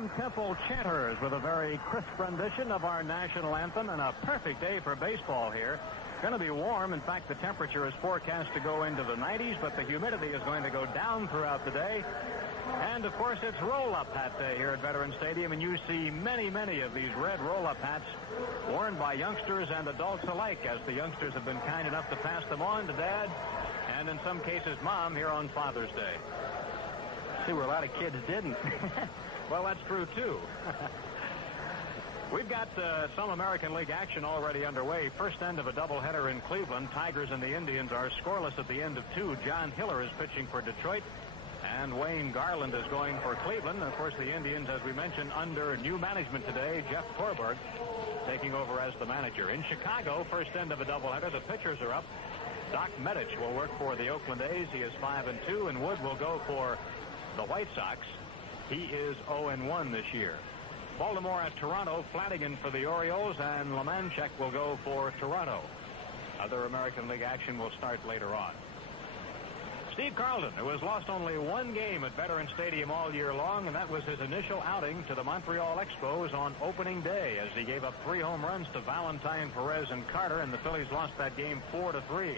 down-tempo chanters with a very crisp rendition of our national anthem, and a perfect day for baseball here. Going to be warm. In fact, the temperature is forecast to go into the 90s, but the humidity is going to go down throughout the day. And, of course, it's roll-up hat day here at Veterans Stadium, and you see many, many of these red roll-up hats worn by youngsters and adults alike, as the youngsters have been kind enough to pass them on to Dad and, in some cases, Mom here on Father's Day. See where a lot of kids didn't. Well, that's true, too. We've got some American League action already underway. First end of a doubleheader in Cleveland. Tigers and the Indians are scoreless at the end of 2. John Hiller is pitching for Detroit, and Wayne Garland is going for Cleveland. Of course, the Indians, as we mentioned, under new management today. Jeff Torberg taking over as the manager. In Chicago, first end of a doubleheader. The pitchers are up. Doc Medich will work for the Oakland A's. He is 5-2, and Wood will go for the White Sox. He is 0-1 this year. Baltimore at Toronto. Flanagan for the Orioles, and Lemanchek will go for Toronto. Other American League action will start later on. Steve Carlton, who has lost only one game at Veterans Stadium all year long, and that was his initial outing to the Montreal Expos on opening day, as he gave up 3 home runs to Valentine, Perez, and Carter, and the Phillies lost that game 4-3.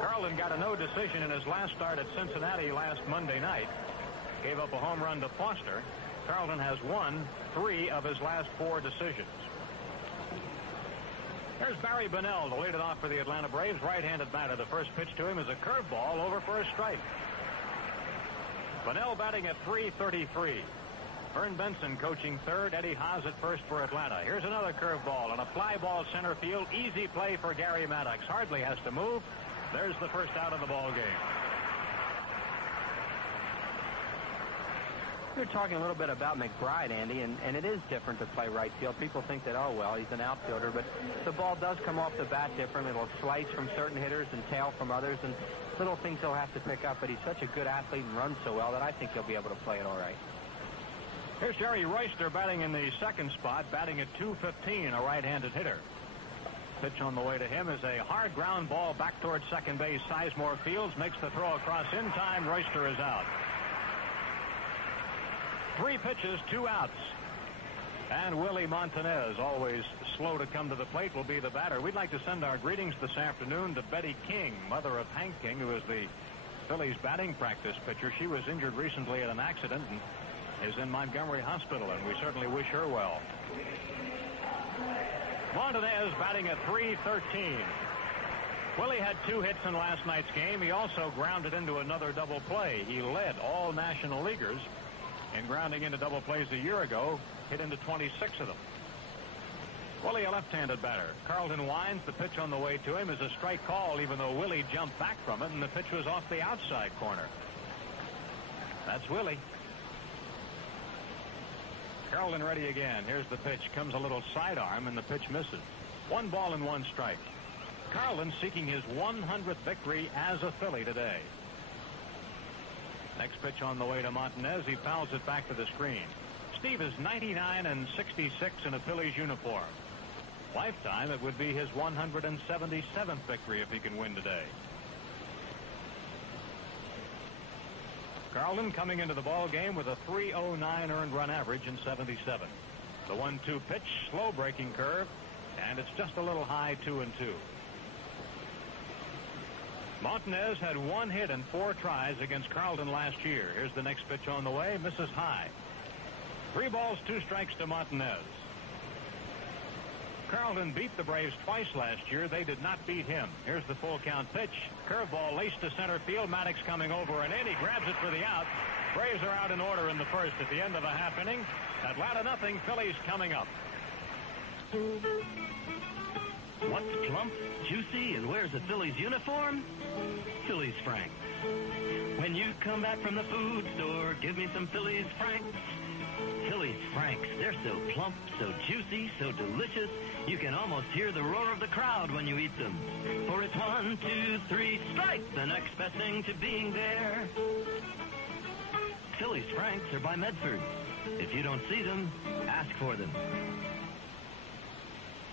Carlton got a no decision in his last start at Cincinnati last Monday night. Gave up a home run to Foster. Carlton has won 3 of his last 4 decisions. There's Barry Bonnell to lead it off for the Atlanta Braves. Right-handed batter. The first pitch to him is a curveball over for a strike. Bonnell batting at .333. Vern Benson coaching third. Eddie Haas at first for Atlanta. Here's another curveball and a fly ball center field. Easy play for Gary Maddox. Hardly has to move. There's the first out of the ball game. You're talking a little bit about McBride, Andy, and it is different to play right field. People think that, oh, well, he's an outfielder, but the ball does come off the bat different. It'll slice from certain hitters and tail from others, and little things he'll have to pick up, but he's such a good athlete and runs so well that I think he'll be able to play it all right. Here's Jerry Royster batting in the second spot, batting at .215, a right-handed hitter. Pitch on the way to him is a hard ground ball back towards second base. Sizemore Fields makes the throw across in time. Royster is out. 3 pitches, 2 outs. And Willie Montanez, always slow to come to the plate, will be the batter. We'd like to send our greetings this afternoon to Betty King, mother of Hank King, who is the Phillies batting practice pitcher. She was injured recently at an accident and is in Montgomery Hospital, and we certainly wish her well. Montanez batting at .313. Willie had 2 hits in last night's game. He also grounded into another double play. He led all National Leaguers in grounding into double plays a year ago, hit into 26 of them. Willie, a left-handed batter. Carlton winds. The pitch on the way to him is a strike call, even though Willie jumped back from it, and the pitch was off the outside corner. That's Willie. Carlton ready again. Here's the pitch. Comes a little sidearm, and the pitch misses. 1 ball and 1 strike. Carlton seeking his 100th victory as a Philly today. Next pitch on the way to Montanez. He fouls it back to the screen. Steve is 99 and 66 in a Phillies uniform. Lifetime, it would be his 177th victory if he can win today. Carlton coming into the ball game with a .309 earned run average in 77. The 1-2 pitch, slow breaking curve, and it's just a little high, 2-2. Montanez had 1 hit and 4 tries against Carlton last year. Here's the next pitch on the way. Misses high. 3 balls, 2 strikes to Montanez. Carlton beat the Braves twice last year. They did not beat him. Here's the full count pitch. Curveball laced to center field. Maddox coming over and in. He grabs it for the out. Braves are out in order in the first at the end of a half inning. Atlanta nothing. Phillies coming up. What's plump, juicy, and wears a Phillies uniform? Phillies Franks. When you come back from the food store, give me some Phillies Franks. Phillies Franks, they're so plump, so juicy, so delicious, you can almost hear the roar of the crowd when you eat them. For it's 1, 2, 3, strike, the next best thing to being there. Phillies Franks are by Medford. If you don't see them, ask for them.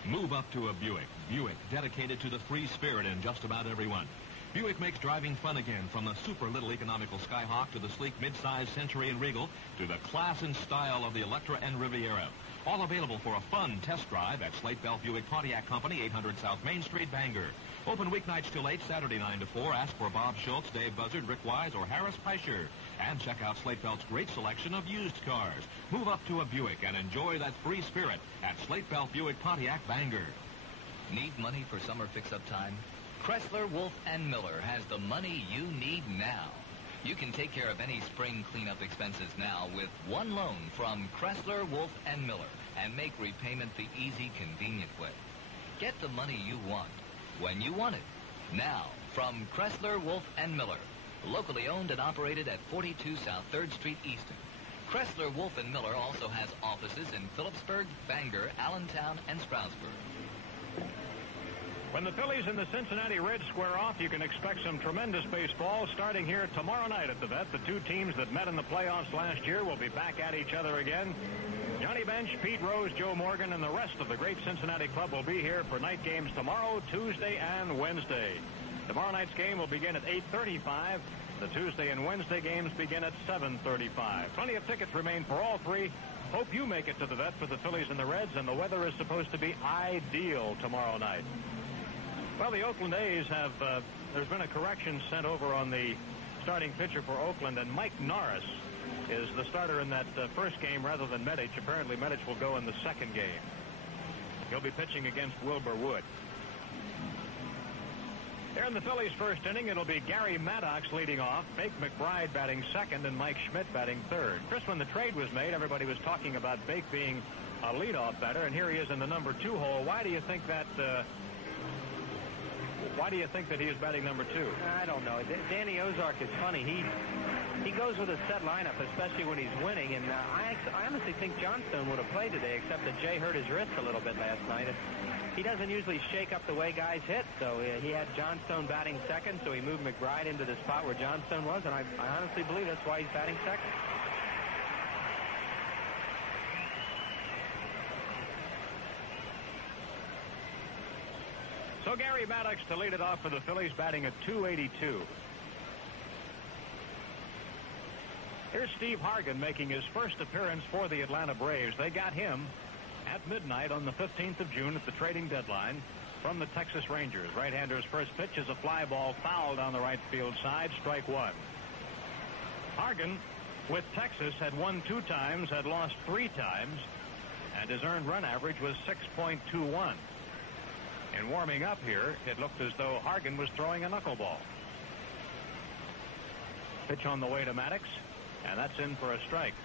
Move up to a Buick. Buick, dedicated to the free spirit in just about everyone. Buick makes driving fun again, from the super little economical Skyhawk to the sleek midsize Century and Regal to the class and style of the Electra and Riviera. All available for a fun test drive at Slate Bell Buick Pontiac Company, 800 South Main Street, Bangor. Open weeknights till 8, Saturday 9 to 4. Ask for Bob Schultz, Dave Buzzard, Rick Wise, or Harris Peischer. And check out Slate Belt's great selection of used cars. Move up to a Buick and enjoy that free spirit at Slate Bell Buick Pontiac, Bangor. Need money for summer fix-up time? Kressler, Wolf, and Miller has the money you need now. You can take care of any spring cleanup expenses now with one loan from Kressler, Wolf, and Miller and make repayment the easy, convenient way. Get the money you want when you want it. Now, from Kressler, Wolf, and Miller, locally owned and operated at 42 South 3rd Street, Easton. Kressler, Wolf, and Miller also has offices in Phillipsburg, Bangor, Allentown, and Stroudsburg. When the Phillies and the Cincinnati Reds square off, you can expect some tremendous baseball starting here tomorrow night at the Vet. The two teams that met in the playoffs last year will be back at each other again. Johnny Bench, Pete Rose, Joe Morgan, and the rest of the great Cincinnati club will be here for night games tomorrow, Tuesday, and Wednesday. Tomorrow night's game will begin at 8:35. The Tuesday and Wednesday games begin at 7:35. Plenty of tickets remain for all three. Hope you make it to the Vet for the Phillies and the Reds, and the weather is supposed to be ideal tomorrow night. Well, the Oakland A's have, there's been a correction sent over on the starting pitcher for Oakland, and Mike Norris is the starter in that first game rather than Medich. Apparently, Medich will go in the second game. He'll be pitching against Wilbur Wood. Here in the Phillies' first inning, it'll be Gary Maddox leading off, Bake McBride batting second, and Mike Schmidt batting third. Chris, when the trade was made, everybody was talking about Bake being a leadoff batter, and here he is in the number 2 hole. Why do you think that... Why do you think that he is batting number 2? I don't know. Danny Ozark is funny. He goes with a set lineup, especially when he's winning. And I honestly think Johnstone would have played today, except that Jay hurt his wrist a little bit last night. He doesn't usually shake up the way guys hit, so he had Johnstone batting second, so he moved McBride into the spot where Johnstone was, and I honestly believe that's why he's batting second. So Gary Maddox to lead it off for the Phillies, batting at .282. Here's Steve Hargan making his first appearance for the Atlanta Braves. They got him at midnight on the 15th of June at the trading deadline from the Texas Rangers. Right-hander's first pitch is a fly ball foul down the right field side, strike one. Hargan, with Texas, had won 2 times, had lost 3 times, and his earned run average was 6.21. In warming up here, it looked as though Hargan was throwing a knuckleball. Pitch on the way to Maddox, and that's in for a strike.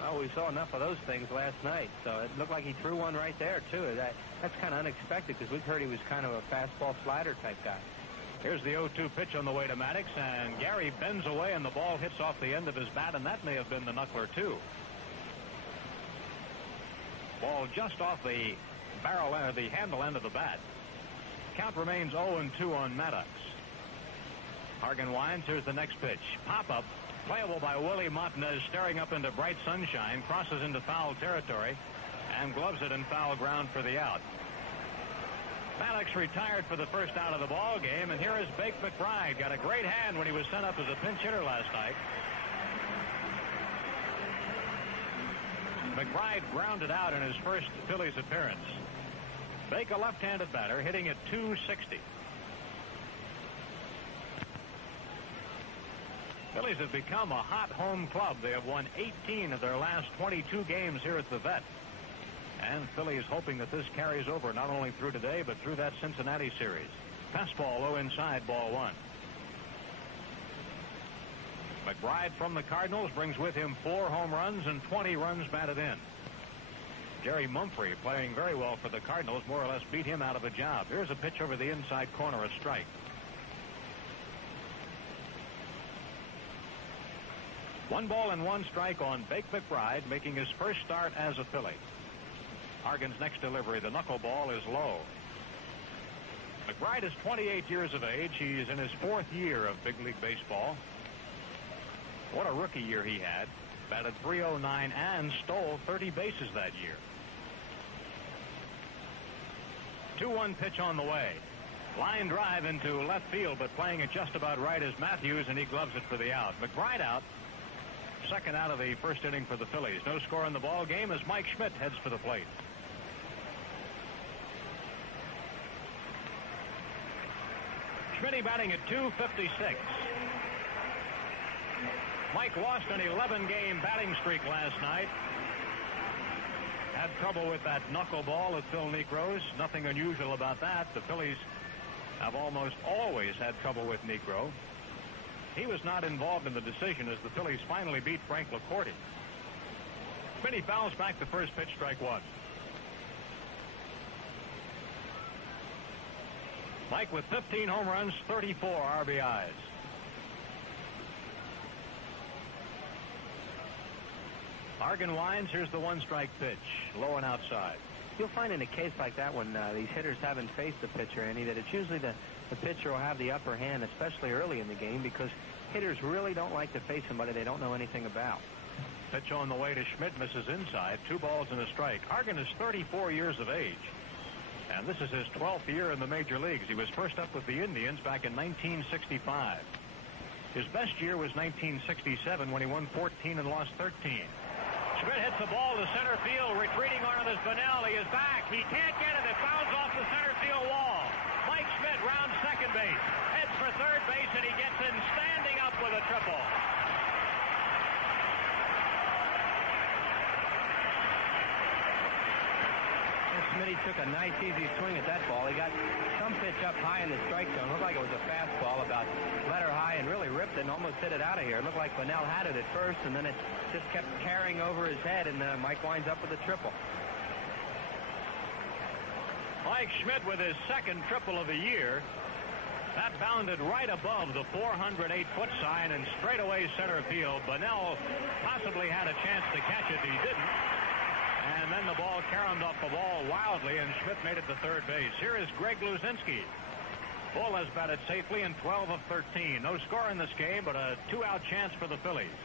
Well, we saw enough of those things last night, so it looked like he threw one right there, too. That's kind of unexpected because we've heard he was kind of a fastball slider type guy. Here's the 0-2 pitch on the way to Maddox, and Gary bends away, and the ball hits off the end of his bat, and that may have been the knuckler, too. Ball just off the barrel end, the handle end of the bat. Count remains 0-2 on Maddox. Hargan winds. Here's the next pitch. Pop-up. Playable by Willie Montanez, staring up into bright sunshine, crosses into foul territory, and gloves it in foul ground for the out. Maddox retired for the first out of the ball game, and here is Bake McBride. Got a great hand when he was sent up as a pinch hitter last night. McBride grounded out in his first Phillies appearance. Bake, a left-handed batter, hitting at .260. Phillies have become a hot home club. They have won 18 of their last 22 games here at the Vet. And Phillies hoping that this carries over not only through today, but through that Cincinnati series. Fastball low inside, ball 1. McBride from the Cardinals brings with him 4 home runs and 20 runs batted in. Jerry Mumphrey, playing very well for the Cardinals, more or less beat him out of a job. Here's a pitch over the inside corner, a strike. One ball and 1 strike on Bake McBride, making his first start as a Philly. Hargan's next delivery, the knuckleball, is low. McBride is 28 years of age. He's in his 4th year of big league baseball. What a rookie year he had. Batted .309 and stole 30 bases that year. 2-1 pitch on the way. Line drive into left field, but playing it just about right is Matthews, and he gloves it for the out. McBride out. Second out of the first inning for the Phillies. No score in the ball game as Mike Schmidt heads for the plate. Schmidt batting at .256. Mike lost an 11-game batting streak last night. Had trouble with that knuckleball at Phil Niekro's. Nothing unusual about that. The Phillies have almost always had trouble with Niekro. He was not involved in the decision as the Phillies finally beat Frank LaCourte. Schmidt fouls back the first pitch, strike one. Mike with 15 home runs, 34 RBIs. Hargan winds. Here's the one-strike pitch, low and outside. You'll find in a case like that when these hitters haven't faced the pitcher, Andy, that it's usually the pitcher will have the upper hand, especially early in the game, because hitters really don't like to face somebody they don't know anything about. Pitch on the way to Schmidt, misses inside. 2 balls and a strike. Hargan is 34 years of age, and this is his 12th year in the major leagues. He was first up with the Indians back in 1965. His best year was 1967 when he won 14 and lost 13. Schmidt hits the ball to center field. Retreating arm is Bunnell. He is back. He can't get it. It bounds off the center field wall. Mike Schmidt rounds second base. Heads for third base, and he gets in standing up with a triple. Schmidt took a nice, easy swing at that ball. He got some pitch up high in the strike zone. Looked like it was a fastball about letter high and really ripped it and almost hit it out of here. It looked like Bunnell had it at first, and then it just kept carrying over his head, and Mike winds up with a triple. Mike Schmidt with his second triple of the year. That bounded right above the 408-foot sign and straight away center field. Bunnell possibly had a chance to catch it. He didn't. And then the ball caromed off the wall wildly, and Schmidt made it to third base. Here is Greg Luzinski. Bull has batted safely in 12 of 13. No score in this game, but a 2-out chance for the Phillies.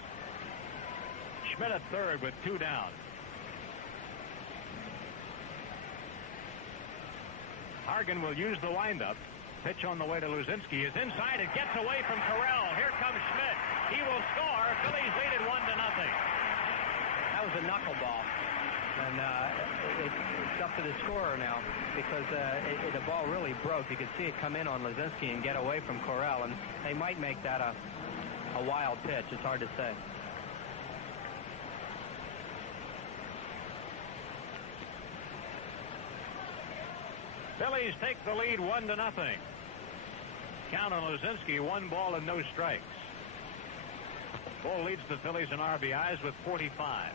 Schmidt at third with 2 down. Hargan will use the windup. Pitch on the way to Luzinski is inside. It gets away from Terrell. Here comes Schmidt. He will score. Phillies lead it 1-0. That was a knuckleball. And it's up to the scorer now because the ball really broke. You could see it come in on Luzinski and get away from Carrell, and they might make that a wild pitch. It's hard to say. Phillies take the lead 1-0. Count on Luzinski, 1 ball and no strikes. Bull leads the Phillies in RBIs with 45.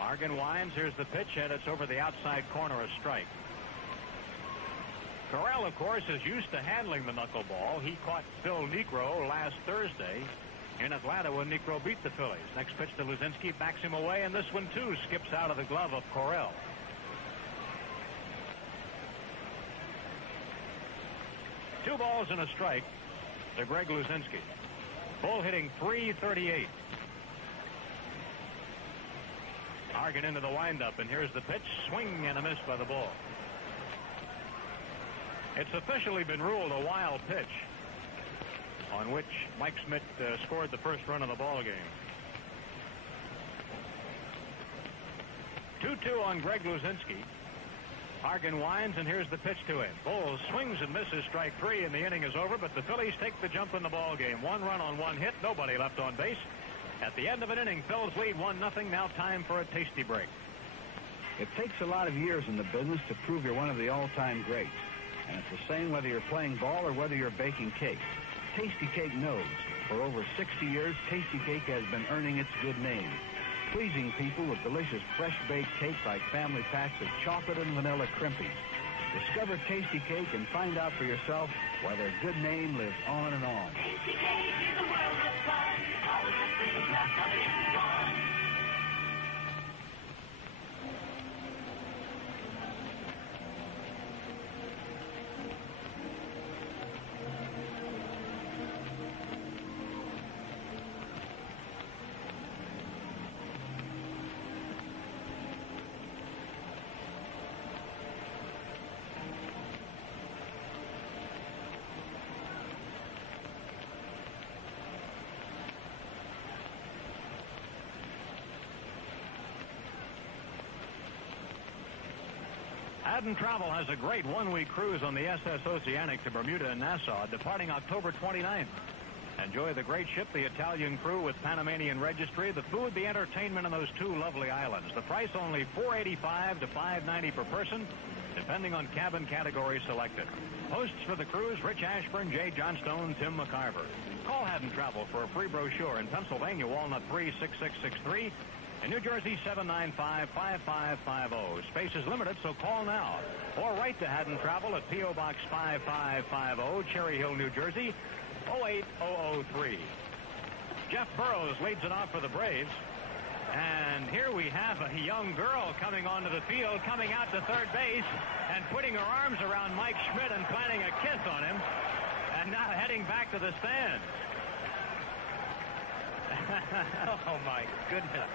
Hargan winds. Here's the pitch, and it's over the outside corner, a strike. Carrell, of course, is used to handling the knuckleball. He caught Phil Niekro last Thursday in Atlanta when Niekro beat the Phillies. Next pitch to Luzinski, backs him away, and this one, too, skips out of the glove of Carrell. Two balls and a strike to Greg Luzinski. Bull hitting .338. Hargan into the windup, and here's the pitch. Swing and a miss by the Bull. It's officially been ruled a wild pitch on which Mike Schmidt scored the first run of the ball game. 2-2 on Greg Luzinski. Hargan winds, and here's the pitch to him. Bull swings and misses, strike 3, and the inning is over, but the Phillies take the jump in the ball game. 1 run on 1 hit, nobody left on base. At the end of an inning, Phillies lead 1-0. Now time for a tasty break. It takes a lot of years in the business to prove you're one of the all-time greats. And it's the same whether you're playing ball or whether you're baking cakes. Tasty Cake knows. For over 60 years, Tasty Cake has been earning its good name, pleasing people with delicious fresh-baked cake like family packs of chocolate and vanilla Crimpies. Discover Tasty Cake and find out for yourself why their good name lives on and on. Tasty Cake is a world of fun. All the good things wrapped up in one. Haddon Travel has a great one-week cruise on the SS Oceanic to Bermuda and Nassau, departing October 29th. Enjoy the great ship, the Italian crew with Panamanian registry, the food, the entertainment on those two lovely islands. The price only $485 to $590 per person, depending on cabin category selected. Hosts for the cruise, Rich Ashburn, Jay Johnstone, Tim McCarver. Call Haddon Travel for a free brochure in Pennsylvania, Walnut 36663. In New Jersey, 795-5550. Space is limited, so call now. Or write to Haddon Travel at P.O. Box 5550, Cherry Hill, New Jersey, 08003. Jeff Burrows leads it off for the Braves. And here we have a young girl coming onto the field, coming out to third base, and putting her arms around Mike Schmidt and planting a kiss on him, and now heading back to the stands. Oh, my goodness.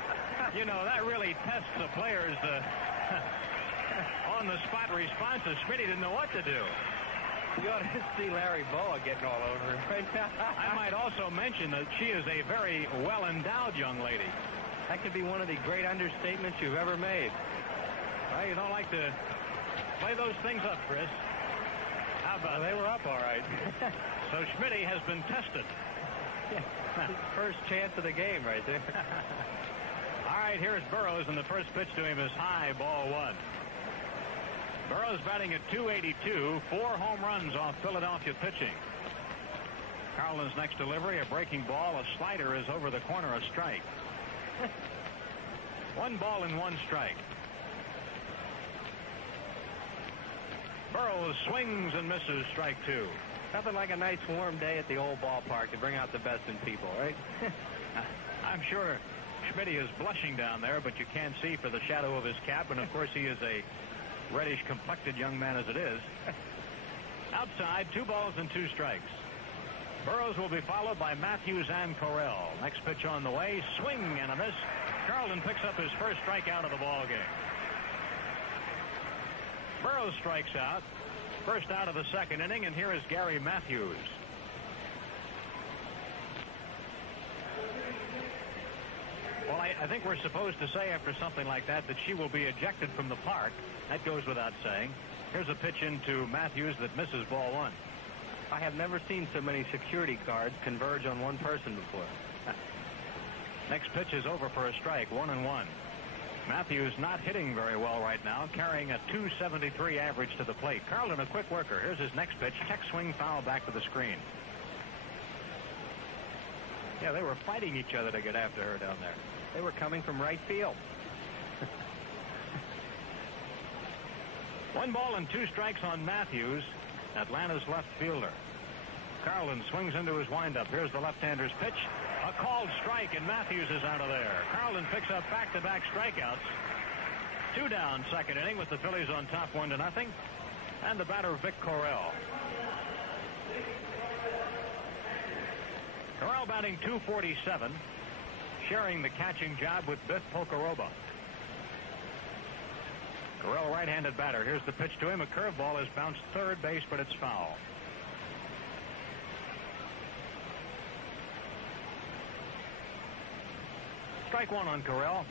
You know, that really tests the players' on-the-spot responses. Schmidt didn't know what to do. You ought to see Larry Boa getting all over him right now. I might also mention that she is a very well-endowed young lady. That could be one of the great understatements you've ever made. Well, you don't like to play those things up, Chris. How about they were up all right. So Schmidt has been tested. First chance of the game right there. All right, here's Burrows, and the first pitch to him is high, ball one. Burrows batting at .282, 4 home runs off Philadelphia pitching. Carlton's next delivery, a breaking ball, a slider is over the corner, a strike. 1 ball and 1 strike. Burrows swings and misses, strike 2. Nothing like a nice warm day at the old ballpark to bring out the best in people, right? I'm sure Schmidt is blushing down there, but you can't see for the shadow of his cap, and of course he is a reddish-complected young man as it is. Outside, 2 balls and 2 strikes. Burrows will be followed by Matthews and Carrell. Next pitch on the way, swing and a miss. Carlton picks up his first strikeout of the ball game. Burrows strikes out. First out of the second inning, and here is Gary Matthews. Well, I think we're supposed to say after something like that she will be ejected from the park. That goes without saying. Here's a pitch into Matthews that misses ball 1. I have never seen so many security guards converge on one person before. Next pitch is over for a strike, 1-1. Matthews not hitting very well right now, carrying a .273 average to the plate. Carlton a quick worker. Here's his next pitch. Check swing foul back to the screen. Yeah, they were fighting each other to get after her down there. They were coming from right field. 1 ball and 2 strikes on Matthews, Atlanta's left fielder. Carlton swings into his windup. Here's the left-hander's pitch. A called strike, and Matthews is out of there. Carlton picks up back-to-back strikeouts. 2 down, second inning, with the Phillies on top 1-0. And the batter, Vic Carrell. Carrell batting .247, sharing the catching job with Biff Pocoroba. Carrell, right-handed batter. Here's the pitch to him. A curveball has bounced third base, but it's foul. Strike 1 on Carrell.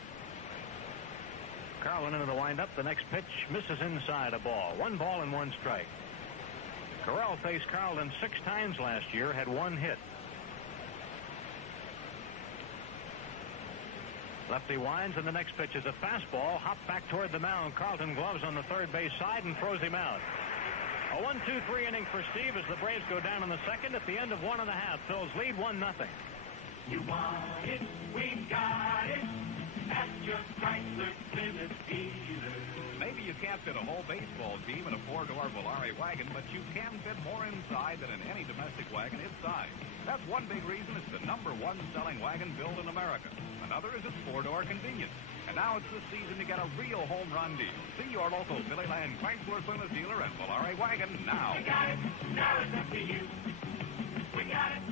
Carlton into the windup. The next pitch misses inside, a ball. 1 ball and 1 strike. Carrell faced Carlton 6 times last year, had 1 hit. Lefty winds, and the next pitch is a fastball. Hop back toward the mound. Carlton gloves on the third base side and throws him out. A 1-2-3 inning for Steve as the Braves go down in the second. At the end of 1.5, Phil's lead 1-0. You want it, we got it. At your Chrysler Plymouth dealer. Maybe you can't fit a whole baseball team in a 4-door Volare wagon, but you can fit more inside than in any domestic wagon its size. That's one big reason it's the #1 selling wagon built in America. Another is its 4-door convenience. And now it's the season to get a real home run deal. See your local Phillyland Chrysler Plymouth dealer and Volare wagon now. We got it. Now it's up to you. We got it.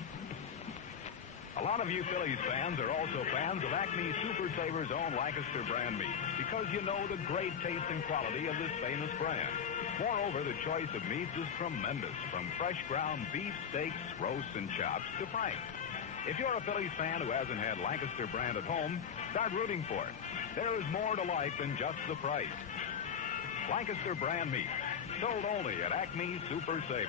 A lot of you Phillies fans are also fans of Acme Super Saver's own Lancaster brand meat because you know the great taste and quality of this famous brand. Moreover, the choice of meats is tremendous, from fresh ground beef, steaks, roasts, and chops to frank. If you're a Phillies fan who hasn't had Lancaster brand at home, start rooting for it. There is more to like than just the price. Lancaster brand meat. Sold only at Acme Super Savers.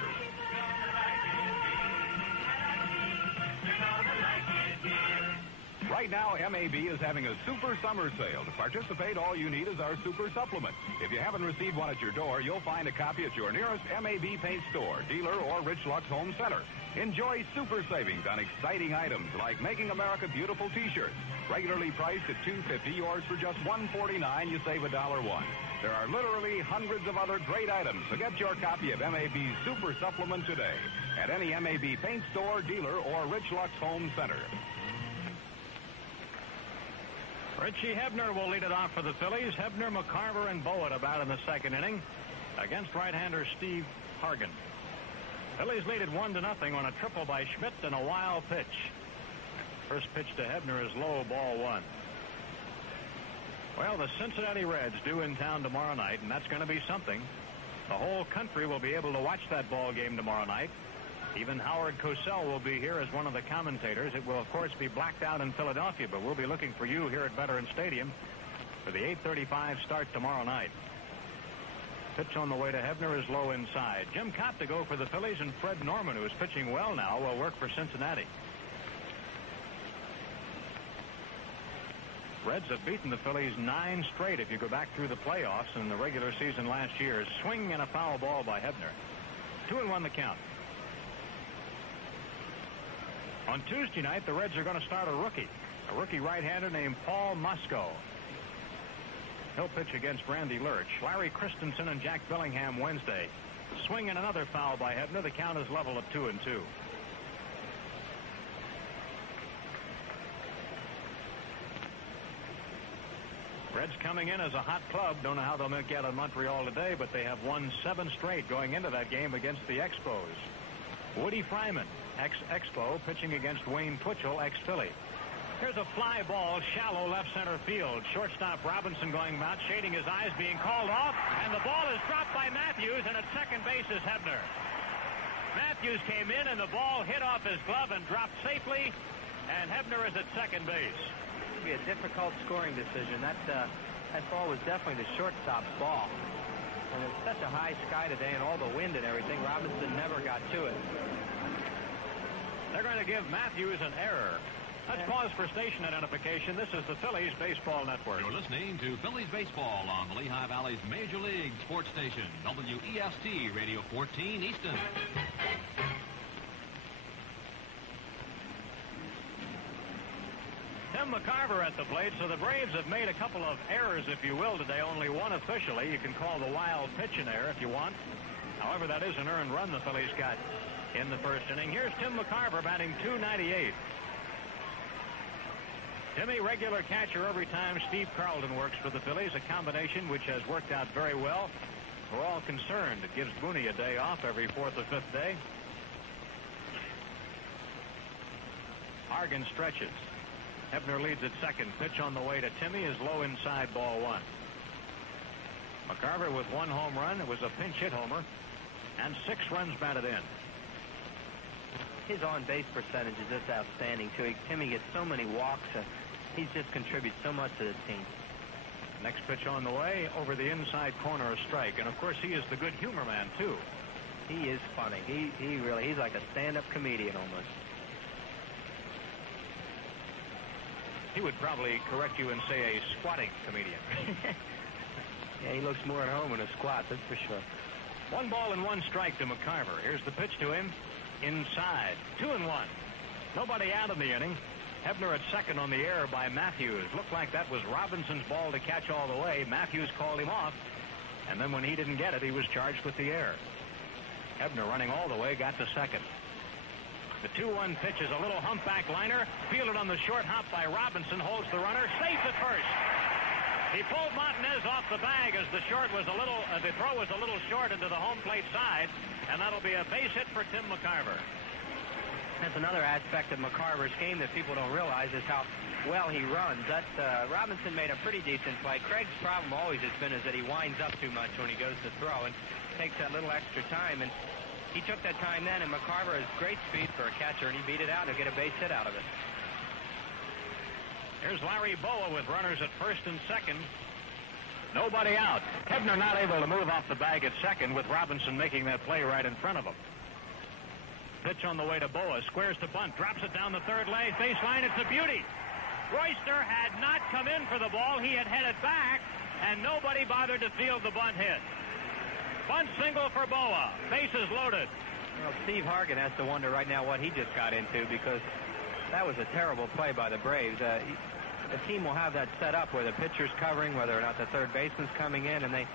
Right now, MAB is having a super summer sale. To participate, all you need is our super supplement. If you haven't received one at your door, you'll find a copy at your nearest MAB paint store, dealer, or Rich Lux Home Center. Enjoy super savings on exciting items like Making America Beautiful T-shirts. Regularly priced at $2.50, yours for just $1.49. You save $1.01. There are literally hundreds of other great items, so get your copy of MAB's super supplement today at any MAB paint store, dealer, or Rich Lux Home Center. Richie Hebner will lead it off for the Phillies. Hebner, Mccarver, and Bowen about in the second inning against right-hander Steve Hargan. Phillies lead it 1-0 on a triple by Schmidt and a wild pitch. First pitch to Hebner is low, ball one. Well, the Cincinnati Reds due in town tomorrow night, and that's going to be something. The whole country will be able to watch that ball game tomorrow night. Even Howard Cosell will be here as one of the commentators. It will, of course, be blacked out in Philadelphia, but we'll be looking for you here at Veterans Stadium for the 8:35 start tomorrow night. Pitch on the way to Hebner is low inside. Jim Cott to go for the Phillies, and Fred Norman, who is pitching well now, will work for Cincinnati. Reds have beaten the Phillies 9 straight if you go back through the playoffs in the regular season last year. Swing and a foul ball by Hebner. 2-1 the count. On Tuesday night, the Reds are going to start a rookie right-hander named Paul Moscow. He'll pitch against Randy Lurch. Larry Christensen and Jack Bellingham Wednesday. Swing and another foul by Hebner. The count is level at 2-2. Reds coming in as a hot club. Don't know how they'll make out in Montreal today, but they have won 7 straight going into that game against the Expos. Woody Fryman, ex-Expo, pitching against Wayne Twitchell, ex-Philly. Here's a fly ball, shallow left center field. Shortstop Robinson going out, shading his eyes, being called off, and the ball is dropped by Matthews, and at second base is Hebner. Matthews came in, and the ball hit off his glove and dropped safely, and Hebner is at second base. It'll be a difficult scoring decision. That ball was definitely the shortstop's ball. And it's such a high sky today and all the wind and everything, Robinson never got to it. They're going to give Matthews an error. Let's pause for station identification. This is the Phillies Baseball Network. You're listening to Phillies Baseball on the Lehigh Valley's Major League Sports Station, WEST Radio 14 Easton. Tim Mccarver at the plate, so the Braves have made a couple of errors, if you will, today. Only one officially. You can call the wild pitch an error if you want. However, that is an earned run the Phillies got in the first inning. Here's Tim Mccarver batting .298. Timmy, regular catcher every time Steve Carlton works for the Phillies, a combination which has worked out very well. We're all concerned. It gives Booney a day off every 4th or 5th day. Hargan stretches. Hebner leads at second. Pitch on the way to Timmy is low inside, ball one. Mccarver with 1 home run. It was a pinch hit homer, and 6 runs batted in. His on-base percentage is just outstanding, too. Timmy gets so many walks. He just contributes so much to the team. Next pitch on the way, over the inside corner, a strike. And, of course, he is the good humor man, too. He is funny. He's like a stand-up comedian almost. He would probably correct you and say a squatting comedian. Yeah, he looks more at home in a squat, that's for sure. 1 ball and 1 strike to Mccarver. Here's the pitch to him. Inside. 2-1. Nobody out in the inning. Hebner at second on the error by Matthews. Looked like that was Robinson's ball to catch all the way. Matthews called him off. And then when he didn't get it, he was charged with the error. Hebner running all the way, got to second. The 2-1 pitch is a little humpback liner. Fielded on the short hop by Robinson. Holds the runner. Safe at first. He pulled Montanez off the bag as the throw was a little short into the home plate side. And that'll be a base hit for Tim Mccarver. That's another aspect of Mccarver's game that people don't realize is how well he runs. Robinson made a pretty decent play. Craig's problem always has been is that he winds up too much when he goes to throw and takes that little extra time. And he took that time then, and Mccarver has great speed for a catcher, and he beat it out and get a base hit out of it. Here's Larry Boa with runners at first and second. Nobody out. Hebner not able to move off the bag at second, with Robinson making that play right in front of him. Pitch on the way to Boa. Squares to bunt. Drops it down the third leg. Baseline. It's a beauty. Royster had not come in for the ball. He had headed back, and nobody bothered to field the bunt hit. Bunt single for Boa. Bases loaded. Well, Steve Hargan has to wonder right now what he just got into, because that was a terrible play by the Braves. The team will have that set up where the pitcher's covering, whether or not the third baseman's coming in, and they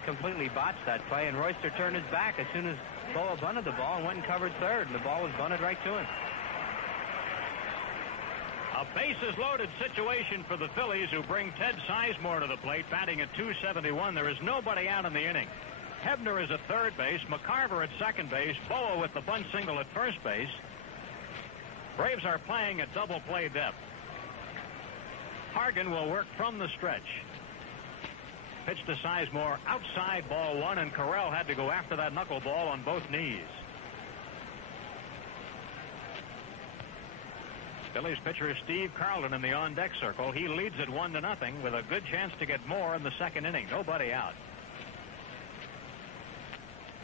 completely botched that play, and Royster turned his back as soon as Boa bunted the ball and went and covered third, and the ball was bunted right to him. A bases-loaded situation for the Phillies, who bring Ted Sizemore to the plate, batting at .271. There is nobody out in the inning. Hebner is at third base, Mccarver at second base, Boa with the bunt single at first base. Braves are playing at double play depth. Hargan will work from the stretch. Pitch to Sizemore, outside, ball one, and Carrell had to go after that knuckleball on both knees. Phillies pitcher Steve Carlton in the on-deck circle. He leads it 1-0 with a good chance to get more in the second inning. Nobody out.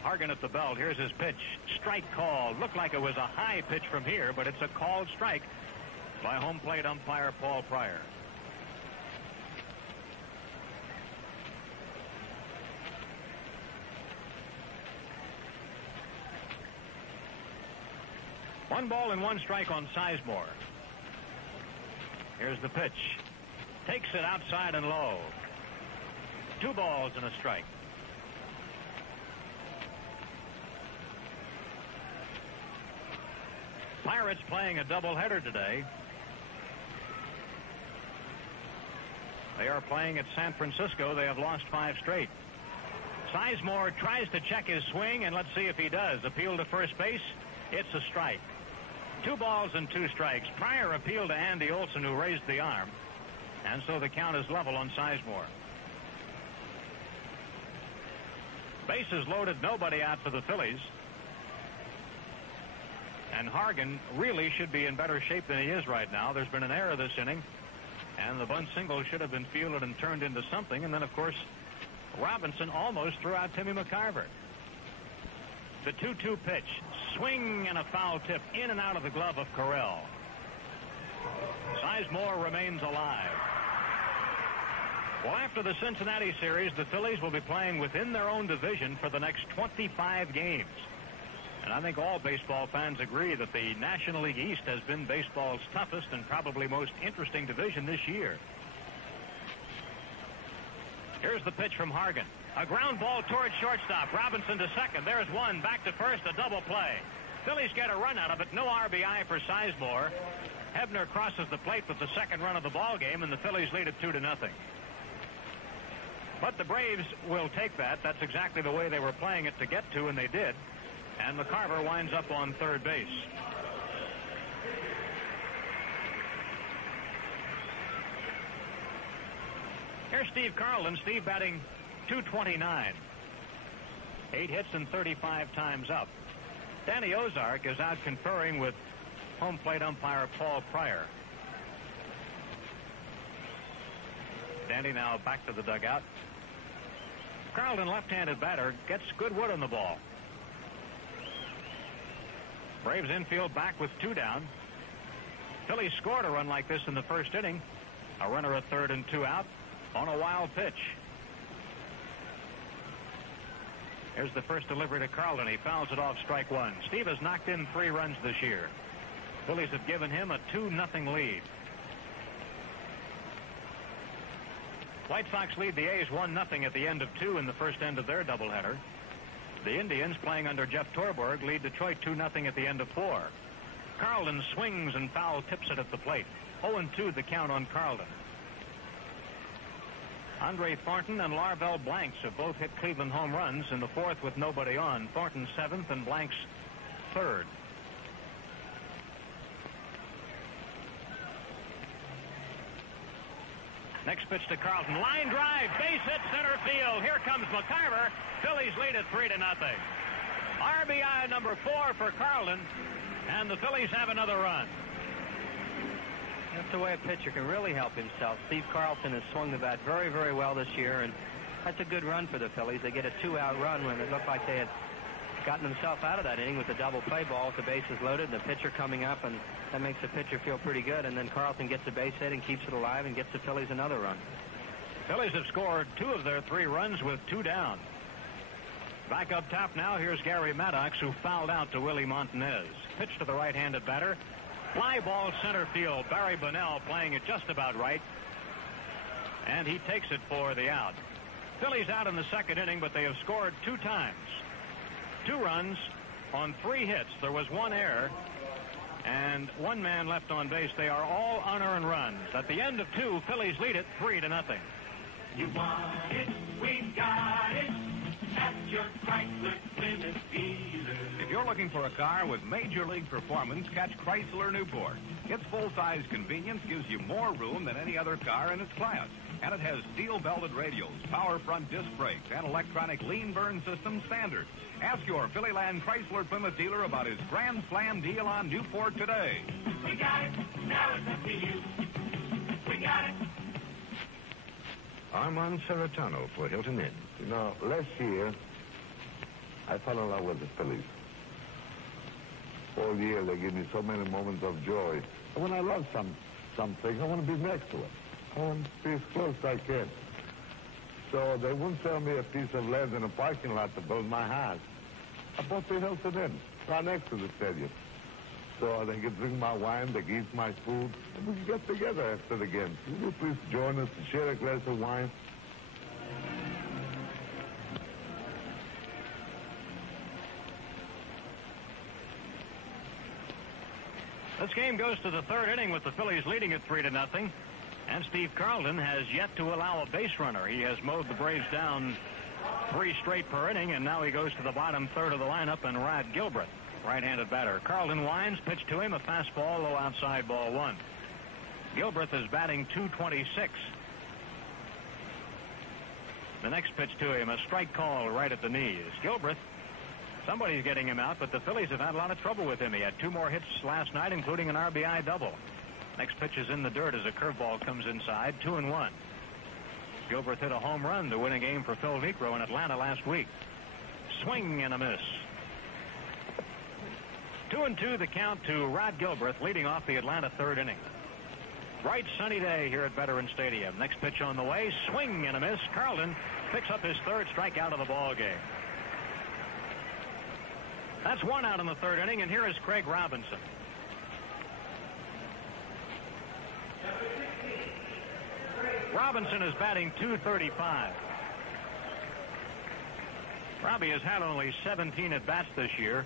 Hargan at the belt. Here's his pitch. Strike called. Looked like it was a high pitch from here, but it's a called strike by home plate umpire Paul Pryor. One ball and one strike on Sizemore. Here's the pitch. Takes it outside and low. 2 balls and a strike. Pirates playing a doubleheader today. They are playing at San Francisco. They have lost 5 straight. Sizemore tries to check his swing, and let's see if he does. Appeal to first base. It's a strike. 2 balls and 2 strikes. Pryor appealed to Andy Olson, who raised the arm, and so the count is level on Sizemore. Bases loaded, nobody out for the Phillies. And Hargan really should be in better shape than he is right now. There's been an error this inning, and the bunt single should have been fielded and turned into something. And then, of course, Robinson almost threw out Timmy Mccarver. The 2-2 pitch. Swing and a foul tip in and out of the glove of Carrell. Sizemore remains alive. Well, after the Cincinnati series, the Phillies will be playing within their own division for the next 25 games. And I think all baseball fans agree that the National League East has been baseball's toughest and probably most interesting division this year. Here's the pitch from Hargan. A ground ball towards shortstop. Robinson to second. There's one. Back to first. A double play. Phillies get a run out of it. No RBI for Sizemore. Hebner crosses the plate with the second run of the ball game, and the Phillies lead it 2-0. But the Braves will take that. That's exactly the way they were playing it to get to, and they did. And Mccarver winds up on third base. Here's Steve Carlton. Steve batting .229. 8 hits and 35 times up. Danny Ozark is out conferring with home plate umpire Paul Pryor. Danny now back to the dugout. Carlton, left-handed batter, gets good wood on the ball. Braves infield back with 2 down. Phillies scored a run like this in the first inning. A runner at third and 2 out on a wild pitch. Here's the first delivery to Carlton. He fouls it off, strike one. Steve has knocked in 3 runs this year. Phillies have given him a 2-0 lead. White Sox lead the A's 1-0 at the end of 2 in the first end of their doubleheader. The Indians, playing under Jeff Torborg, lead Detroit 2-0 at the end of 4. Carlton swings and foul tips it at the plate. 0-2 the count on Carlton. Andre Thornton and Larvell Blanks have both hit Cleveland home runs in the 4th with nobody on. Thornton 7th and Blanks 3rd. Next pitch to Carlton. Line drive. Base hit center field. Here comes Mccarver. Phillies lead it 3-0. RBI number 4 for Carlton. And the Phillies have another run. That's the way a pitcher can really help himself. Steve Carlton has swung the bat very, very well this year, and that's a good run for the Phillies. They get a 2-out run when it looked like they had gotten themselves out of that inning with the double play ball with the bases loaded and the pitcher coming up, and that makes the pitcher feel pretty good. And then Carlton gets a base hit and keeps it alive and gets the Phillies another run. Phillies have scored 2 of their 3 runs with 2 down. Back up top now, here's Gary Maddox, who fouled out to Willie Montanez. Pitch to the right-handed batter. Fly ball center field. Barry Bonnell playing it just about right. And he takes it for the out. Phillies out in the second inning, but they have scored 2 times. 2 runs on 3 hits. There was 1 error and 1 man left on base. They are all unearned runs. At the end of 2, Phillies lead it 3-0. You want it, we got it. At your Chrysler Plymouth dealer. If you're looking for a car with major league performance, catch Chrysler Newport. Its full-size convenience gives you more room than any other car in its class. And it has steel-belted radials, power front disc brakes, and electronic lean burn system standard. Ask your Phillyland Chrysler Plymouth dealer about his Grand Slam deal on Newport today. We got it. Now it's up to you. We got it. Armand Serratano for Hilton Inn. You know, last year, I fell in love with the Phillies. All year, they give me so many moments of joy. And when I love something, I want to be next to it. I want to be as close as I can. So they wouldn't sell me a piece of land in a parking lot to build my house. I bought the Hilton Inn, right next to the stadium. So they can drink my wine, they can eat my food, and we can get together after the game. Will you please join us to share a glass of wine? This game goes to the 3rd inning with the Phillies leading it 3-0. And Steve Carlton has yet to allow a base runner. He has mowed the Braves down 3 straight per inning, and now he goes to the bottom third of the lineup and Rod Gilbert, right-handed batter. Carlton winds, pitch to him, a fastball, low outside, ball 1. Gilbert is batting .226. The next pitch to him, a strike call right at the knees. Gilbert, somebody's getting him out, but the Phillies have had a lot of trouble with him. He had 2 more hits last night, including an RBI double. Next pitch is in the dirt as a curveball comes inside, 2-1. Gilbert hit a home run to win a game for Phil Vicro in Atlanta last week. Swing and a miss. 2-2 the count to Rod Gilbert, leading off the Atlanta 3rd inning. Bright sunny day here at Veterans Stadium. Next pitch on the way, swing and a miss. Carlton picks up his 3rd strikeout of the ball game. That's 1 out in the 3rd inning, and here is Craig Robinson. Robinson is batting .235. Robbie has had only 17 at-bats this year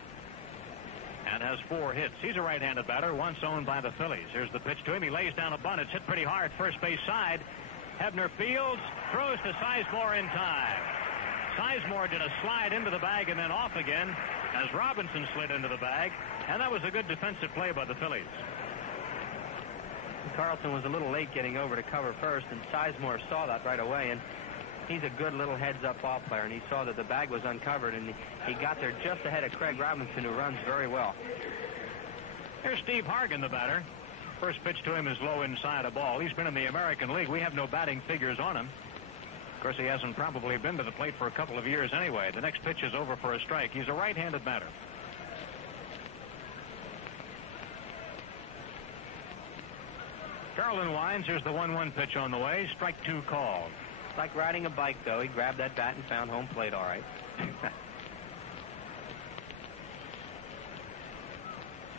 and has 4 hits. He's a right-handed batter, once owned by the Phillies. Here's the pitch to him. He lays down a bunt. It's hit pretty hard, first base side. Hebner fields, throws to Sizemore in time. Sizemore did a slide into the bag and then off again as Robinson slid into the bag, and that was a good defensive play by the Phillies. Carlton was a little late getting over to cover first, and Sizemore saw that right away, and he's a good little heads-up ball player, and he saw that the bag was uncovered, and he got there just ahead of Craig Robinson, who runs very well. Here's Steve Hargan, the batter. First pitch to him is low inside a ball. He's been in the American League. We have no batting figures on him. Of course, he hasn't probably been to the plate for a couple of years anyway. The next pitch is over for a strike. He's a right-handed batter. Carlton winds. Here's the 1-1 pitch on the way. Strike 2 called. It's like riding a bike, though. He grabbed that bat and found home plate all right.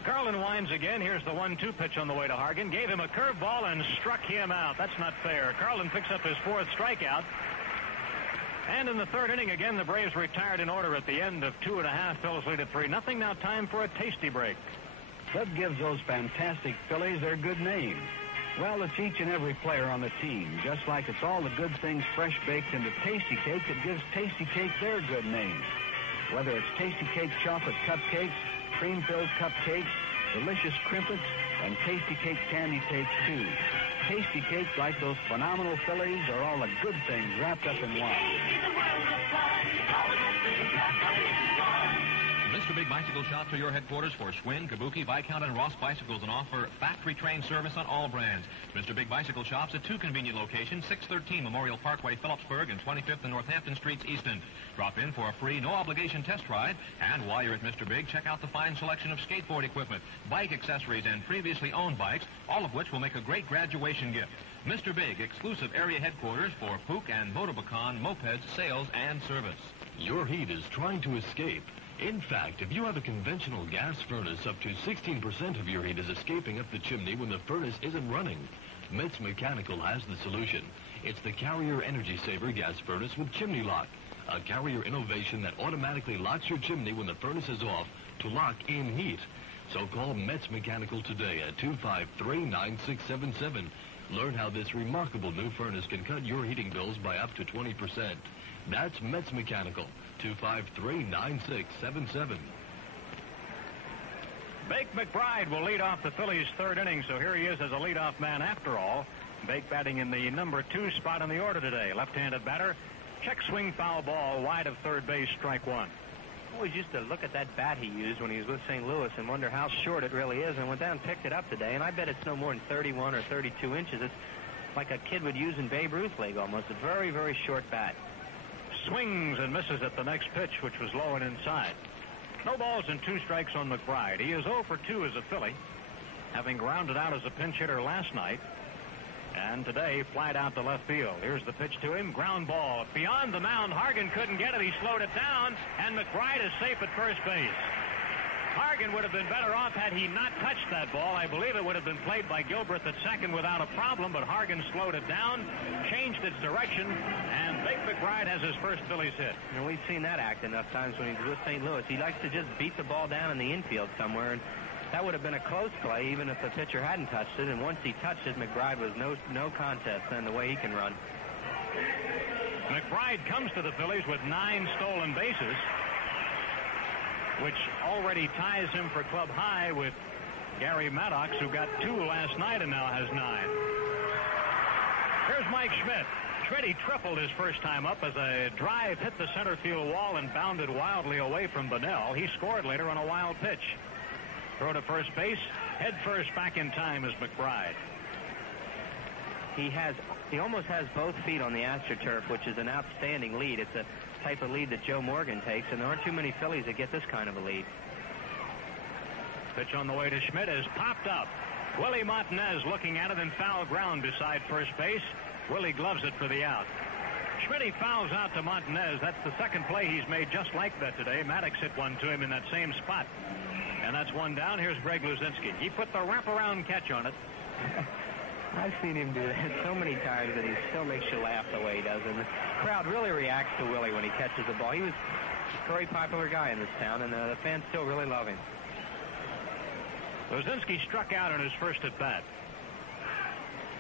Carlton winds again. Here's the 1-2 pitch on the way to Hargan. Gave him a curveball and struck him out. That's not fair. Carlton picks up his 4th strikeout. And in the 3rd inning, again, the Braves retired in order at the end of 2.5. Phillies lead at 3-0. Now time for a tasty break. What gives those fantastic Phillies their good name? Well, it's each and every player on the team, just like it's all the good things fresh baked into Tasty Cake that gives Tasty Cake their good name. Whether it's Tasty Cake chocolate cupcakes, cream-filled cupcakes, delicious crimpets, and Tasty Cake candy cakes, too. Tasty Cakes, like those phenomenal Phillies, are all the good things wrapped up in one. Mr. Big Bicycle Shops are your headquarters for Schwinn, Kabuki, Viscount, and Ross bicycles and offer factory-trained service on all brands. Mr. Big Bicycle Shops at 2 convenient locations, 613 Memorial Parkway, Phillipsburg, and 25th and Northampton Streets, Easton. Drop in for a free, no-obligation test ride, and while you're at Mr. Big, check out the fine selection of skateboard equipment, bike accessories, and previously owned bikes, all of which will make a great graduation gift. Mr. Big, exclusive area headquarters for Puch and Motobacan mopeds, sales, and service. Your heat is trying to escape. In fact, if you have a conventional gas furnace, up to 16% of your heat is escaping up the chimney when the furnace isn't running. Metz Mechanical has the solution. It's the Carrier Energy Saver gas furnace with chimney lock, a Carrier innovation that automatically locks your chimney when the furnace is off to lock in heat. So call Metz Mechanical today at 253-9677. Learn how this remarkable new furnace can cut your heating bills by up to 20%. That's Metz Mechanical, 253-9677. Vic McBride will lead off the Phillies' third inning, so here he is as a leadoff man after all. Vic batting in the number 2 spot in the order today. Left-handed batter. Check swing, foul ball, wide of third base, strike 1. Always used to look at that bat he used when he was with St. Louis and wonder how short it really is. And went down and picked it up today, and I bet it's no more than 31 or 32 inches. It's like a kid would use in Babe Ruth league almost. A very, very short bat. Swings and misses at the next pitch, which was low and inside. No balls and 2 strikes on McBride. He is 0 for 2 as a Philly, having grounded out as a pinch hitter last night. And today, flied out to left field. Here's the pitch to him. Ground ball. Beyond the mound, Hargan couldn't get it. He slowed it down, and McBride is safe at first base. Hargan would have been better off had he not touched that ball. I believe it would have been played by Gilbert at second without a problem, but Hargan slowed it down, changed its direction, and Vic McBride has his first Phillies hit. And we've seen that act enough times when he's with St. Louis. He likes to just beat the ball down in the infield somewhere, and that would have been a close play even if the pitcher hadn't touched it. And once he touched it, McBride was no contest then the way he can run. McBride comes to the Phillies with 9 stolen bases, which already ties him for club high with Gary Maddox, who got 2 last night and now has 9. Here's Mike Schmidt. Schmidt, he tripled his first time up as a drive hit the center field wall and bounded wildly away from Bunnell. He scored later on a wild pitch. Throw to first base, head first back in time is McBride. He almost has both feet on the AstroTurf, which is an outstanding lead. It's a type of lead that Joe Morgan takes, and there aren't too many Phillies that get this kind of a lead. Pitch on the way to Schmidt is popped up. Willie Martinez looking at it in foul ground beside first base. Willie gloves it for the out. Schmidt fouls out to Martinez. That's the second play he's made just like that today. Maddox hit one to him in that same spot. And that's one down. Here's Greg Luzinski. He put the wraparound catch on it. I've seen him do that so many times that he still makes you laugh the way he does. And the crowd really reacts to Willie when he catches the ball. He was a very popular guy in this town, and the fans still really love him. Luzinski struck out on his first at bat.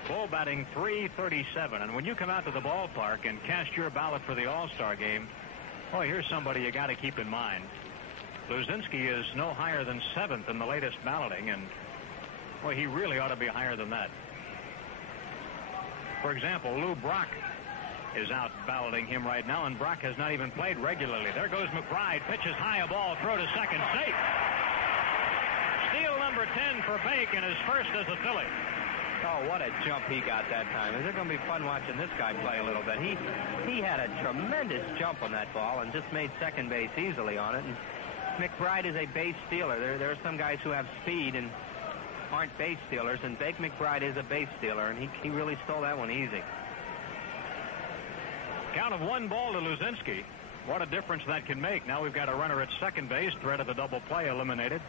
Bull batting .337, and when you come out to the ballpark and cast your ballot for the All-Star game, boy, here's somebody you got to keep in mind. Luzinski is no higher than 7th in the latest balloting, and boy, he really ought to be higher than that. For example, Lou Brock is out balloting him right now, and Brock has not even played regularly. There goes McBride, pitches high a ball, throw to second, safe. Steal number 10 for Bake, and his first as a Philly. Oh, what a jump he got that time. Is it going to be fun watching this guy play a little bit? He had a tremendous jump on that ball and just made second base easily on it. And McBride is a base stealer. There are some guys who have speed and aren't base stealers, and Bake McBride is a base stealer, and he really stole that one easy. Count of 1 ball to Luzinski. What a difference that can make. Now we've got a runner at second base. Threat of the double play eliminated.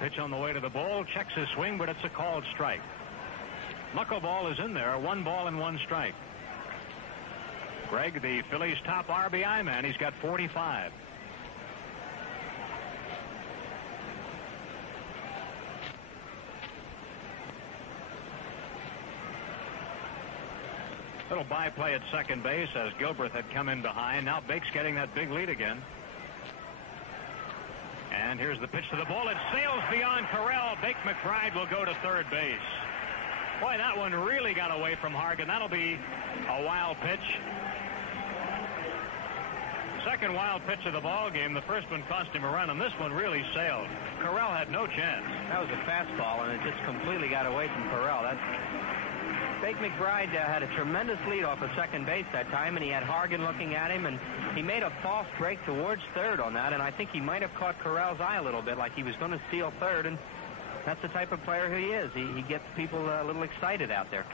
Pitch on the way to the ball. Checks his swing, but it's a called strike. Knuckleball is in there. 1 ball and 1 strike. Greg, the Phillies' top RBI man. He's got 45. Little by-play at second base as Gilbert had come in behind. Now Bake's getting that big lead again. And here's the pitch to the ball. It sails beyond Carrell. Bake McBride will go to third base. Boy, that one really got away from Hargan. That'll be a wild pitch. second wild pitch of the ball game. The first one cost him a run, and this one really sailed. Carrell had no chance. That was a fastball, and it just completely got away from Carrell. Vic McBride had a tremendous lead off of second base that time, and he had Hargan looking at him, and he made a false break towards third on that, and I think he might have caught Carrell's eye a little bit, like he was going to steal third, and that's the type of player he is. He gets people a little excited out there.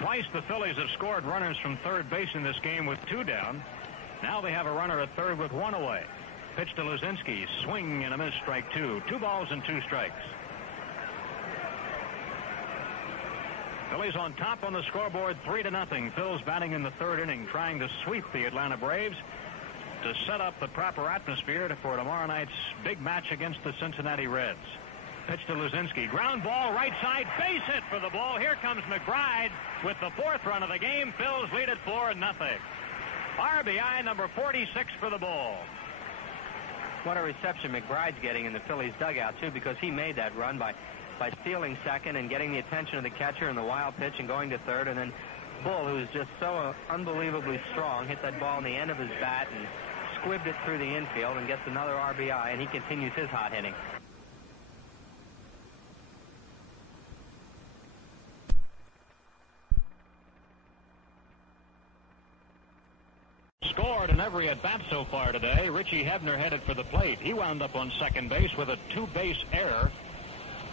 Twice the Phillies have scored runners from third base in this game with 2 down. Now they have a runner at third with 1 away. Pitch to Luzinski. Swing and a miss, strike 2. 2 balls and 2 strikes. Phillies on top on the scoreboard, 3-0. Phil's batting in the third inning, trying to sweep the Atlanta Braves to set up the proper atmosphere for tomorrow night's big match against the Cincinnati Reds. Pitch to Luzinski. Ground ball, right side, base hit for the ball. Here comes McBride with the 4th run of the game. Phil's lead at 4-0. RBI number 46 for the ball. What a reception McBride's getting in the Phillies dugout, too, because he made that run by stealing second and getting the attention of the catcher in the wild pitch and going to third. And then Bull, who's just so unbelievably strong, hit that ball in the end of his bat and squibbed it through the infield and gets another RBI, and he continues his hot hitting. Scored in every at-bat so far today. Richie Hebner headed for the plate. He wound up on second base with a 2-base error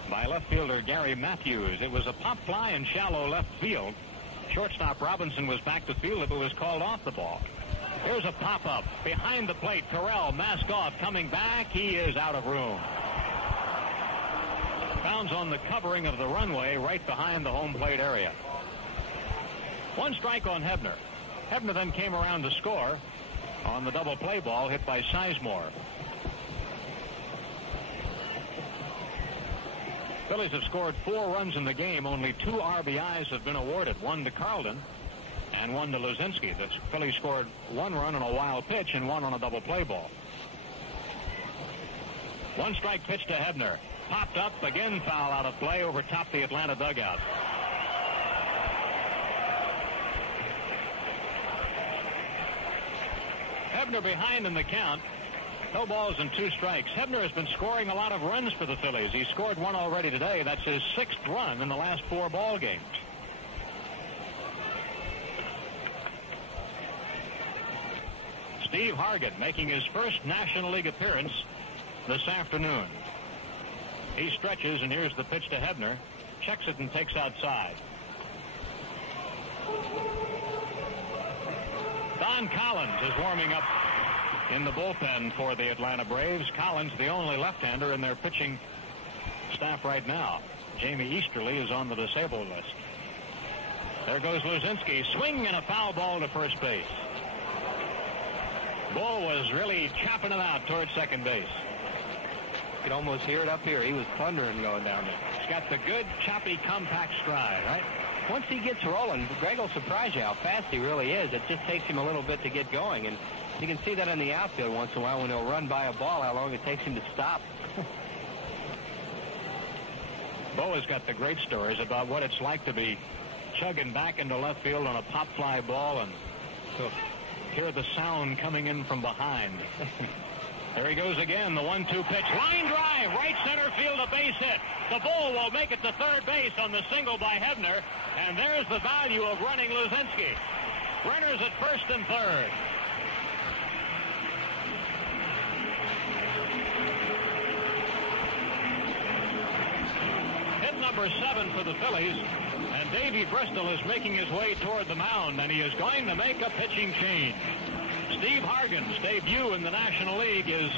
by left fielder Gary Matthews. It was a pop fly in shallow left field. Shortstop Robinson was back to field if it was called off the ball. Here's a pop-up behind the plate. Terrell, mask off, coming back. He is out of room. Bounds on the covering of the runway right behind the home plate area. 1 strike on Hebner. Hebner then came around to score on the double play ball hit by Sizemore. Phillies have scored 4 runs in the game. Only 2 RBIs have been awarded, 1 to Carlton and 1 to Luzinski. The Phillies scored 1 run on a wild pitch and 1 on a double play ball. 1 strike pitch to Hebner. Popped up, again foul out of play over top the Atlanta dugout. Hebner behind in the count. No balls and 2 strikes. Hebner has been scoring a lot of runs for the Phillies. He scored 1 already today. That's his 6th run in the last 4 ball games. Steve Hargan making his first National League appearance this afternoon. He stretches, and here's the pitch to Hebner. Checks it and takes outside. Don Collins is warming up in the bullpen for the Atlanta Braves. Collins, the only left-hander in their pitching staff right now. Jamie Easterly is on the disabled list. There goes Luzinski. Swing and a foul ball to first base. Bull was really chopping it out towards second base. You could almost hear it up here. He was thundering going down there. He's got the good, choppy, compact stride, right? Once he gets rolling, Greg will surprise you how fast he really is. It just takes him a little bit to get going, and you can see that in the outfield once in a while when he'll run by a ball, how long it takes him to stop. Bo has got the great stories about what it's like to be chugging back into left field on a pop fly ball and to hear the sound coming in from behind. There he goes again, the 1-2 pitch. Line drive, right center field, a base hit. The Bull will make it to third base on the single by Hebner, and there's the value of running Luzinski. Runners at first and third. Hit number 7 for the Phillies, and Davey Bristol is making his way toward the mound, and he is going to make a pitching change. Steve Hargan's debut in the National League is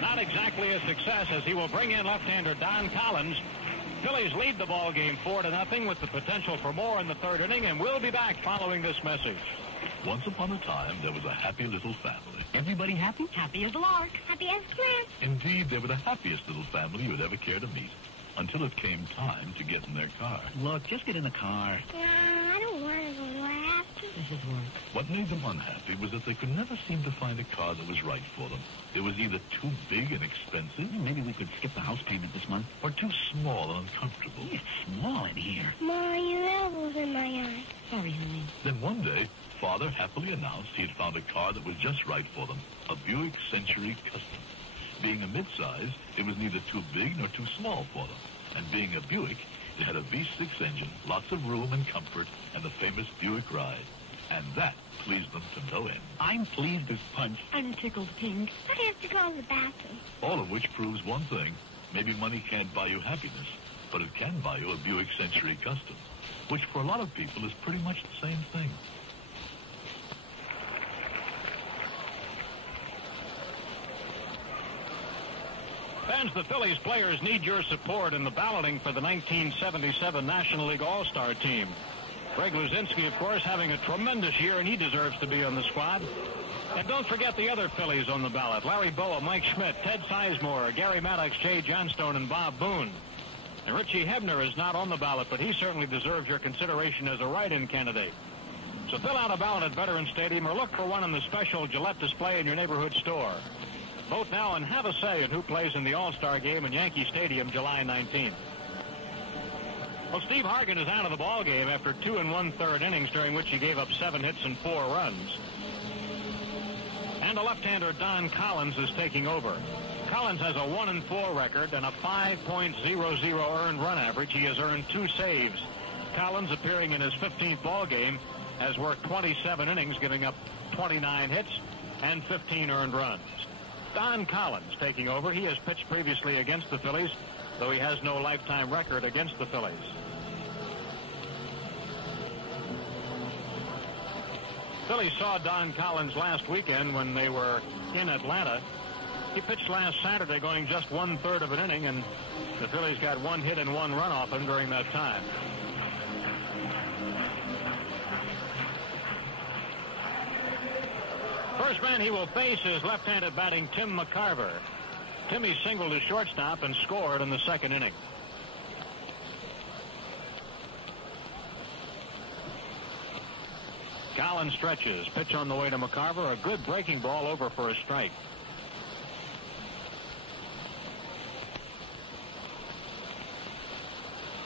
not exactly a success, as he will bring in left-hander Don Collins. Phillies lead the ball game 4-0 with the potential for more in the third inning, and we'll be back following this message. Once upon a time, there was a happy little family. Everybody happy? Happy as a lark. Happy as a clam. Indeed, they were the happiest little family you would ever care to meet, until it came time to get in their car. Look, just get in the car. I don't want to go. Do I have to? glasses work. What made them unhappy was that they could never seem to find a car that was right for them. It was either too big and expensive. Maybe we could skip the house payment this month. Or too small and uncomfortable. It's small in here. Ma, your elbow's in my eye. Sorry, honey. Then one day, Father happily announced he had found a car that was just right for them. A Buick Century Custom. Being a midsize, it was neither too big nor too small for them. And being a Buick, it had a V6 engine, lots of room and comfort, and the famous Buick ride. And that pleased them to no end. I'm pleased as punch. I'm tickled pink. I have to go to the bathroom. All of which proves one thing. Maybe money can't buy you happiness, but it can buy you a Buick Century Custom, which for a lot of people is pretty much the same thing. Fans, the Phillies players need your support in the balloting for the 1977 National League All-Star team. Greg Luzinski, of course, having a tremendous year, and he deserves to be on the squad. And don't forget the other Phillies on the ballot. Larry Boa, Mike Schmidt, Ted Sizemore, Gary Maddox, Jay Johnstone, and Bob Boone. And Richie Hebner is not on the ballot, but he certainly deserves your consideration as a write-in candidate. So fill out a ballot at Veterans Stadium or look for one in the special Gillette display in your neighborhood store. Vote now and have a say in who plays in the All-Star game in Yankee Stadium July 19th. Well, Steve Hargan is out of the ball game after 2 1/3 innings, during which he gave up 7 hits and 4 runs. And the left-hander Don Collins is taking over. Collins has a 1-4 record and a 5.00 earned run average. He has earned 2 saves. Collins, appearing in his 15th ball game, has worked 27 innings, giving up 29 hits and 15 earned runs. Don Collins taking over. He has pitched previously against the Phillies, though he has no lifetime record against the Phillies. Phillies saw Don Collins last weekend when they were in Atlanta. He pitched last Saturday, going just 1/3 of an inning, and the Phillies got 1 hit and 1 run off him during that time. First man he will face is left-handed batting Tim Mccarver. Timmy singled his shortstop and scored in the 2nd inning. Collins stretches. Pitch on the way to Mccarver. A good breaking ball over for a strike.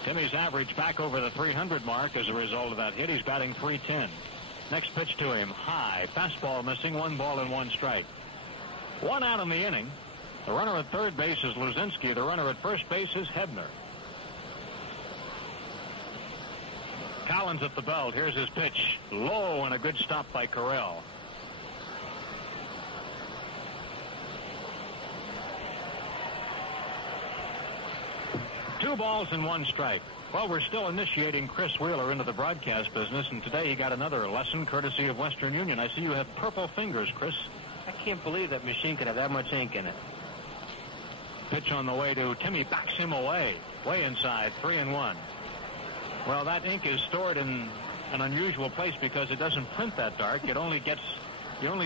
Timmy's average back over the 300 mark as a result of that hit. He's batting .310. Next pitch to him, high. Fastball missing, 1 ball and 1 strike. 1 out in the inning. The runner at third base is Luzinski. The runner at first base is Hebner. Collins at the belt. Here's his pitch. Low, and a good stop by Carrell. Two balls and 1 strike. Well, we're still initiating Chris Wheeler into the broadcast business, and today he got another lesson courtesy of Western Union. I see you have purple fingers, Chris. I can't believe that machine can have that much ink in it. Pitch on the way to Timmy, backs him away. Way inside, 3-1. Well, that ink is stored in an unusual place because it doesn't print that dark. You only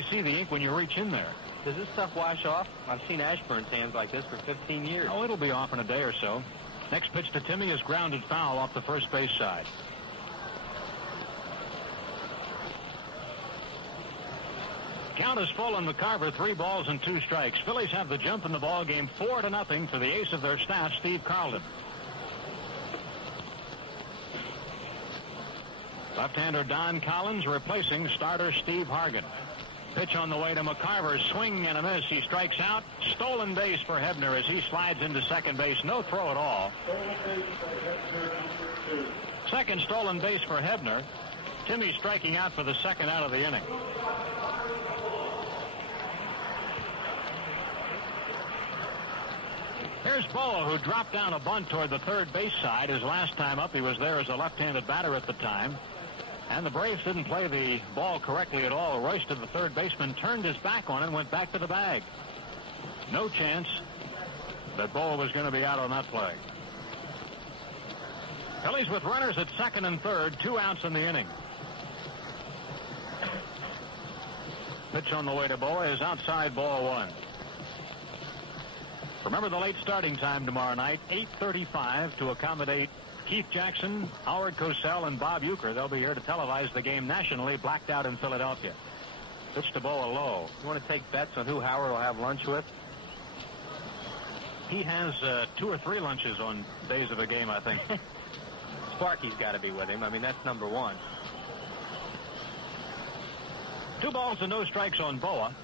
see the ink when you reach in there. Does this stuff wash off? I've seen Ashburn's hands like this for 15 years. Oh, it'll be off in a day or so. Next pitch to Timmy is grounded foul off the first base side. Count is full on Mccarver, 3 balls and 2 strikes. Phillies have the jump in the ball game, 4-0 to the ace of their staff, Steve Carlton. Left-hander Don Collins replacing starter Steve Hargan. Pitch on the way to Mccarver. Swing and a miss. He strikes out. Stolen base for Hebner as he slides into second base. No throw at all. Second stolen base for Hebner. Timmy striking out for the 2nd out of the inning. Here's Boa, who dropped down a bunt toward the third base side. His last time up, he was there as a left-handed batter at the time. And the Braves didn't play the ball correctly at all. Royster, the third baseman, turned his back on it and went back to the bag. No chance that Boa was going to be out on that play. Phillies with runners at 2nd and 3rd, 2 outs in the inning. Pitch on the way to Boa is outside, ball 1. Remember the late starting time tomorrow night, 8:35, to accommodate Keith Jackson, Howard Cosell, and Bob Uecker. They'll be here to televise the game nationally, blacked out in Philadelphia. Pitch to Boa low. You want to take bets on who Howard will have lunch with? He has 2 or 3 lunches on days of a game, I think. Sparky's got to be with him. I mean, that's number one. 2 balls and no strikes on Boa.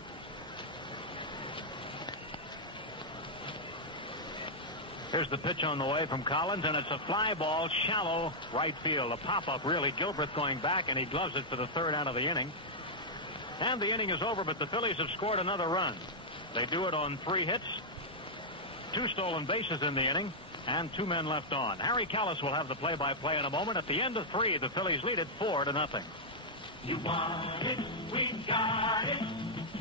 Here's the pitch on the way from Collins, and it's a fly ball, shallow right field. A pop-up, really. Gilbert going back, and he gloves it for the 3rd out of the inning. And the inning is over, but the Phillies have scored another run. They do it on 3 hits, 2 stolen bases in the inning, and 2 men left on. Harry Callis will have the play-by-play in a moment. At the end of 3, the Phillies lead it 4-0. You want it, we got it.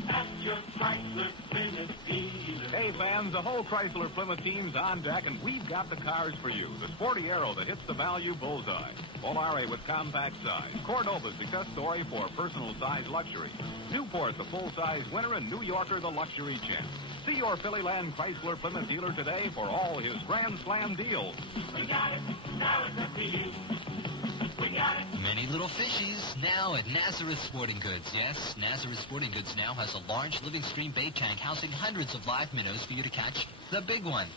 At your Chrysler Plymouth dealer. Hey, fans, the whole Chrysler Plymouth team's on deck, and we've got the cars for you. The Sporty Arrow that hits the value bullseye. Volare with compact size. Cordova's success story for personal size luxury. Newport, the full-size winner, and New Yorker, the luxury champ. See your Phillyland Chrysler Plymouth dealer today for all his Grand Slam deals. We got it. Now it's up to you. We got it. Many little fishies now at Nazareth Sporting Goods. Yes, Nazareth Sporting Goods now has a large living stream bait tank housing hundreds of live minnows for you to catch the big one.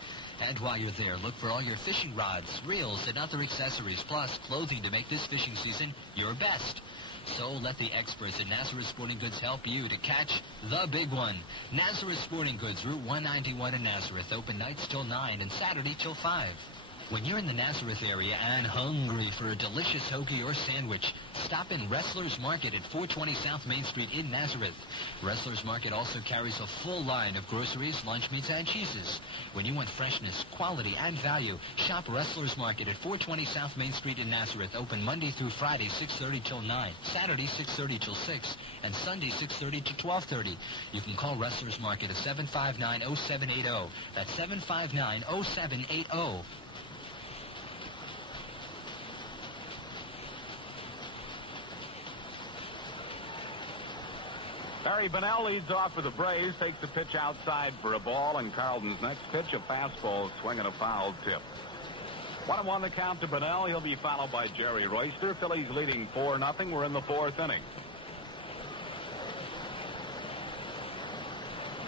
And while you're there, look for all your fishing rods, reels, and other accessories, plus clothing to make this fishing season your best. So let the experts at Nazareth Sporting Goods help you to catch the big one. Nazareth Sporting Goods, Route 191 in Nazareth, open nights till 9 and Saturday till 5. When you're in the Nazareth area and hungry for a delicious hoagie or sandwich, stop in Wrestlers Market at 420 South Main Street in Nazareth. Wrestlers Market also carries a full line of groceries, lunch meats, and cheeses. When you want freshness, quality, and value, shop Wrestlers Market at 420 South Main Street in Nazareth, open Monday through Friday, 6:30 till 9, Saturday, 6:30 till 6, and Sunday, 6:30 to 12:30. You can call Wrestlers Market at 759-0780. That's 759-0780. Barry Bonnell leads off for the Braves, takes the pitch outside for a ball, and Carlton's next pitch, a fastball swinging a foul tip. 1-1 the count to Bonnell. He'll be followed by Jerry Royster. Phillies leading 4-0. We're in the 4th inning.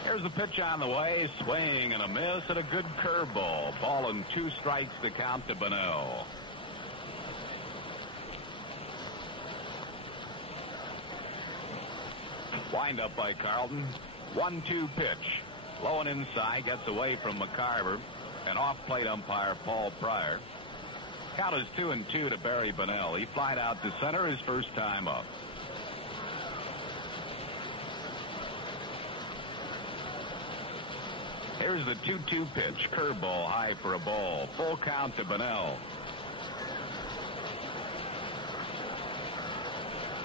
Here's the pitch on the way, swing and a miss, and a good curveball. Ball and 2 strikes to count to Bonnell. Wind up by Carlton. 1-2 pitch. Low and inside, gets away from Mccarver. And off-plate umpire Paul Pryor. Count is 2-2 to Barry Bonnell. He flied out to center his first time up. Here's the 2-2 pitch. Curveball high for a ball. Full count to Bonnell.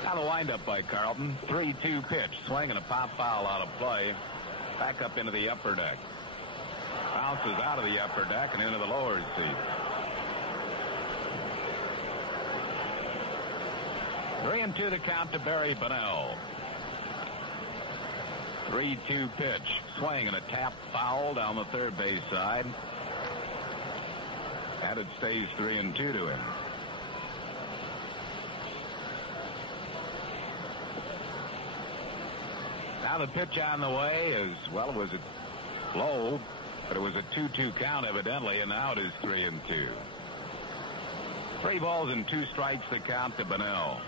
Now the windup by Carlton. 3-2 pitch. Swing and a pop foul out of play. Back up into the upper deck. Bounces out of the upper deck and into the lower seat. 3-2 to count to Barry Bonnell. 3-2 pitch. Swing and a tap foul down the third base side. And it stays 3-2 to him. Now the pitch on the way is, well, it was low, but it was a 2-2 count evidently, and now it is 3-2. 3 balls and 2 strikes to count to Bonnell.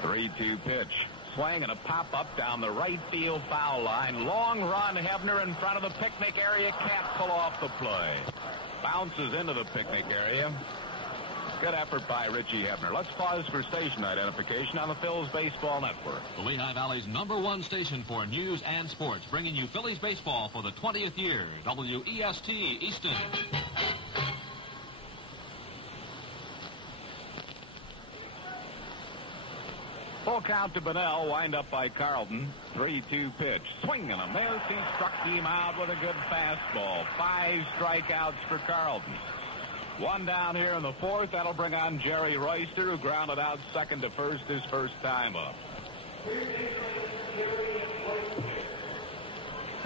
3-2 pitch. Swing and a pop-up down the right field foul line. Long run, Hebner in front of the picnic area. Can't pull off the play. Bounces into the picnic area. Good effort by Richie Hebner. Let's pause for station identification on the Phillies Baseball Network. The Lehigh Valley's #1 station for news and sports, bringing you Phillies baseball for the 20th year. WEST Easton. Full count to Bonnell. Wind up by Carlton. 3-2 pitch. Swing and a miss. He struck him out with a good fastball. 5 strikeouts for Carlton. 1 down here in the 4th. That'll bring on Jerry Reister, who grounded out second to first his first time up.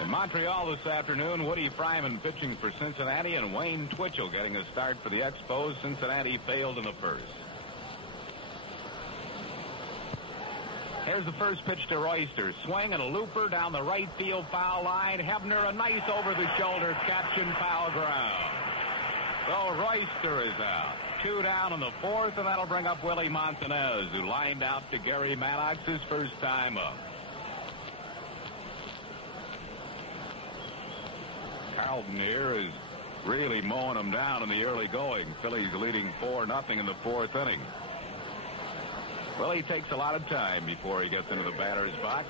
In Montreal this afternoon, Woody Fryman pitching for Cincinnati and Wayne Twitchell getting a start for the Expos. Cincinnati failed in the first. Here's the first pitch to Royster. Swing and a looper down the right field foul line. Hebner, a nice over-the-shoulder catch and foul ground. So Royster is out. 2 down in the fourth, and that'll bring up Willie Montanez, who lined out to Gary Maddox his first time up. Carlton here is really mowing them down in the early going. Phillies leading 4-0 in the fourth inning. Willie takes a lot of time before he gets into the batter's box.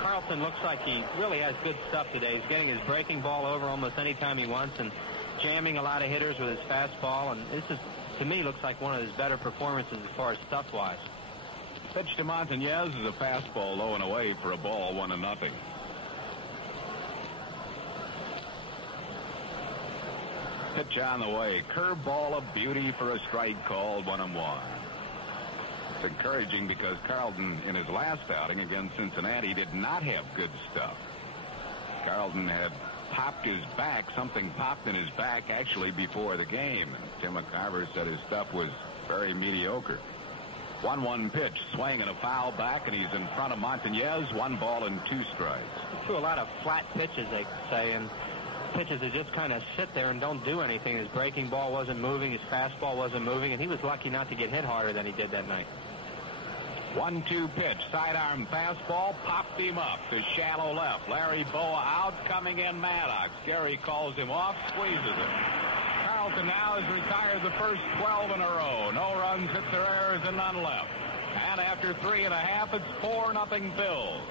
Carlton looks like he really has good stuff today. He's getting his breaking ball over almost any time he wants and jamming a lot of hitters with his fastball. And this is, to me, looks like one of his better performances as far as stuff-wise. Pitch to Montanez is a fastball low and away for a ball, 1-0. Pitch on the way. Curveball of beauty for a strike called 1-1. It's encouraging because Carlton, in his last outing against Cincinnati, did not have good stuff. Carlton had popped his back. Something popped in his back actually before the game. And Tim Mccarver said his stuff was very mediocre. 1-1 pitch. Swing and a foul back, and he's in front of Montanez. 1 ball and 2 strikes. He threw a lot of flat pitches, they say, and pitches that just kind of sit there and don't do anything. His breaking ball wasn't moving, his fastball wasn't moving, and he was lucky not to get hit harder than he did that night. 1-2 pitch, sidearm fastball, popped him up to shallow left. Larry Boa out, coming in Maddox. Gary calls him off, squeezes it. Carlton now has retired the first 12 in a row. No runs, hits or errors, and none left. And after 3.5, it's 4-0 Phils.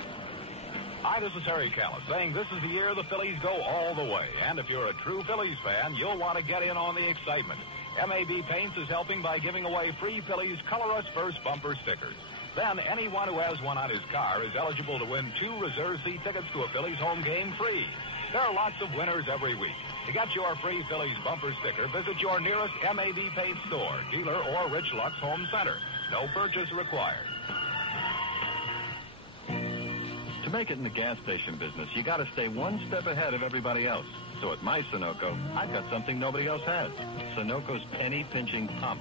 Hi, this is Harry Callis saying this is the year the Phillies go all the way. And if you're a true Phillies fan, you'll want to get in on the excitement. MAB Paints is helping by giving away free Phillies Color Us First bumper stickers. Then anyone who has one on his car is eligible to win 2 reserve seat tickets to a Phillies home game free. There are lots of winners every week. To get your free Phillies bumper sticker, visit your nearest MAB Paint store, dealer, or Rich Lux Home Center. No purchase required. To make it in the gas station business, you got to stay one step ahead of everybody else. So at my Sunoco, I've got something nobody else has. Sunoco's penny pinching pump.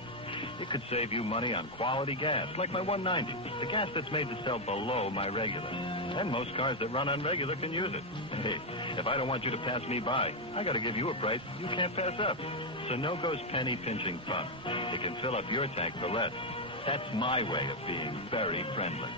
It could save you money on quality gas, like my 190, the gas that's made to sell below my regular. And most cars that run on regular can use it. Hey, if I don't want you to pass me by, I got to give you a price you can't pass up. Sunoco's penny pinching pump. It can fill up your tank for less. That's my way of being very friendly.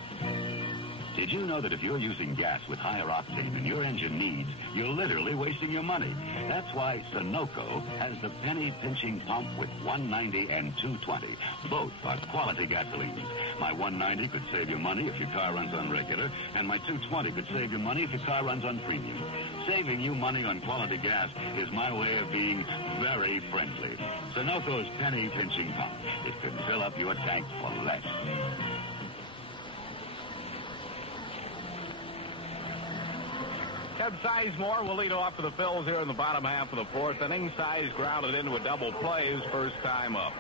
Did you know that if you're using gas with higher octane than your engine needs, you're literally wasting your money? That's why Sunoco has the penny pinching pump with 190 and 220. Both are quality gasolines. My 190 could save you money if your car runs on regular, and my 220 could save you money if your car runs on premium. Saving you money on quality gas is my way of being very friendly. Sunoco's penny pinching pump. It can fill up your tank for less. Ted Sizemore will lead off for the Phils here in the bottom half of the fourth inning. Size grounded into a double play his first time up.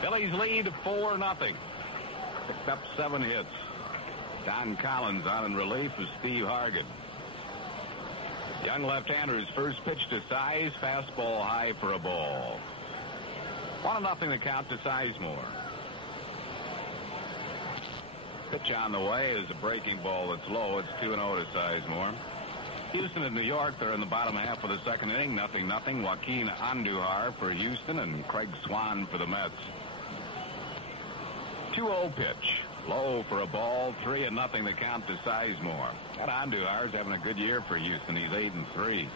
Phillies lead 4-0. Picked up 7 hits. Don Collins on in relief of Steve Hargan. Young left-hander's first pitch to Size. Fastball high for a ball. 1-0 the count to Sizemore. Pitch on the way is a breaking ball that's low. It's 2-0 to Sizemore. Houston and New York, they're in the bottom half of the second inning. 0-0. Joaquin Andujar for Houston and Craig Swan for the Mets. 2-0 pitch. Low for a ball. 3-0 the count to Sizemore. That Andujar's having a good year for Houston. He's 8-3.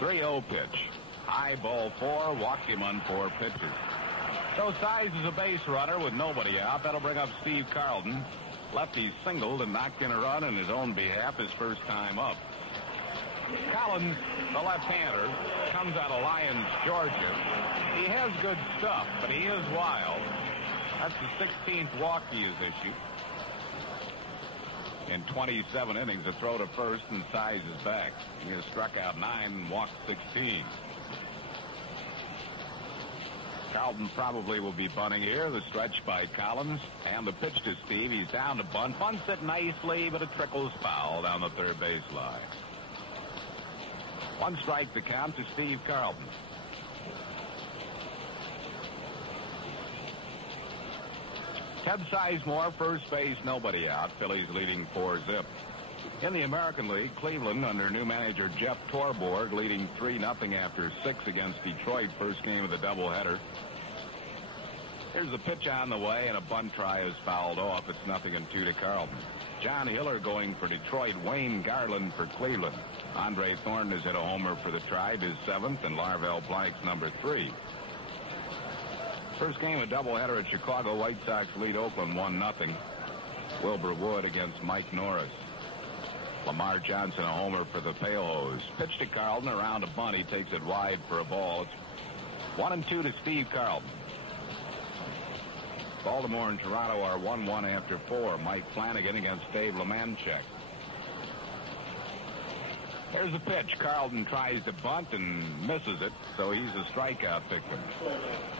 3-0 pitch. High ball 4. Walked him on 4 pitches. So Size is a base runner with nobody out. That'll bring up Steve Carlton. Lefty singled and knocked in a run in his own behalf his first time up. Collins, the left-hander, comes out of Lyons, Georgia. He has good stuff, but he is wild. That's the 16th walk he has issued. In 27 innings, a throw to first, and Size is back. He has struck out 9 and walked 16. Carlton probably will be bunting here. The stretch by Collins. And the pitch to Steve. He's down to bunt. Bunts it nicely, but it trickles foul down the third base line. 1 strike the count to Steve Carlton. Ted Sizemore, first base, nobody out. Phillies leading 4-0. In the American League, Cleveland under new manager Jeff Torborg leading 3-0 after 6 against Detroit, first game of the doubleheader. Here's the pitch on the way, and a bunt try is fouled off. It's 0-2 to Carlton. John Hiller going for Detroit. Wayne Garland for Cleveland. Andre Thornton has hit a homer for the Tribe, his 7th, and Larvell Blank's number 3. First game of doubleheader at Chicago. White Sox lead Oakland 1-0. Wilbur Wood against Mike Norris. Lamar Johnson a homer for the Palos. Pitch to Carlton, around a bunt. He takes it wide for a ball. It's 1-2 to Steve Carlton. Baltimore and Toronto are 1-1 after 4. Mike Flanagan against Dave Lemanchek. Here's the pitch. Carlton tries to bunt and misses it, so he's a strikeout victim.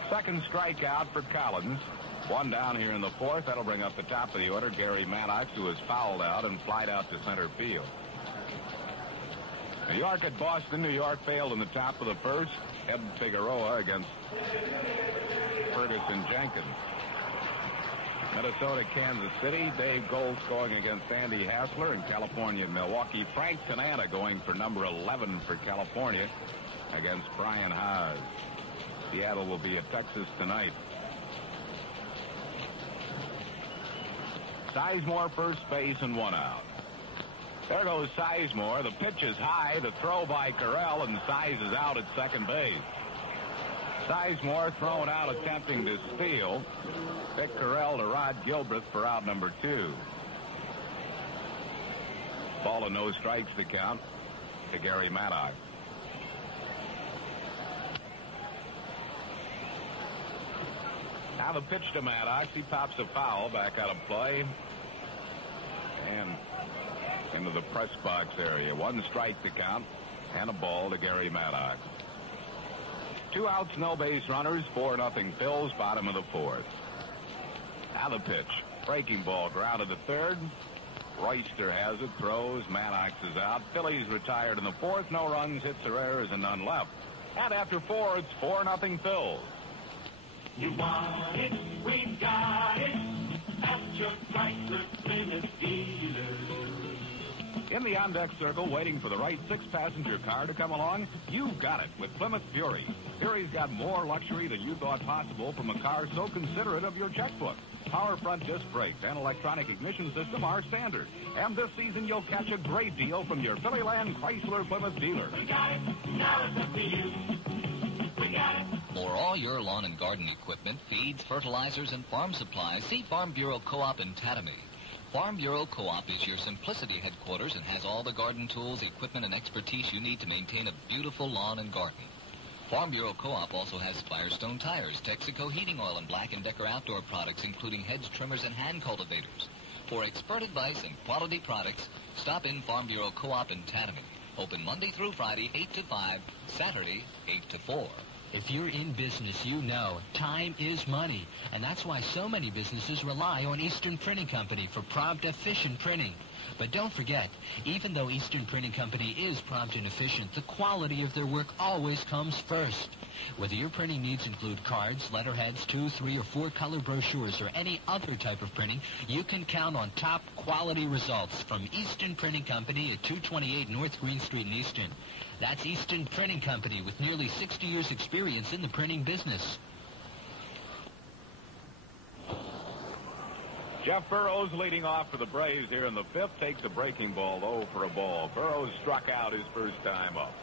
Second strikeout for Collins. 1 down here in the 4th. That'll bring up the top of the order Gary Maddox, who was fouled out and flied out to center field. New York at Boston. New York failed in the top of the 1st. Ed Figueroa against Ferguson Jenkins. Minnesota, Kansas City. Dave Gold going against Andy Hassler. In California, Milwaukee. Frank Tanana going for number 11 for California against Brian Haas. Seattle will be at Texas tonight. Sizemore first base and 1 out. There goes Sizemore. The pitch is high. The throw by Carrell, and Size is out at second base. Sizemore thrown out attempting to steal. Vic Carrell to Rod Gilbert for out number 2. Ball and no strikes to count to Gary Maddox. Now the pitch to Maddox. He pops a foul back out of play. And into the press box area. 1 strike to count. And a ball to Gary Maddox. 2 outs, no base runners. 4-0 Phils, bottom of the 4th. Now the pitch. Breaking ball, grounded to third. Royster has it, throws. Maddox is out. Phillies retired in the 4th. No runs, hits or errors, and none left. And after 4, it's 4-0 Phils. You want it, we've got it. At your Chrysler Plymouth dealer. In the on-deck circle, waiting for the right 6-passenger car to come along, you've got it with Plymouth Fury. Fury's got more luxury than you thought possible from a car so considerate of your checkbook. Power front disc brakes and electronic ignition system are standard. And this season, you'll catch a great deal from your Phillyland Chrysler Plymouth dealer. We got it. Now it's up to you. We got it. For all your lawn and garden equipment, feeds, fertilizers, and farm supplies, see Farm Bureau Co-op in Tatamy. Farm Bureau Co-op is your simplicity headquarters and has all the garden tools, equipment, and expertise you need to maintain a beautiful lawn and garden. Farm Bureau Co-op also has Firestone tires, Texaco heating oil, and Black & Decker outdoor products, including heads, trimmers, and hand cultivators. For expert advice and quality products, stop in Farm Bureau Co-op in Tatamy. Open Monday through Friday, 8 to 5, Saturday, 8 to 4. If you're in business, you know time is money, and that's why so many businesses rely on Eastern Printing Company for prompt, efficient printing. But don't forget, even though Eastern Printing Company is prompt and efficient, the quality of their work always comes first. Whether your printing needs include cards, letterheads, 2, 3, or 4 color brochures, or any other type of printing, you can count on top quality results from Eastern Printing Company at 228 North Green Street in Eastern. That's Eastern Printing Company with nearly 60 years experience in the printing business. Jeff Burrows leading off for the Braves here in the 5th. Takes a breaking ball, low for a ball. Burrows struck out his first time up.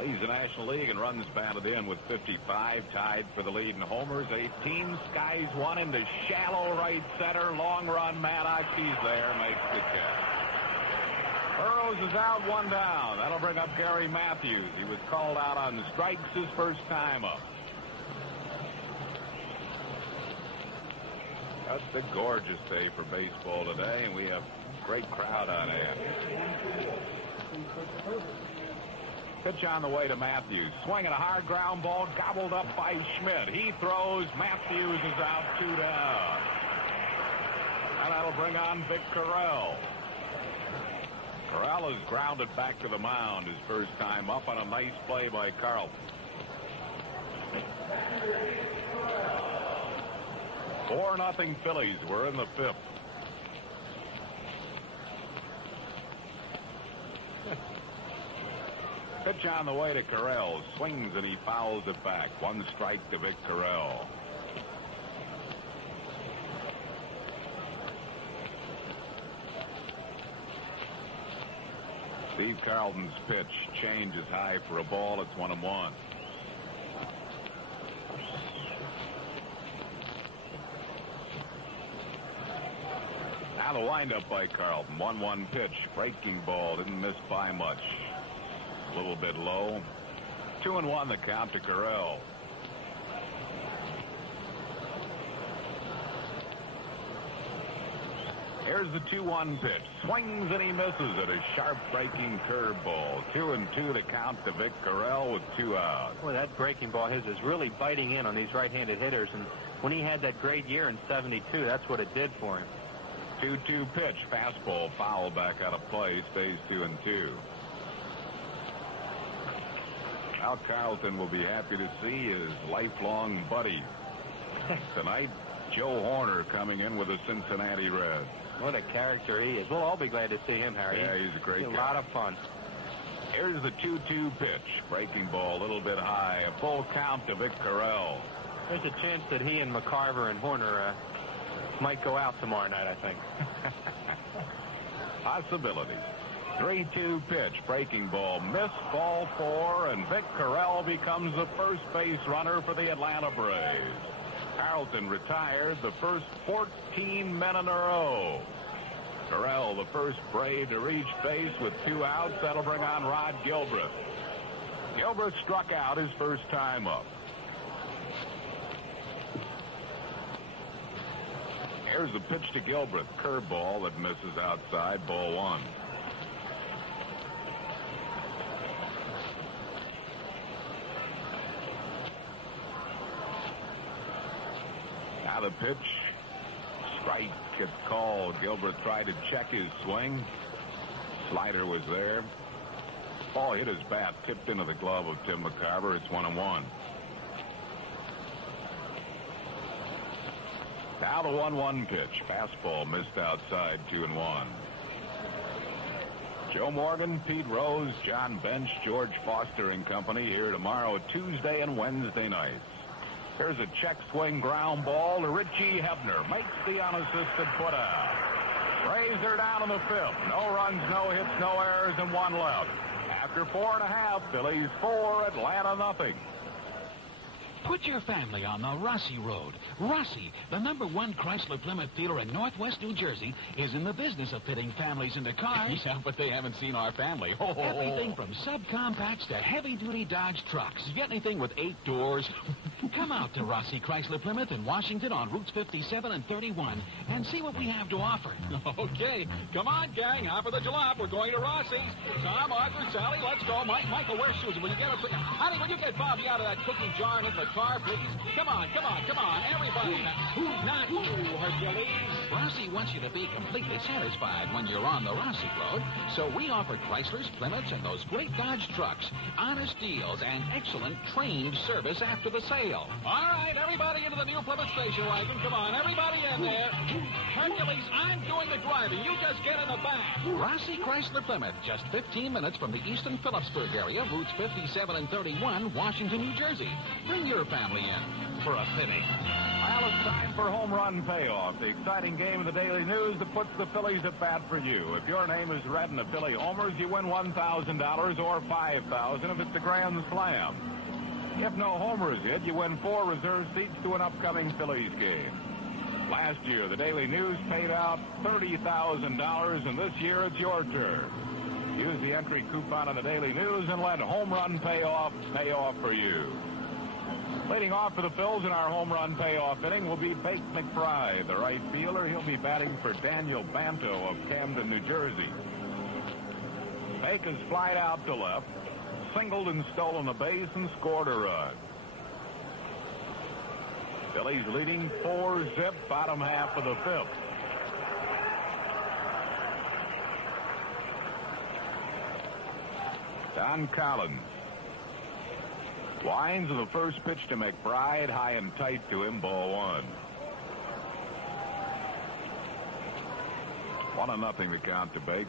Leads the National League and runs batted in with 55. Tied for the lead in homers. 18. Skies one into shallow right center. Long run. Maddox, he's there. Makes the catch. Burrows is out, 1 down. That'll bring up Gary Matthews. He was called out on strikes his first time up. Just a gorgeous day for baseball today, and we have a great crowd on hand. Pitch on the way to Matthews. Swinging a hard ground ball, gobbled up by Schmidt. He throws. Matthews is out, 2 down. And that'll bring on Vic Carrell. Carrell is grounded back to the mound his first time up on a nice play by Carlton. 4-0 Phillies. We're in the 5th. Pitch on the way to Carrell. Swings and he fouls it back. 1 strike to Vic Carrell. Steve Carlton's pitch changes high for a ball. It's 1-1. Now the windup by Carlton. 1-1 pitch. Breaking ball. Didn't miss by much. A little bit low. 2-1 the count to Carrell. Here's the 2-1 pitch. Swings and he misses it. A sharp breaking curveball. 2-2 the count to Vic Carrell with 2 outs. Well, that breaking ball his is really biting in on these right-handed hitters. And when he had that great year in '72, that's what it did for him. 2-2 pitch. Fastball foul back out of play. Stays 2-2. Al Carlton will be happy to see his lifelong buddy tonight, Joe Horner, coming in with the Cincinnati Reds. What a character he is. We'll all be glad to see him, Harry. Yeah, he's a great guy. A lot of fun. Here's the 2-2 pitch. Breaking ball a little bit high. A full count to Vic Carrell. There's a chance that he and Mccarver and Horner might go out tomorrow night, I think. Possibility. 3-2 pitch. Breaking ball. Miss, ball 4, and Vic Carrell becomes the first base runner for the Atlanta Braves. Carlton retired the first 14 men in a row. Carrell, the first Brave to reach base with 2 outs. That'll bring on Rod Gilbert. Gilbert struck out his first time up. Here's the pitch to Gilbert. Curveball that misses outside. Ball 1. Now the pitch. Strike gets called. Gilbert tried to check his swing. Slider was there. Ball hit his bat, tipped into the glove of Tim Mccarver. It's 1-1. Now the 1-1 pitch. Fastball missed outside. 2-1. Joe Morgan, Pete Rose, John Bench, George Foster and company here tomorrow, Tuesday and Wednesday nights. Here's a check swing ground ball to Richie Hebner. Makes the unassisted put out. Reister down in the 5th. No runs, no hits, no errors, and 1 left. After 4.5, Phillies 4, Atlanta nothing. Put your family on the Rossi Road. Rossi, the #1 Chrysler Plymouth dealer in Northwest New Jersey, is in the business of fitting families into cars. Yeah, but they haven't seen our family. Everything from subcompacts to heavy-duty Dodge trucks. You get anything with 8 doors? Come out to Rossi Chrysler Plymouth in Washington on routes 57 and 31 and see what we have to offer. Okay. Come on, gang. Hop for the jalop. We're going to Rossi's. Tom, Arthur, Sally, let's go. Michael, wear shoes. Will you get us? Honey, will you get Bobby out of that cookie jar and in the car, please? Come on, everybody. Not you, Hercules. Rossi wants you to be completely satisfied when you're on the Rossi Road, so we offer Chryslers, Plymouths, and those great Dodge trucks, honest deals, and excellent trained service after the sale. All right, everybody into the new Plymouth station wagon. Come on, everybody in there. Hercules, I'm doing the driving. You just get in the back. Rossi Chrysler Plymouth, just 15 minutes from the Easton Phillipsburg area, routes 57 and 31, Washington, New Jersey. Bring your family in for a fitting. Well, it's time for Home Run Payoff, the exciting game of the Daily News that puts the Phillies at bat for you. If your name is read in the Philly homers, you win $1,000 or $5,000 if it's a grand slam. If no homers hit, you win 4 reserve seats to an upcoming Phillies game. Last year, the Daily News paid out $30,000, and this year it's your turn. Use the entry coupon on the Daily News and let Home Run Payoff pay off for you. Leading off for the Phils in our home run payoff inning will be Bake McBride, the right fielder. He'll be batting for Daniel Banto of Camden, New Jersey. Bake is flied out to left. singled and stolen a base and scored a run. Phillies leading 4-zip, bottom half of the fifth. Don Collins winds of the first pitch to McBride, high and tight to him, ball one. 1-0 the count to Bake.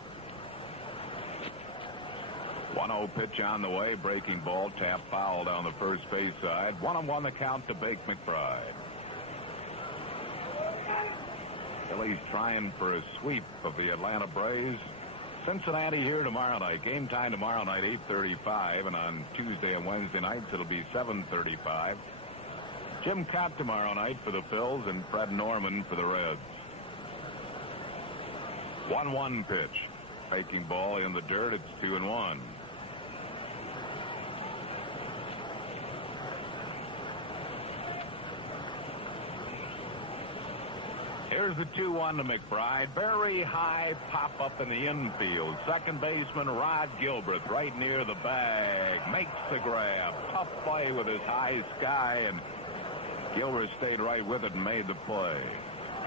1-0 pitch on the way, breaking ball, tap foul down the first base side. 1-1 the count to Bake McBride. Phillies trying for a sweep of the Atlanta Braves. Cincinnati here tomorrow night. Game time tomorrow night, 8:35, and on Tuesday and Wednesday nights it'll be 7:35. Jim Cott tomorrow night for the Phils and Fred Norman for the Reds. 1-1 pitch. Faking ball in the dirt. It's 2-1. Here's the 2-1 to McBride. Very high pop up in the infield. Second baseman Rod Gilbert right near the bag. Makes the grab. Tough play with his high sky, and Gilbert stayed right with it and made the play.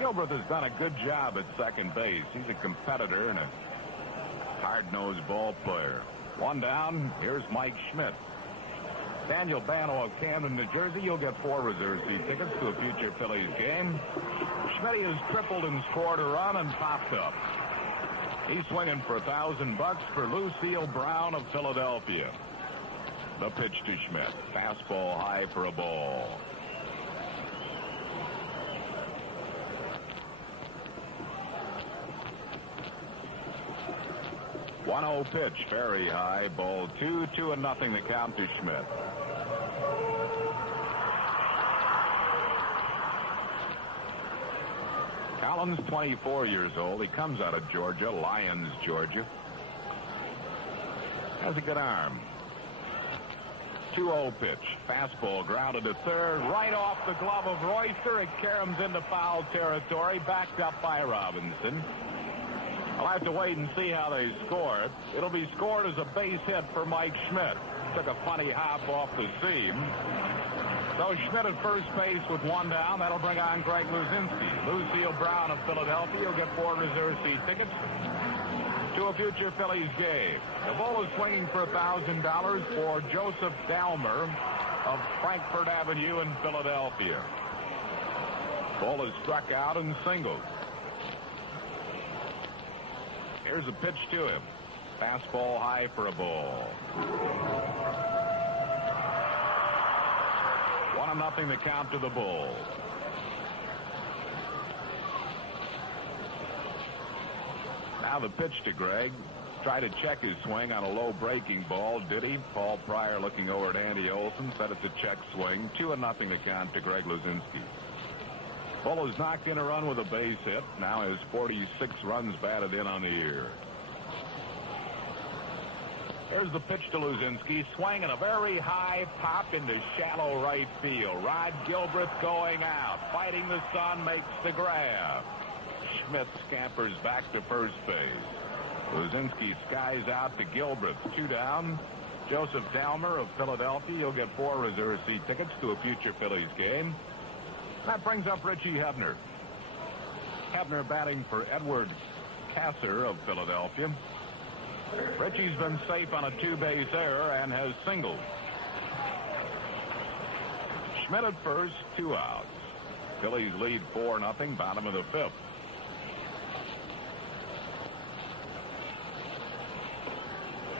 Gilbert has done a good job at second base. He's a competitor and a hard-nosed ball player. One down. Here's Mike Schmidt. Daniel Bano of Camden, New Jersey. You'll get 4 reserve seat tickets to a future Phillies game. Schmidt has tripled and scored a run and popped up. He's swinging for $1,000 for Lucille Brown of Philadelphia. The pitch to Schmidt. Fastball high for a ball. One-0 pitch, very high, ball 2, 2-0 the count to Schmidt. Collins, 24 years old. He comes out of Georgia, Lyons, Georgia. Has a good arm. 2-0 pitch. Fastball grounded to third. Right off the glove of Royster. It caroms into foul territory. Backed up by Robinson. I'll have to wait and see how they score it. It'll be scored as a base hit for Mike Schmidt. Took a funny hop off the seam. So Schmidt at first base with 1 down. That'll bring on Greg Luzinski. Lucille Brown of Philadelphia will get 4 reserve seat tickets to a future Phillies game. The Bull is swinging for $1,000 for Joseph Dalmer of Frankfurt Avenue in Philadelphia. Bull is struck out and singled. Here's a pitch to him. Fastball high for a ball. 1-0 the count to the Bull. Now the pitch to Greg. Try to check his swing on a low breaking ball. Did he? Paul Pryor looking over at Andy Olson. Said it's a check swing. 2-0 the count to Greg Luzinski. Bull has knocked in a run with a base hit. Now has 46 runs batted in on the year. Here's the pitch to Luzinski. Swing and a very high pop into shallow right field. Rod Gilbert going out. Fighting the sun, makes the grab. Schmidt scampers back to first base. Luzinski skies out to Gilbert. 2 down. Joseph Dalmer of Philadelphia. He'll get 4 reserve seat tickets to a future Phillies game. That brings up Richie Hebner. Hebner batting for Edward Kasser of Philadelphia. Richie's been safe on a 2-base error and has singled. Schmidt at first, 2 outs. Phillies lead 4-0, bottom of the 5th.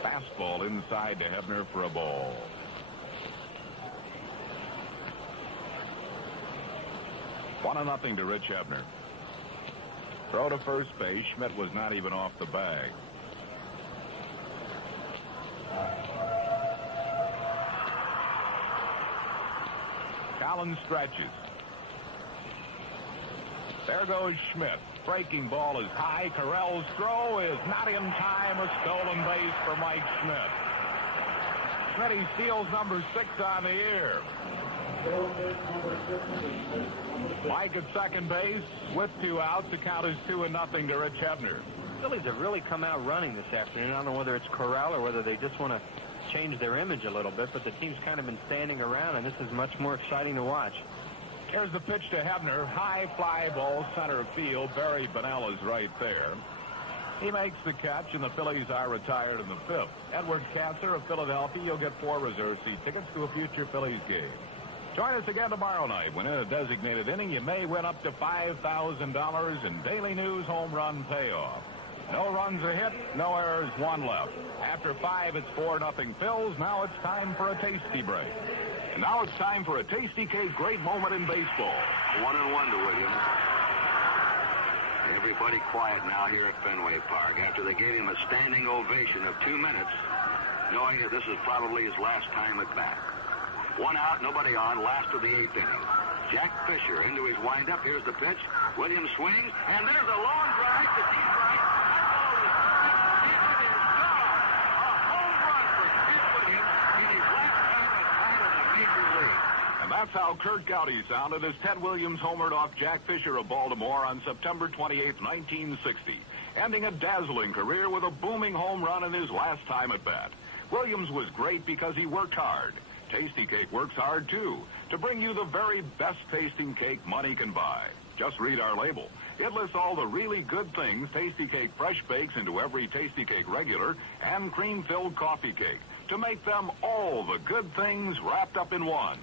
Fastball inside to Hebner for a ball. One to nothing to Rich Hebner. Throw to first base. Schmidt was not even off the bag. Collins stretches. There goes Schmidt. Breaking ball is high. Carrell's throw is not in time. A stolen base for Mike Schmidt. Schmidt steals number 6 on the year. Mike at second base with 2 outs. The count is 2-0 to Rich Hebner. Phillies have really come out running this afternoon. I don't know whether it's Carrell or whether they just want to changed their image a little bit, but the team's kind of been standing around, and this is much more exciting to watch. Here's the pitch to Hebner. High fly ball, center field. Barry Bonnell is right there. He makes the catch, and the Phillies are retired in the fifth. Edward Kasser of Philadelphia, you'll get 4 reserve seat tickets to a future Phillies game. Join us again tomorrow night when in a designated inning you may win up to $5,000 in Daily News home run payoff. No runs are hit, no errors, 1 left. After 5, it's 4-0 Phils. Now it's time for a tasty break. And now it's time for a Tasty Cake great moment in baseball. 1-1 to Williams. Everybody quiet now here at Fenway Park after they gave him a standing ovation of 2 minutes, knowing that this is probably his last time at bat. 1 out, nobody on, last of the 8th inning. Jack Fisher into his windup. Here's the pitch. Williams swings, and there's a long drive to deep right. That ball is gone. A home run for Steve Williams in his last time at bat in the major league. And that's how Kurt Gowdy sounded as Ted Williams homered off Jack Fisher of Baltimore on September 28, 1960, ending a dazzling career with a booming home run in his last time at bat. Williams was great because he worked hard. Tasty Cake works hard, too, to bring you the very best tasting cake money can buy. Just read our label. It lists all the really good things Tasty Cake fresh bakes into every Tasty Cake regular and cream-filled coffee cake to make them all the good things wrapped up in one.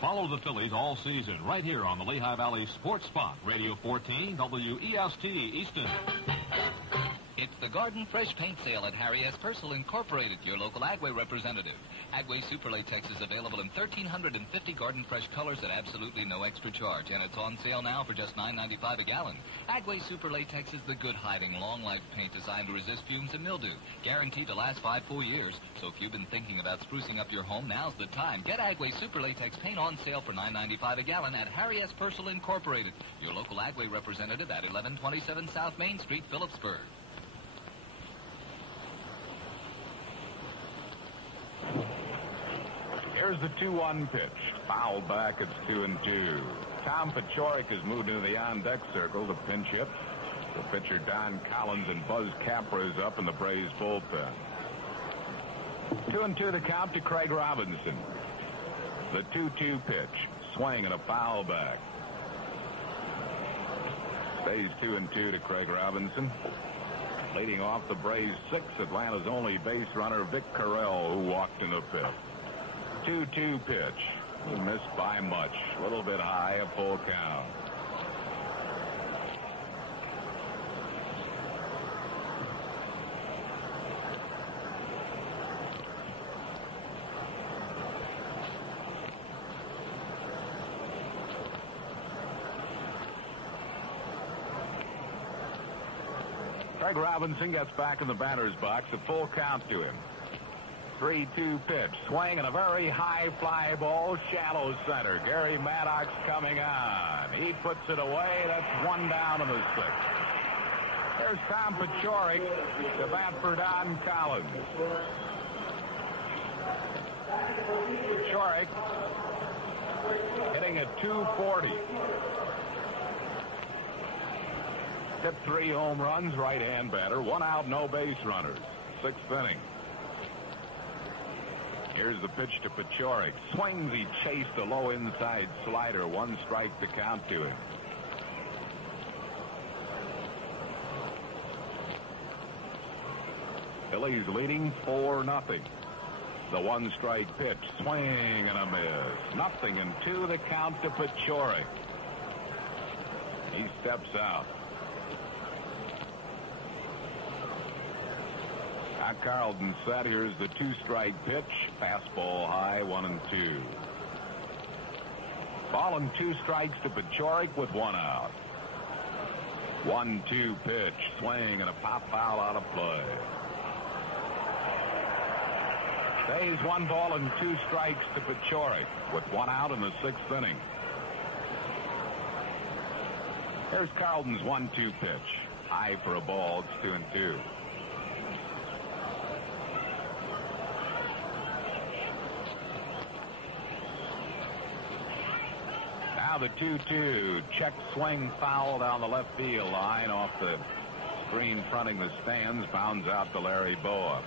Follow the Phillies all season right here on the Lehigh Valley Sports Spot, Radio 14, WEST Easton. It's the Garden Fresh Paint Sale at Harry S. Purcell Incorporated, your local Agway representative. Agway Super Latex is available in 1,350 Garden Fresh colors at absolutely no extra charge, and it's on sale now for just $9.95 a gallon. Agway Super Latex is the good-hiding, long-life paint designed to resist fumes and mildew, guaranteed to last 5 full years. So if you've been thinking about sprucing up your home, now's the time. Get Agway Super Latex paint on sale for $9.95 a gallon at Harry S. Purcell Incorporated, your local Agway representative at 1127 South Main Street, Phillipsburg. Here's the 2-1 pitch. Foul back, it's 2-2. Tom Paciorek has moved into the on-deck circle to pinch hit. The pitcher Don Collins and Buzz Capra is up in the Braves bullpen. 2-2 the count to Craig Robinson. The 2-2 pitch. Swing and a foul back. Stays 2-2 to Craig Robinson. Leading off the Braves' 6th, Atlanta's only base runner, Vic Carrell, who walked in the 5th. 2-2 pitch. Missed by much. A little bit high, a full count. Craig Robinson gets back in the batter's box. A full count to him. 3-2 pitch. Swing and a very high fly ball. Shallow center. Gary Maddox coming on. He puts it away. That's 1 down in the 6th. Here's Tom Paciorek to bat for Don Collins. Paciorek hitting at 240. Hit 3 home runs, right-hand batter. 1 out, no base runners. 6th inning. Here's the pitch to Paciorek. Swings, he chased a low inside slider. 1 strike to count to him. Phillies leading 4-0. The 1 strike pitch. Swing and a miss. 0-2 the count to Paciorek. He steps out. Carlton set. Here's the 2 strike pitch. Fastball high, 1-2. Ball and 2 strikes to Paciorek with 1 out. 1-2 pitch. Swing and a pop foul out of play. Stays 1 ball and 2 strikes to Paciorek with 1 out in the 6th inning. Here's Carlton's 1-2 pitch. High for a ball. It's 2-2. the 2-2. Check swing foul down the left field line off the screen fronting the stands. Bounds out to Larry Boa.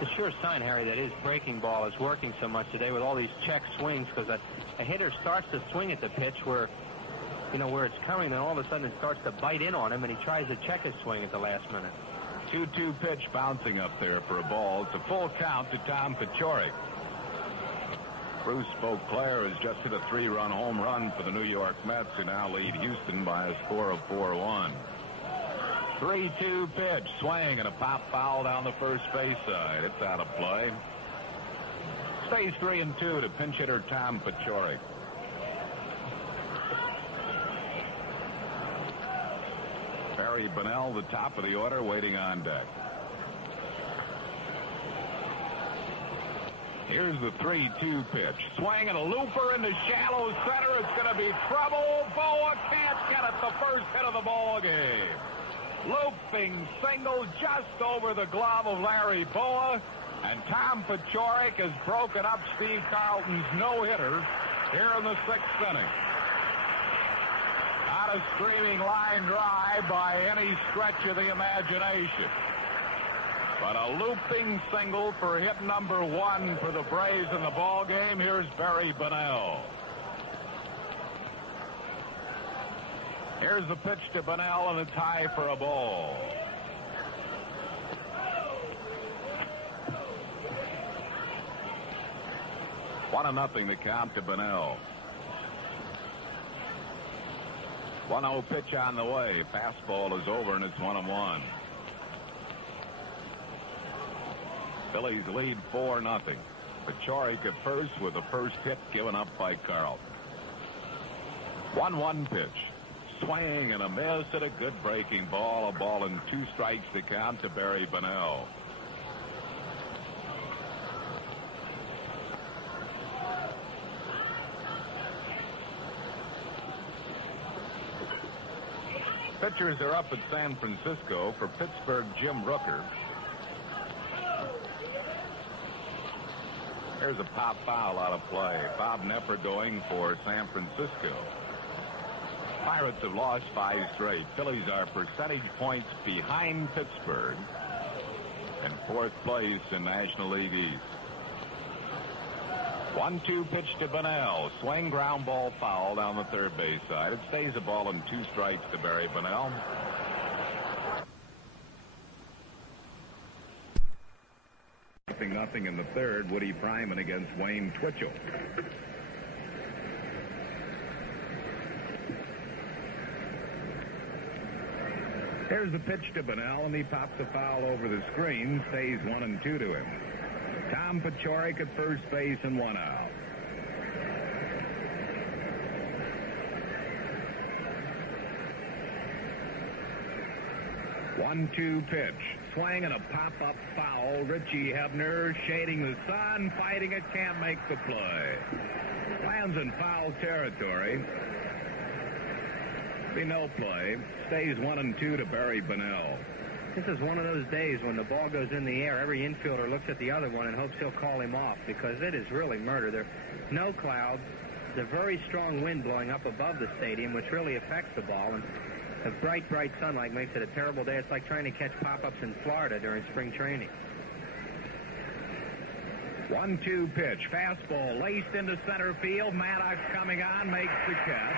It's a sure sign, Harry, that his breaking ball is working so much today with all these check swings, because a hitter starts to swing at the pitch where it's coming, and all of a sudden it starts to bite in on him, and he tries to check his swing at the last minute. 2-2 pitch bouncing up there for a ball. It's a full count to Tom Paciorek. Bruce Beauclair has just hit a 3-run home run for the New York Mets, who now lead Houston by a score of 4-1. 3-2 pitch, swing, and a pop foul down the first base side. It's out of play. Stays 3-2 to pinch hitter Tom Paciorek. Barry Bonnell, the top of the order, waiting on deck. Here's the 3-2 pitch. Swing and a looper into shallow center. It's going to be trouble. Boa can't get it. The first hit of the ball game. Looping single just over the glove of Larry Boa. And Tom Paciorek has broken up Steve Carlton's no-hitter here in the 6th inning. Not a screaming line drive by any stretch of the imagination. But a looping single for hit number 1 for the Braves in the ball game. Here's Barry Bonnell. Here's the pitch to Bonnell, and it's high for a ball. One and nothing to count to Bonnell. 1-0 pitch on the way. Fastball is over, and it's 1-1. Phillies lead 4-0. Paciorek at first with the first hit given up by Carlton. 1-1 pitch. Swing and a miss at a good breaking ball. A ball and 2 strikes to count to Barry Bonnell. Pitchers are up at San Francisco. For Pittsburgh, Jim Rooker. Here's a pop foul out of play. Bob Knepper going for San Francisco. Pirates have lost 5 straight. Phillies are percentage points behind Pittsburgh in 4th place in National League East. 1-2 pitch to Bonnell. Swing, ground ball, foul down the third base side. It stays a ball and 2 strikes to Barry Bonnell. Nothing in the third. Woody Fryman against Wayne Twitchell. Here's the pitch to Bonnell, and he pops a foul over the screen. Stays 1-2 to him. Tom Paciorek at first base and 1 out. One-two pitch. Swing and a pop-up foul. Richie Hebner shading the sun, fighting it, can't make the play. Lands in foul territory. Be no play. Stays 1-2 to Barry Bonnell. This is one of those days when the ball goes in the air. Every infielder looks at the other one and hopes he'll call him off, because it is really murder. There are no clouds. There's a very strong wind blowing up above the stadium, which really affects the ball. And the bright, bright sunlight makes it a terrible day. It's like trying to catch pop-ups in Florida during spring training. 1-2 pitch. Fastball laced into center field. Maddox coming on, makes the catch.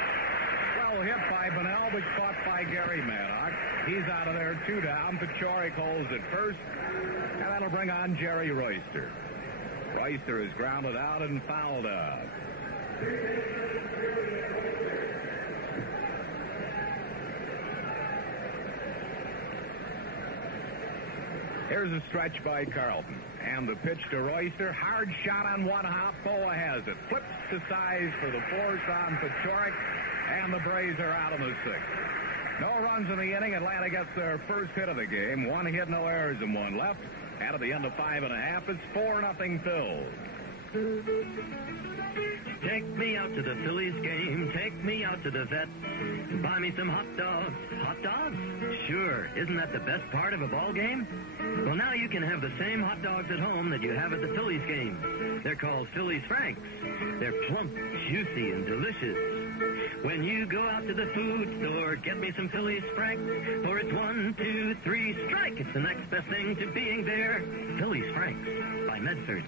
Well hit by Bonnell, but caught by Gary Maddox. He's out of there, 2 down. Paciorek holds at first, and that'll bring on Jerry Royster. Reister is grounded out and fouled out. Here's a stretch by Carlton. And the pitch to Royster. Hard shot on one hop. Boa has it. Flips to size for the force on Paciorek. And the Braves are out in the 6th. No runs in the inning. Atlanta gets their first hit of the game. 1 hit, no errors, and 1 left. And at the end of 5.5, it's 4-0 Phils. Take me out to the Phillies game. Take me out to the vet. Buy me some hot dogs. Hot dogs? Sure. Isn't that the best part of a ball game? Well, now you can have the same hot dogs at home that you have at the Phillies game. They're called Phillies Franks. They're plump, juicy, and delicious. When you go out to the food store, get me some Phillies Frank. For it's 1, 2, 3, strike. It's the next best thing to being there. Phillies Franks by Medford.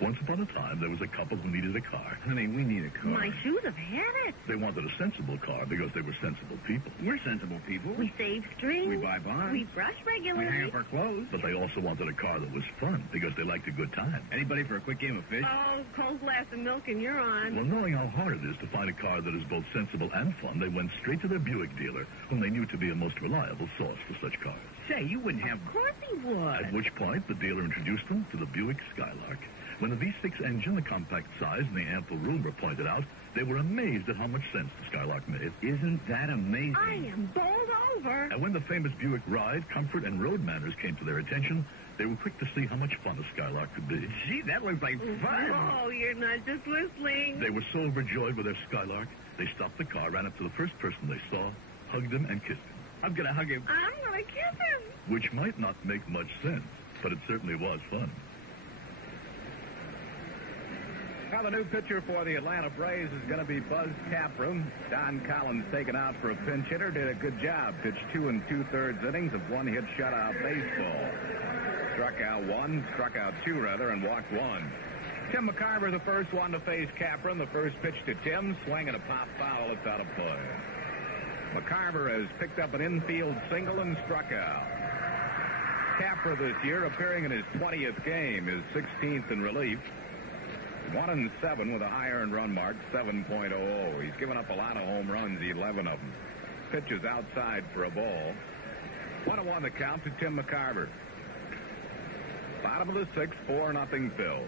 Once upon a time, there was a couple who needed a car. Honey, we need a car. My shoes have had it. They wanted a sensible car because they were sensible people. We're sensible people. We save strings. We buy bonds. We brush regularly. We hang up our clothes. But they also wanted a car that was fun because they liked a good time. Anybody for a quick game of fish? Oh, cold glass of milk and you're on. Well, knowing how hard it is to find a car that is both sensible and fun, they went straight to their Buick dealer, whom they knew to be a most reliable source for such cars. Say, you wouldn't have... Of course he would. At which point, the dealer introduced them to the Buick Skylark. When the V6 engine, the compact size, and the ample room were pointed out, they were amazed at how much sense the Skylark made. Isn't that amazing? I am bowled over. And when the famous Buick ride, comfort, and road manners came to their attention, they were quick to see how much fun a Skylark could be. Gee, that looks like fun. Oh, you're not just whistling. They were so overjoyed with their Skylark, they stopped the car, ran up to the first person they saw, hugged him, and kissed him. I'm going to hug him. I'm going to kiss him. Which might not make much sense, but it certainly was fun. Now, the new pitcher for the Atlanta Braves is going to be Buzz Capra. Don Collins taken out for a pinch hitter. Did a good job. Pitched 2 2/3 innings of one-hit shutout baseball. Struck out 2 and walked 1. Tim Mccarver, the first one to face Capra. The first pitch to Tim, swing and a pop foul. It's out of play. Mccarver has picked up an infield single and struck out. Capra this year appearing in his 20th game, his 16th in relief. 1-7 with a high earned run mark, 7.00. He's given up a lot of home runs, 11 of them. Pitches outside for a ball. 1-1 the count to Tim Mccarver. Bottom of the 6th, 4-0 Phils.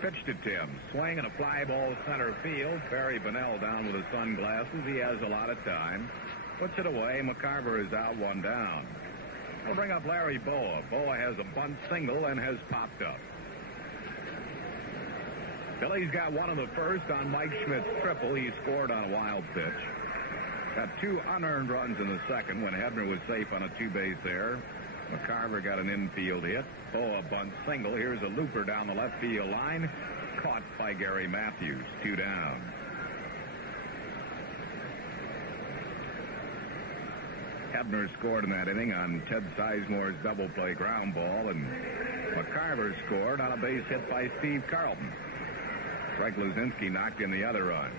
Pitch to Tim. Swing and a fly ball center field. Barry Bonnell down with his sunglasses. He has a lot of time. Puts it away. Mccarver is out, 1 down. We'll bring up Larry Boa. Boa has a bunt single and has popped up. Phillies got 1 of the first on Mike Schmidt's triple. He scored on a wild pitch. Got 2 unearned runs in the second when Hebner was safe on a 2-base error. Mccarver got an infield hit. Boa bunt single. Here's a looper down the left field line. Caught by Gary Matthews. 2 down. Hebner scored in that inning on Ted Sizemore's double play ground ball, and McCarver scored on a base hit by Steve Carlton. Greg Luzinski knocked in the other run.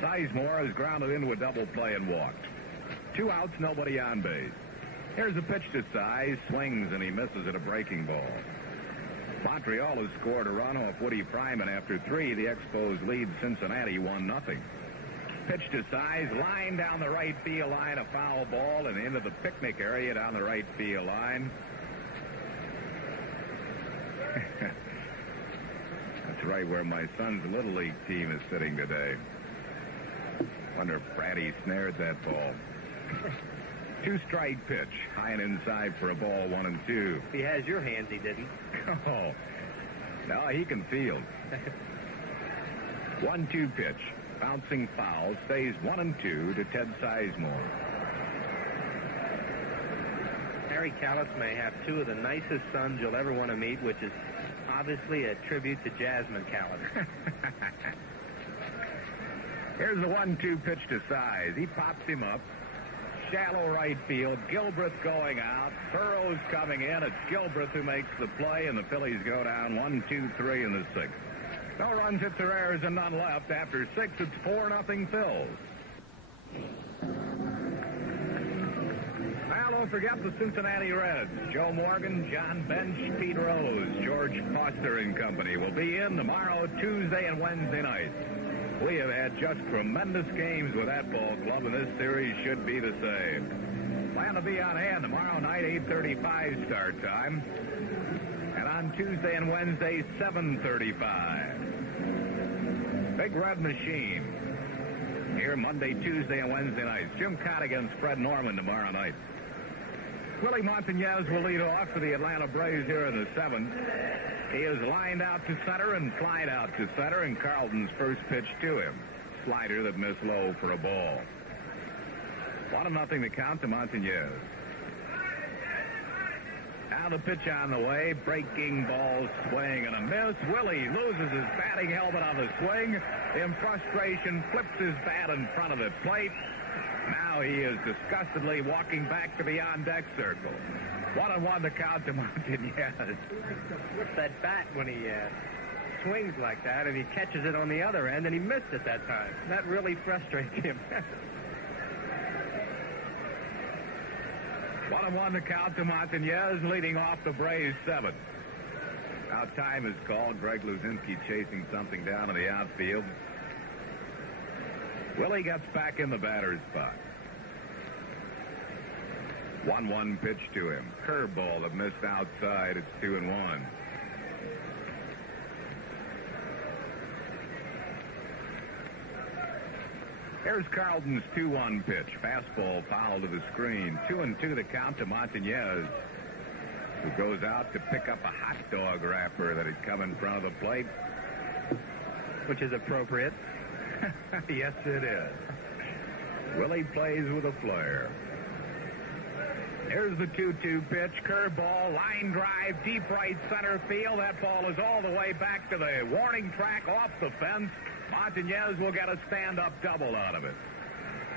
Sizemore has grounded into a double play and walked. 2 outs, nobody on base. Here's a pitch to Size. Swings and he misses at a breaking ball. Montreal has scored a run off Woody Fryman after 3. The Expos lead Cincinnati 1-0. Pitch to Size. Line down the right field line. A foul ball and into the picnic area down the right field line. That's right where my son's Little League team is sitting today. Wonder if Brady snared that ball. 2-strike pitch. High and inside for a ball, 1-2. If he has your hands, he didn't. Oh. No, he can field. 1-2 pitch. Bouncing foul. Stays 1-2 to Ted Sizemore. Harry Callis may have 2 of the nicest sons you'll ever want to meet, which is obviously a tribute to Jasmine Callis. Here's the 1-2 pitch to Size. He pops him up. Shallow right field. Gilbert going out. Burrows coming in. It's Gilbert who makes the play, and the Phillies go down 1-2-3 in the 6th. No runs, hits, or errors, and none left. After 6, it's 4-0 Phils. Now, don't forget the Cincinnati Reds. Joe Morgan, John Bench, Pete Rose, George Foster and company will be in tomorrow, Tuesday, and Wednesday night. We have had just tremendous games with that ball club, and this series should be the same. Plan to be on hand tomorrow night, 8:35 start time. And on Tuesday and Wednesday, 7:35. Big Red Machine. Here Monday, Tuesday, and Wednesday nights. Jim Cott against Fred Norman tomorrow night. Willie Montañez will lead off for the Atlanta Braves here in the 7th. He is lined out to center and flied out to center, and Carlton's first pitch to him. Slider that missed low for a ball. 1-0 the count to Montañez. Now Now the pitch on the way. Breaking ball, swing, and a miss. Willie loses his batting helmet on the swing. In frustration, flips his bat in front of the plate. Now he is disgustedly walking back to the on-deck circle. 1-1 to count to Montanez. What's that bat when he swings like that, and he catches it on the other end, and he missed it that time? That really frustrates him. 1-1 to count to Montanez, leading off the Braves 7th. Now time is called. Greg Luzinski chasing something down in the outfield. Willie gets back in the batter's spot. 1-1 pitch to him. Curveball that missed outside. It's 2-1. Here's Carlton's 2-1 pitch. Fastball foul to the screen. 2-2 to count to Montanez, who goes out to pick up a hot dog wrapper that had come in front of the plate. Which is appropriate. Yes, it is. Willie plays with a flair. Here's the 2-2 pitch. Curveball, line drive, deep right center field. That ball is all the way back to the warning track off the fence. Montanez will get a stand-up double out of it.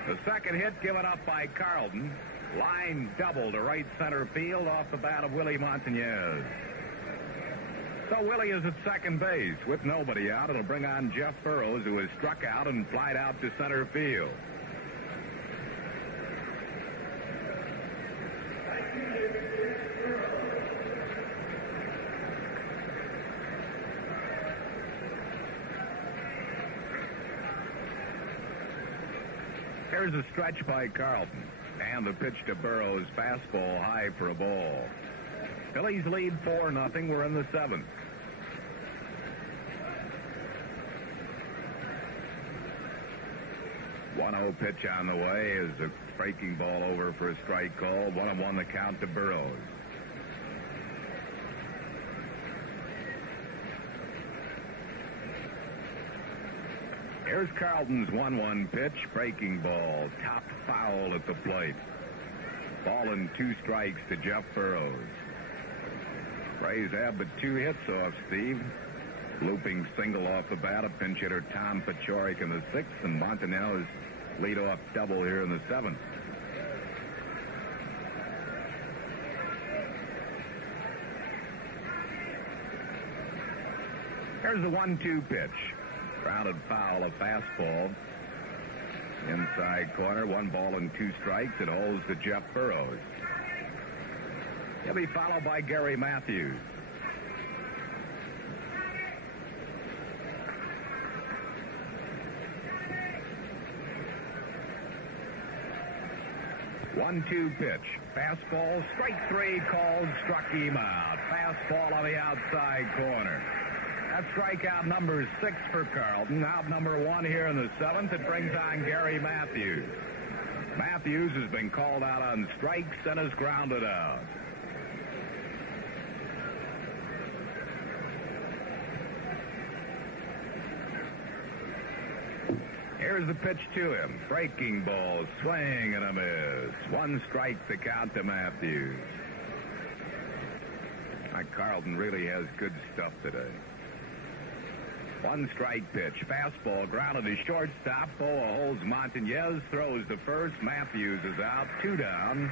The second hit given up by Carlton. Line double to right center field off the bat of Willie Montanez. So Willie is at second base with nobody out. It'll bring on Jeff Burrows, who has struck out and flied out to center field. Here's a stretch by Carlton. And the pitch to Burrows, fastball high for a ball. Phillies lead 4-0. We're in the 7th. One-0 pitch on the way is a breaking ball over for a strike call. 1-1 the count to Burrows. Here's Carlton's 1-1 pitch. Breaking ball. Top foul at the plate. Ball and 2 strikes to Jeff Burrows. Braves have but 2 hits off Steve. Looping single off the bat, a pinch hitter Tom Pachorik in the 6th, and Montanez leadoff double here in the 7th. Here's the 1-2 pitch. Grounded foul, a fastball. Inside corner, 1 ball and 2 strikes. It holds to Jeff Burrows. He'll be followed by Gary Matthews. One-two pitch. Fastball, strike 3 called, struck him out. Fastball on the outside corner. That's strikeout number 6 for Carlton. Out number 1 here in the 7th. It brings on Gary Matthews. Matthews has been called out on strikes and is grounded out. Here's the pitch to him. Breaking ball, swing and a miss. 1 strike to count to Matthews. Carlton really has good stuff today. 1 strike pitch. Fastball grounded to shortstop. Boa holds Montanez, throws to first. Matthews is out. 2 down.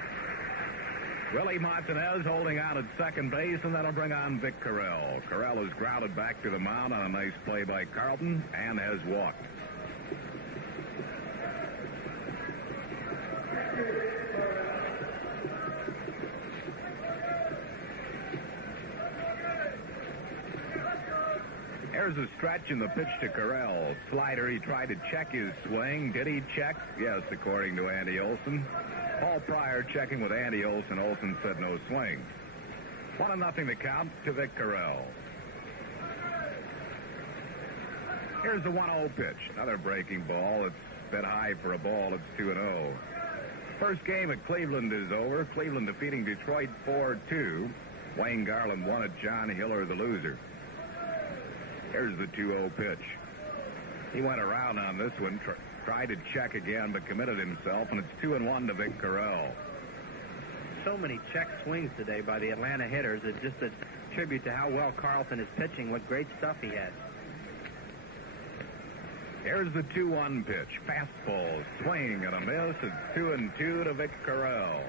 Willie Montanez holding out at second base, and that'll bring on Vic Carrell. Carrell is grounded back to the mound on a nice play by Carlton and has walked. There's a stretch in the pitch to Carrell. Slider, he tried to check his swing. Did he check? Yes, according to Andy Olson. Paul Pryor checking with Andy Olson. Olson said no swing. 1-0 the count to Vic Carrell. Here's the 1-0 pitch. Another breaking ball. It's bit high for a ball. It's 2-0. First game at Cleveland is over. Cleveland defeating Detroit 4-2. Wayne Garland won it. John Hiller the loser. Here's the 2-0 pitch. He went around on this one, tried to check again, but committed himself, and it's 2-1 to Vic Carrell. so many check swings today by the Atlanta hitters. It's just a tribute to how well Carlton is pitching, what great stuff he has. Here's the 2-1 pitch. Fastball, swing, and a miss. It's 2-2 to Vic Carrell.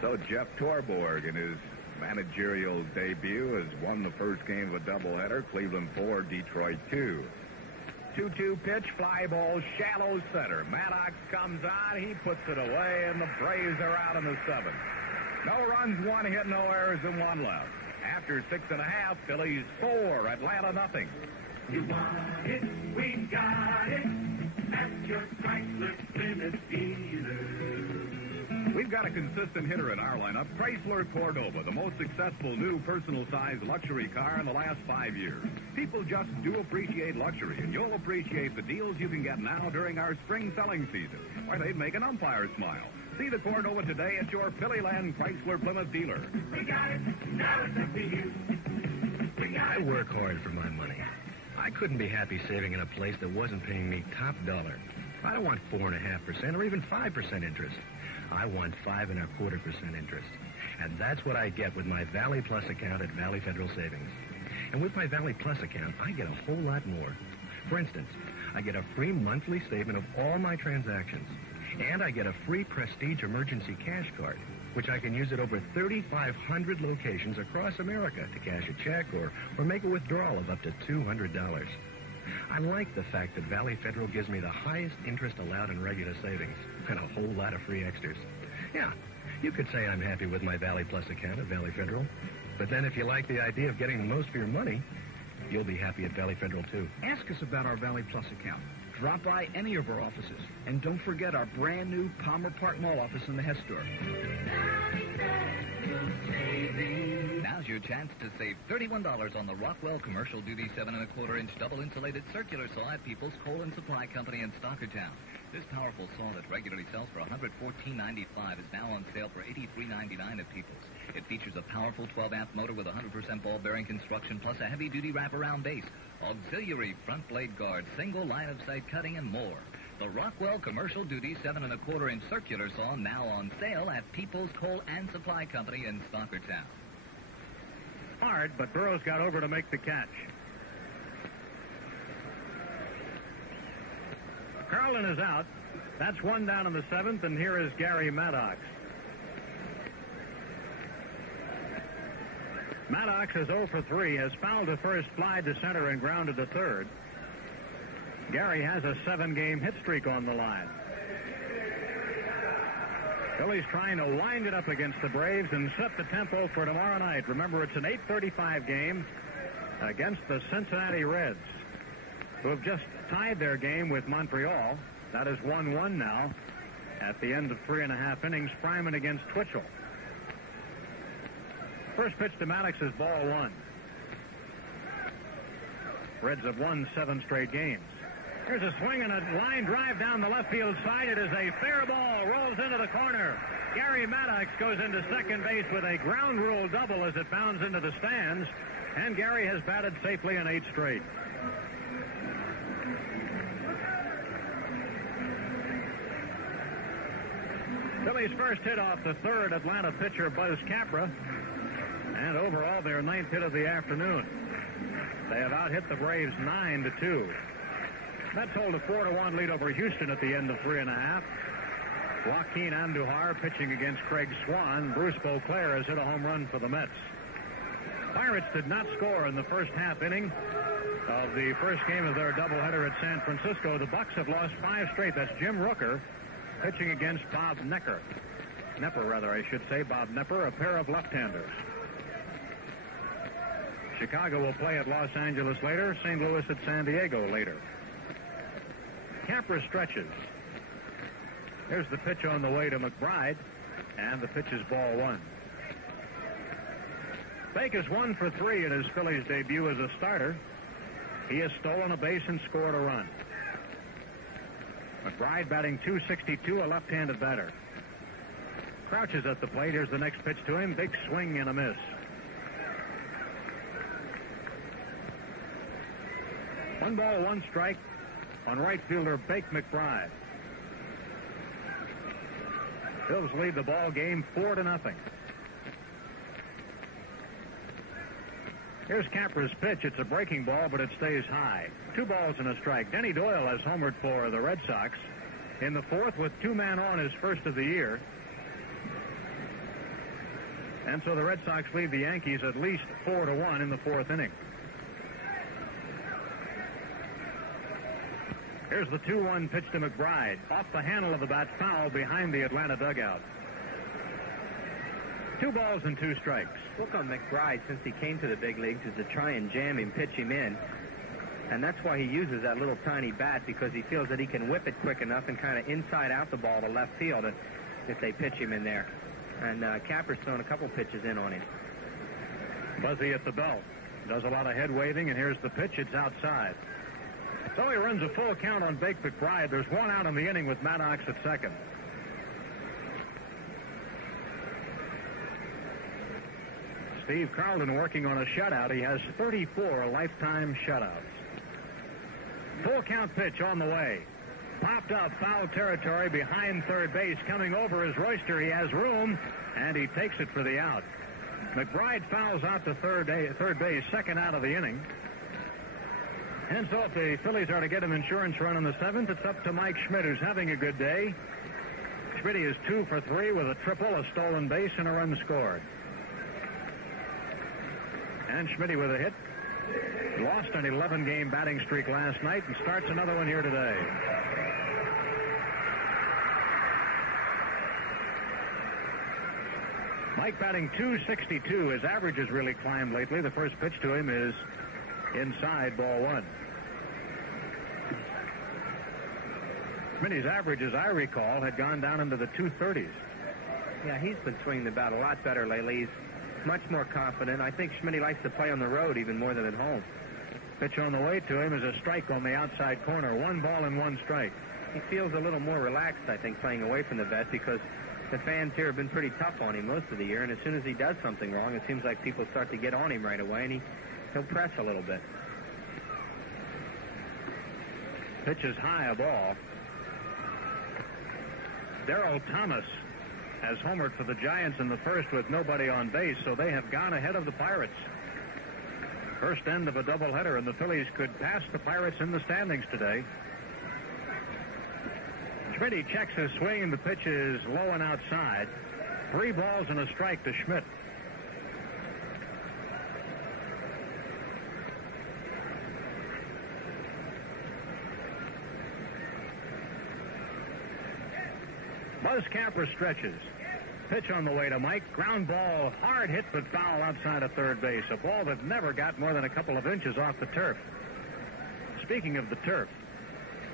So Jeff Torborg, in his managerial debut, has won the first game of a doubleheader. Cleveland 4, Detroit 2. 2-2 pitch, fly ball, shallow center. Maddox comes on, he puts it away, and the Braves are out in the 7th. No runs, 1 hit, no errors, and 1 left. After 6.5, Phillies 4, Atlanta nothing. You want it, we got it. At your Chrysler Plymouth dealer. We've got a consistent hitter in our lineup, Chrysler Cordova, the most successful new personal-sized luxury car in the last 5 years. People just do appreciate luxury, and you'll appreciate the deals you can get now during our spring selling season. Why, they'd make an umpire smile. See the Cordova today at your Phillyland Chrysler Plymouth dealer. We got it, now it's up to you. I work hard for my money. I couldn't be happy saving in a place that wasn't paying me top dollar. I don't want 4.5% or even 5% interest. I want 5.25% interest. And that's what I get with my Valley Plus account at Valley Federal Savings. And with my Valley Plus account, I get a whole lot more. For instance, I get a free monthly statement of all my transactions. And I get a free Prestige Emergency Cash Card, which I can use at over 3,500 locations across America to cash a check or make a withdrawal of up to $200. I like the fact that Valley Federal gives me the highest interest allowed in regular savings and a whole lot of free extras. Yeah, you could say I'm happy with my Valley Plus account at Valley Federal. But then if you like the idea of getting the most for your money, you'll be happy at Valley Federal, too. Ask us about our Valley Plus account. Drop by any of our offices. And don't forget our brand new Palmer Park Mall office in the Hess store. Now's your chance to save $31 on the Rockwell Commercial Duty 7.25-inch double insulated circular saw at People's Coal and Supply Company in Stockertown. This powerful saw that regularly sells for $114.95 is now on sale for $83.99 at People's. It features a powerful 12-amp motor with 100% ball bearing construction plus a heavy-duty wraparound base, auxiliary front blade guard, single line-of-sight cutting, and more. The Rockwell Commercial Duty 7.25-inch circular saw now on sale at People's Coal and Supply Company in Stockertown. Hard, but Burrows got over to make the catch. Carlton is out. That's 1 down in the 7th, and here is Gary Maddox. Maddox is 0 for 3, has fouled to first, flied to center, and grounded to third. Gary has a 7-game hit streak on the line. Phillies trying to wind it up against the Braves and set the tempo for tomorrow night. Remember, it's an 8:35 game against the Cincinnati Reds, who have just tied their game with Montreal. That is 1-1 now at the end of 3.5 innings. Fryman against Twitchell. First pitch to Maddox is ball 1. Reds have won 7 straight games. Here's a swing and a line drive down the left field side. It is a fair ball. Rolls into the corner. Gary Maddox goes into second base with a ground rule double as it bounds into the stands. And Gary has batted safely in 8 straight. Phillies first hit off the third Atlanta pitcher Buzz Capra. And overall their 9th hit of the afternoon. They have out-hit the Braves 9-2. That's hold a 4-1 lead over Houston at the end of 3.5. Joaquin Andujar pitching against Craig Swan. Bruce Beauclair has hit a home run for the Mets. Pirates did not score in the first half inning of the first game of their doubleheader at San Francisco. The Bucks have lost 5 straight. That's Jim Rooker pitching against Bob Nepper, I should say. Bob Nepper, a pair of left-handers. Chicago will play at Los Angeles later. St. Louis at San Diego later. Capra stretches. Here's the pitch on the way to McBride, and the pitch is ball 1. Fake is 1 for 3 in his Phillies debut as a starter. He has stolen a base and scored a run. McBride batting .262, a left-handed batter. Crouches at the plate. Here's the next pitch to him. Big swing and a miss. 1 ball, 1 strike on right fielder Bake McBride. Phillies lead the ball game 4-0. Here's Capper's pitch. It's a breaking ball, but it stays high. 2 balls and a strike. Denny Doyle has homered for the Red Sox in the 4th with 2 men on, his first of the year. And so the Red Sox lead the Yankees at least 4-1 in the 4th inning. Here's the 2-1 pitch to McBride. Off the handle of the bat, foul behind the Atlanta dugout. 2 balls and 2 strikes. Look on McBride since he came to the big leagues is to try and jam him, pitch him in. And that's why he uses that little tiny bat, because he feels that he can whip it quick enough and kind of inside out the ball to left field if they pitch him in there. And Capper's thrown a couple pitches in on him. Buzzy at the belt. Does a lot of head waving, and here's the pitch. It's outside. So he runs a full count on Vic McBride. There's 1 out in the inning with Maddox at second. Steve Carlton working on a shutout. He has 34 lifetime shutouts. Full count pitch on the way. Popped up, foul territory behind third base. Coming over is Royster. He has room, and he takes it for the out. McBride fouls out to third base, second out of the inning. And so if the Phillies are to get an insurance run in the 7th, it's up to Mike Schmidt, who's having a good day. Schmidt is 2 for 3 with a triple, a stolen base, and a run scored. And Schmidt with a hit. Lost an 11-game batting streak last night and starts another one here today. Mike batting .262. His average has really climbed lately. The first pitch to him is inside, ball 1. Schmidt's average, as I recall, had gone down into the 230s. Yeah, he's been swinging the bat a lot better lately. He's much more confident. I think Schmidt likes to play on the road even more than at home. Pitch on the way to him is a strike on the outside corner. 1 ball and 1 strike. He feels a little more relaxed, I think, playing away from the vet, because the fans here have been pretty tough on him most of the year, and as soon as he does something wrong, it seems like people start to get on him right away, and he'll press a little bit. Pitch is high, a ball. Darrell Thomas has homered for the Giants in the 1st with nobody on base, so they have gone ahead of the Pirates. First end of a doubleheader, and the Phillies could pass the Pirates in the standings today. Schmidt checks his swing, and the pitch is low and outside. 3 balls and a strike to Schmidt. Buzz Capper stretches. Pitch on the way to Mike. Ground ball, hard hit but foul outside of third base. A ball that never got more than a couple of inches off the turf. Speaking of the turf,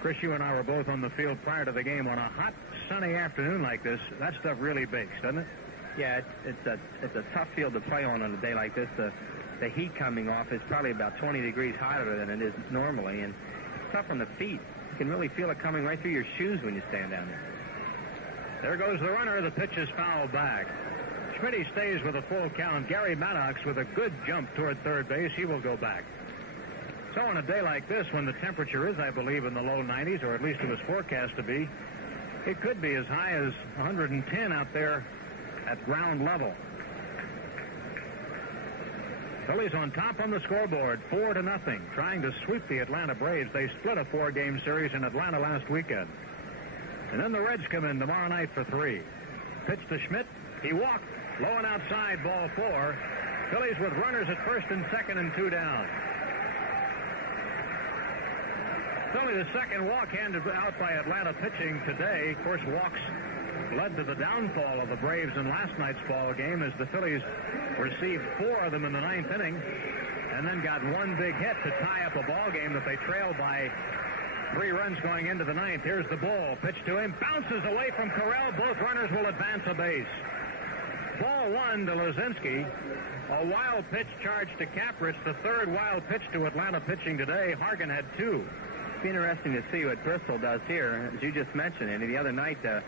Chris, you and I were both on the field prior to the game on a hot, sunny afternoon like this. That stuff really bakes, doesn't it? Yeah, it's a tough field to play on a day like this. The heat coming off is probably about 20 degrees hotter than it is normally, and it's tough on the feet. You can really feel it coming right through your shoes when you stand down there. There goes the runner. The pitch is fouled back. Schmidt stays with a full count. Gary Maddox with a good jump toward third base. He will go back. So on a day like this, when the temperature is, I believe, in the low 90s, or at least it was forecast to be, it could be as high as 110 out there at ground level. Phillies on top on the scoreboard, 4-0, trying to sweep the Atlanta Braves. They split a 4-game series in Atlanta last weekend. And then the Reds come in tomorrow night for 3. Pitch to Schmidt. He walked. Low and outside, ball 4. Phillies with runners at first and second and 2 down. It's only the second walk handed out by Atlanta pitching today. Of course, walks led to the downfall of the Braves in last night's ball game, as the Phillies received 4 of them in the 9th inning and then got 1 big hit to tie up a ball game that they trailed by 3 runs going into the 9th. Here's the ball. Pitch to him. Bounces away from Carrell. Both runners will advance a base. Ball 1 to Lozinski. A wild pitch charge to Capper. It's the 3rd wild pitch to Atlanta pitching today. Hargan had 2. It's interesting to see what Bristol does here. As you just mentioned, Andy, the other night there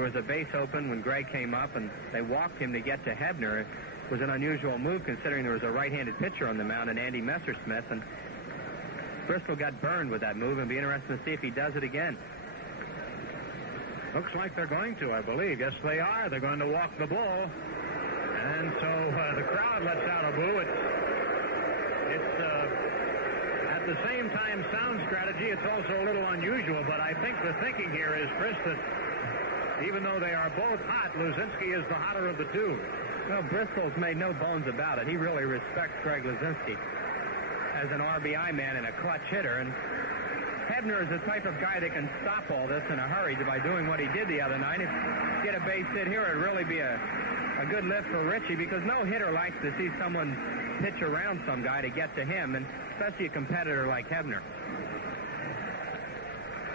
was a base open when Gray came up, and they walked him to get to Hebner. It was an unusual move considering there was a right-handed pitcher on the mound, and Andy Messersmith, and Bristol got burned with that move, and be interesting to see if he does it again. Looks like they're going to, I believe. Yes, they are. They're going to walk the ball. And so the crowd lets out a boo. It's at the same time sound strategy. It's also a little unusual, but I think the thinking here is, Chris, that even though they are both hot, Luzinski is the hotter of the two. Well, Bristol's made no bones about it. He really respects Greg Luzinski as an RBI man and a clutch hitter. And Hebner is the type of guy that can stop all this in a hurry by doing what he did the other night. If he get a base hit here, it'd really be a good lift for Richie, because no hitter likes to see someone pitch around some guy to get to him, and especially a competitor like Hebner.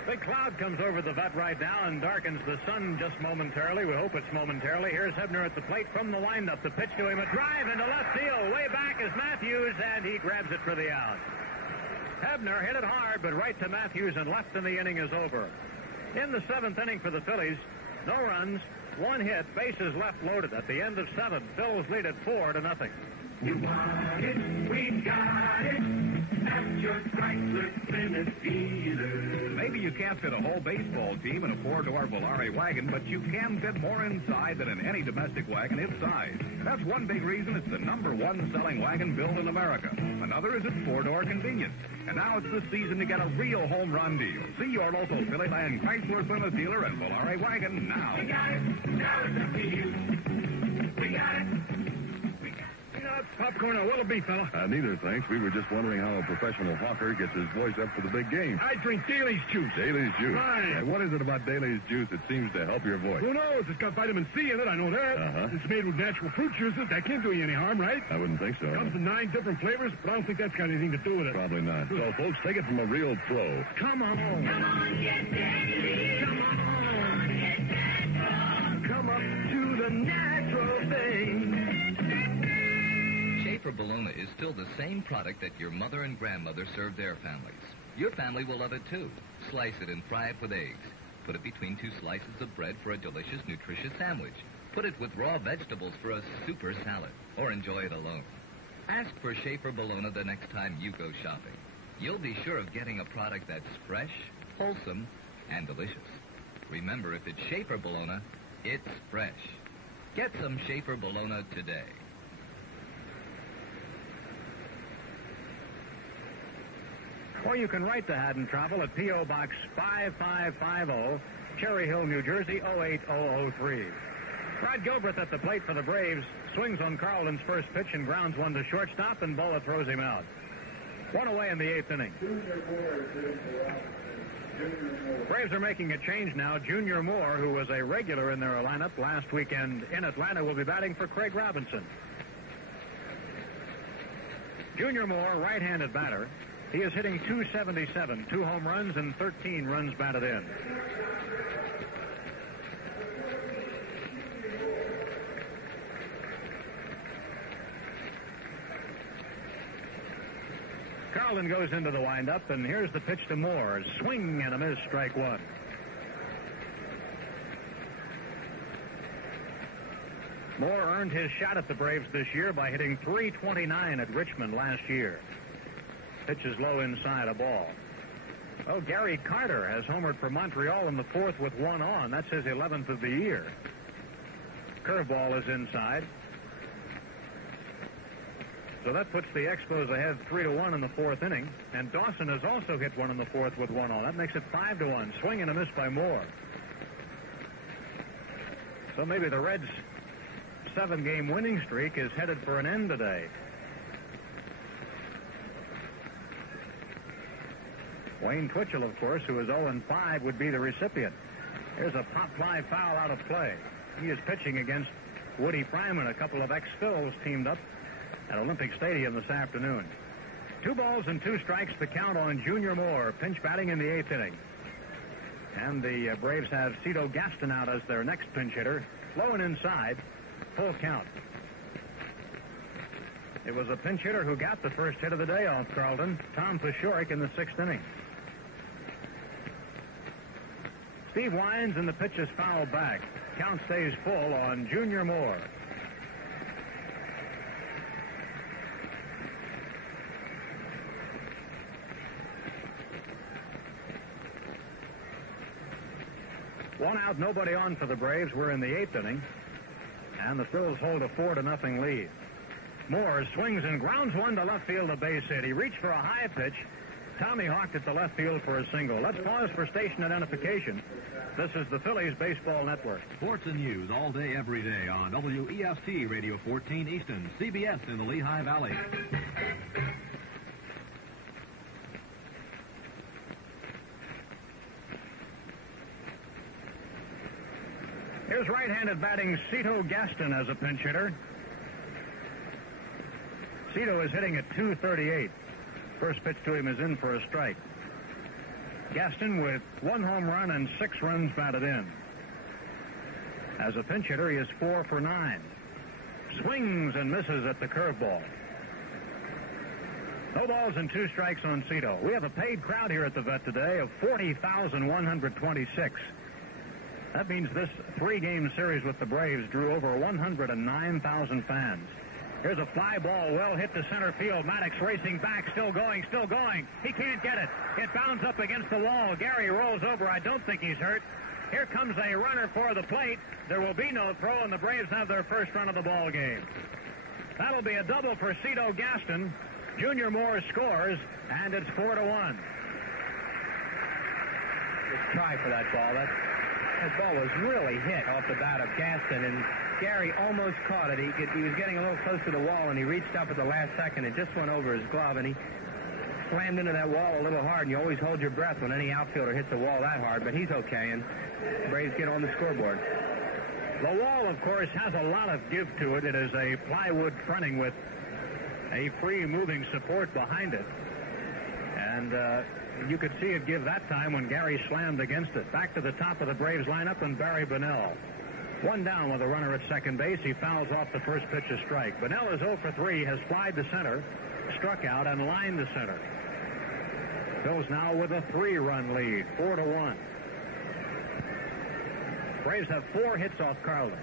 Big cloud comes over the vet right now and darkens the sun just momentarily. We hope it's momentarily. Here's Hebner at the plate from the windup. The pitch to him, a drive into left field. Way back is Matthews, and he grabs it for the out. Hebner hit it hard, but right to Matthews and left, and the inning is over. In the seventh inning for the Phillies, no runs, one hit, bases left loaded. At the end of 7, Phils lead it 4-0. You want it, we got it. At your Chrysler Plymouth dealer. Maybe you can't fit a whole baseball team in a 4-door Volare wagon, but you can fit more inside than in any domestic wagon its size. That's one big reason it's the #1 selling wagon built in America. Another is its 4-door convenience. And now it's the season to get a real home run deal. See your local Phillyland Chrysler Plymouth dealer and Volare wagon now. We got it. Now it's up to you. We got it. Popcorn or what'll it be, fella? Neither, thanks. We were just wondering how a professional hawker gets his voice up for the big game. I drink Daly's juice. Daly's juice? Right. What is it about Daly's juice that seems to help your voice? Who knows? It's got vitamin C in it, I know that. Uh-huh. It's made with natural fruit juices. That can't do you any harm, right? I wouldn't think so. Comes in 9 different flavors, but I don't think that's got anything to do with it. Probably not. So, folks, take it from a real pro. Come on. Come on, get Daly's. Come on. Get natural. Come up to the natural thing. Schaefer Bologna is still the same product that your mother and grandmother served their families. Your family will love it, too. Slice it and fry it with eggs. Put it between 2 slices of bread for a delicious, nutritious sandwich. Put it with raw vegetables for a super salad. Or enjoy it alone. Ask for Schaefer Bologna the next time you go shopping. You'll be sure of getting a product that's fresh, wholesome, and delicious. Remember, if it's Schaefer Bologna, it's fresh. Get some Schaefer Bologna today. Or you can write to Haddon Travel at P.O. Box 5550, Cherry Hill, New Jersey, 08003. Rod Gilbert at the plate for the Braves swings on Carlton's first pitch and grounds one to shortstop, and Bola throws him out. 1 away in the 8th inning. Braves are making a change now. Junior Moore, who was a regular in their lineup last weekend in Atlanta, will be batting for Craig Robinson. Junior Moore, right-handed batter. He is hitting .277, 2 home runs and 13 runs batted in. Carlton goes into the windup, and here's the pitch to Moore. Swing and a miss, strike 1. Moore earned his shot at the Braves this year by hitting .329 at Richmond last year. Pitch is low inside, a ball. Oh, Gary Carter has homered for Montreal in the 4th with 1 on. That's his 11th of the year. Curveball is inside. So that puts the Expos ahead 3-1 in the 4th inning. And Dawson has also hit 1 in the 4th with 1 on. That makes it 5-1. Swing and a miss by Moore. So maybe the Reds' 7-game winning streak is headed for an end today. Wayne Twitchell, of course, who is 0-5, would be the recipient. Here's a pop fly foul out of play. He is pitching against Woody Fryman. A couple of ex-Phils teamed up at Olympic Stadium this afternoon. 2 balls and 2 strikes, the count on Junior Moore, pinch batting in the 8th inning. And the Braves have Cito Gaston out as their next pinch hitter. Low and inside, full count. It was a pinch hitter who got the first hit of the day off Carlton, Tom Pashorek, in the 6th inning. Steve Wines, and the pitch is fouled back. Count stays full on Junior Moore. One out, nobody on for the Braves. We're in the 8th inning. And the Phils hold a 4-0 lead. Moore swings and grounds one to left field, a base hit. He reached for a high pitch. Tommy hawked it to left field for a single. Let's pause for station identification. This is the Phillies Baseball Network. Sports and news all day, every day on WEST Radio 14 Easton, CBS in the Lehigh Valley. Here's right-handed batting Cito Gaston as a pinch hitter. Cito is hitting at .238. First pitch to him is in for a strike. Gaston with 1 home run and 6 runs batted in. As a pinch hitter, he is 4 for 9. Swings and misses at the curveball. No balls and 2 strikes on Cito. We have a paid crowd here at the Vet today of 40,126. That means this 3-game series with the Braves drew over 109,000 fans. Here's a fly ball, well hit to center field. Maddox racing back, still going, still going. He can't get it. It bounds up against the wall. Gary rolls over. I don't think he's hurt. Here comes a runner for the plate. There will be no throw, and the Braves have their first run of the ball game. That'll be a double for Cito Gaston. Junior Moore scores, and it's 4-1. Just try for that ball. That ball was really hit off the bat of Gaston, and Gary almost caught it. He was getting a little close to the wall, and he reached up at the last second. It just went over his glove, and he slammed into that wall a little hard, and you always hold your breath when any outfielder hits the wall that hard, but he's okay, and the Braves get on the scoreboard. The wall, of course, has a lot of give to it. It is a plywood fronting with a free-moving support behind it, and you could see it give that time when Gary slammed against it. Back to the top of the Braves lineup, and Barry Bunnell. 1 down with a runner at second base. He fouls off the first pitch, a strike. Bunnell is 0 for 3, has flied to center, struck out, and lined to center. Phil's now with a 3-run lead, 4-1. Braves have 4 hits off Carlton.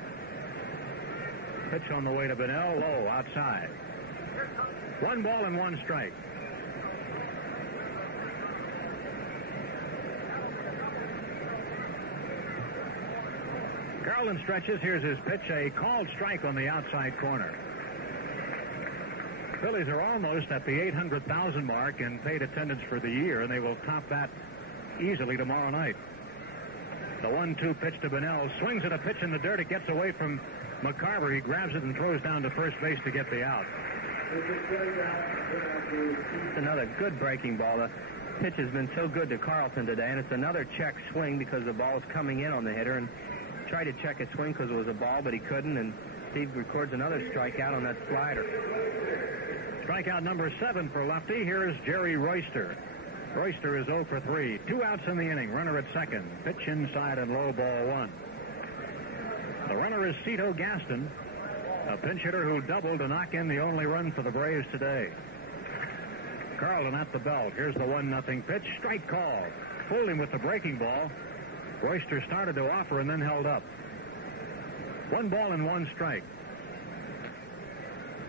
Pitch on the way to Bunnell, low, outside. 1 ball and 1 strike. Carlton stretches. Here's his pitch. A called strike on the outside corner. Phillies are almost at the 800,000 mark in paid attendance for the year, and they will top that easily tomorrow night. The 1-2 pitch to Bunnell. Swings at a pitch in the dirt. It gets away from Mccarver. He grabs it and throws down to first base to get the out. It's another good breaking ball. The pitch has been so good to Carlton today, and it's another check swing because the ball is coming in on the hitter, and tried to check his swing because it was a ball, but he couldn't, and Steve records another strikeout on that slider. Strikeout number 7 for lefty. Here is Jerry Royster. Royster is 0 for 3. 2 outs in the inning. Runner at second. Pitch inside and low, ball 1. The runner is Cito Gaston, a pinch hitter who doubled to knock in the only run for the Braves today. Carlton at the belt. Here's the 1-0 pitch. Strike call. Fooled him with the breaking ball. Royster started to offer and then held up. 1 ball and 1 strike.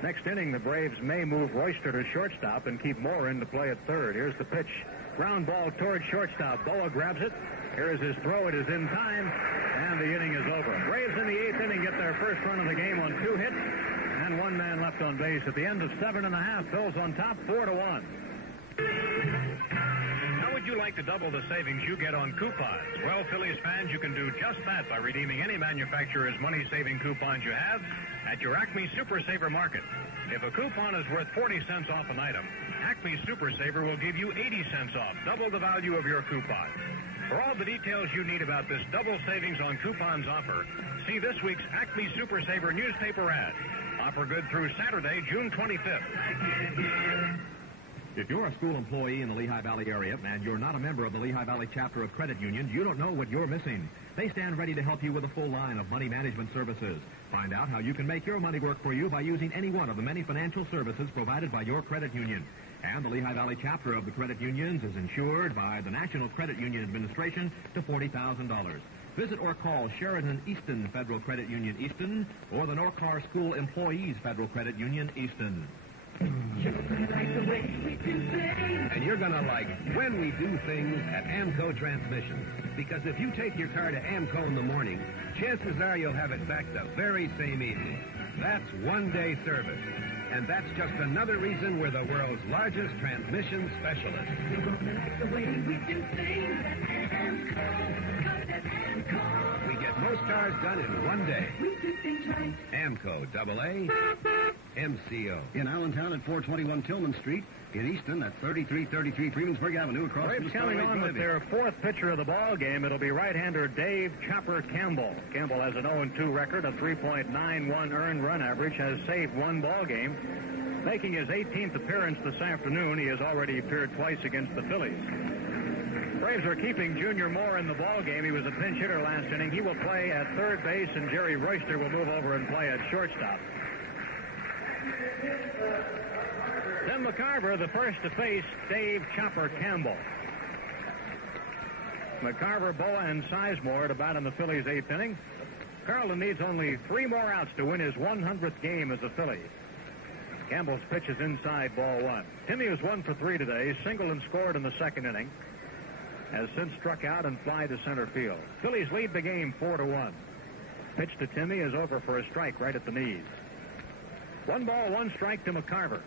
Next inning, the Braves may move Royster to shortstop and keep Moore in to play at third. Here's the pitch. Ground ball toward shortstop. Boa grabs it. Here is his throw. It is in time, and the inning is over. Braves in the 8th inning get their first run of the game on 2 hits and 1 man left on base. At the end of 7.5, Phil's on top, 4-1. How would you like to double the savings you get on coupons? Well, Phillies fans, you can do just that by redeeming any manufacturer's money-saving coupons you have at your Acme Super Saver Market. If a coupon is worth 40 cents off an item, Acme Super Saver will give you 80 cents off, double the value of your coupon. For all the details you need about this double savings on coupons offer, see this week's Acme Super Saver newspaper ad. Offer good through Saturday, June 25th. If you're a school employee in the Lehigh Valley area and you're not a member of the Lehigh Valley chapter of credit unions, you don't know what you're missing. They stand ready to help you with a full line of money management services. Find out how you can make your money work for you by using any one of the many financial services provided by your credit union. And the Lehigh Valley chapter of the credit unions is insured by the National Credit Union Administration to $40,000. Visit or call Sheridan Easton Federal Credit Union Easton or the Norcar School Employees Federal Credit Union Easton. Just like the way we do things. And you're going to like When We Do Things at Amco Transmissions. Because if you take your car to Amco in the morning, chances are you'll have it back the very same evening. That's one-day service. And that's just another reason we're the world's largest transmission specialist. You're gonna like the way we do things at Amco. 'Cause at Amco, We get most cars done in one day. we do things right. Amco, AA, MCO. In Allentown at 421 Tillman Street. In Easton at 3333 Freemansburg Avenue across Braves from coming on with their fourth pitcher of the ball game. It'll be right-hander Dave Chopper Campbell. Campbell has an 0-2 record, a 3.91 earned run average, has saved one ball game. Making his 18th appearance this afternoon, he has already appeared twice against the Phillies. Braves are keeping Junior Moore in the ball game. He was a pinch hitter last inning. He will play at third base, and Jerry Royster will move over and play at shortstop. Then Mccarver, the first to face Dave Chopper Campbell. Mccarver, Boa, and Sizemore at about in the Phillies' eighth inning. Carlton needs only 3 more outs to win his 100th game as a Philly. Campbell's pitch is inside, ball 1. Timmy was 1 for 3 today, singled and scored in the second inning. Has since struck out and fly to center field. Phillies lead the game 4-1. Pitch to Timmy is over for a strike right at the knees. 1 ball, 1 strike to Mccarver.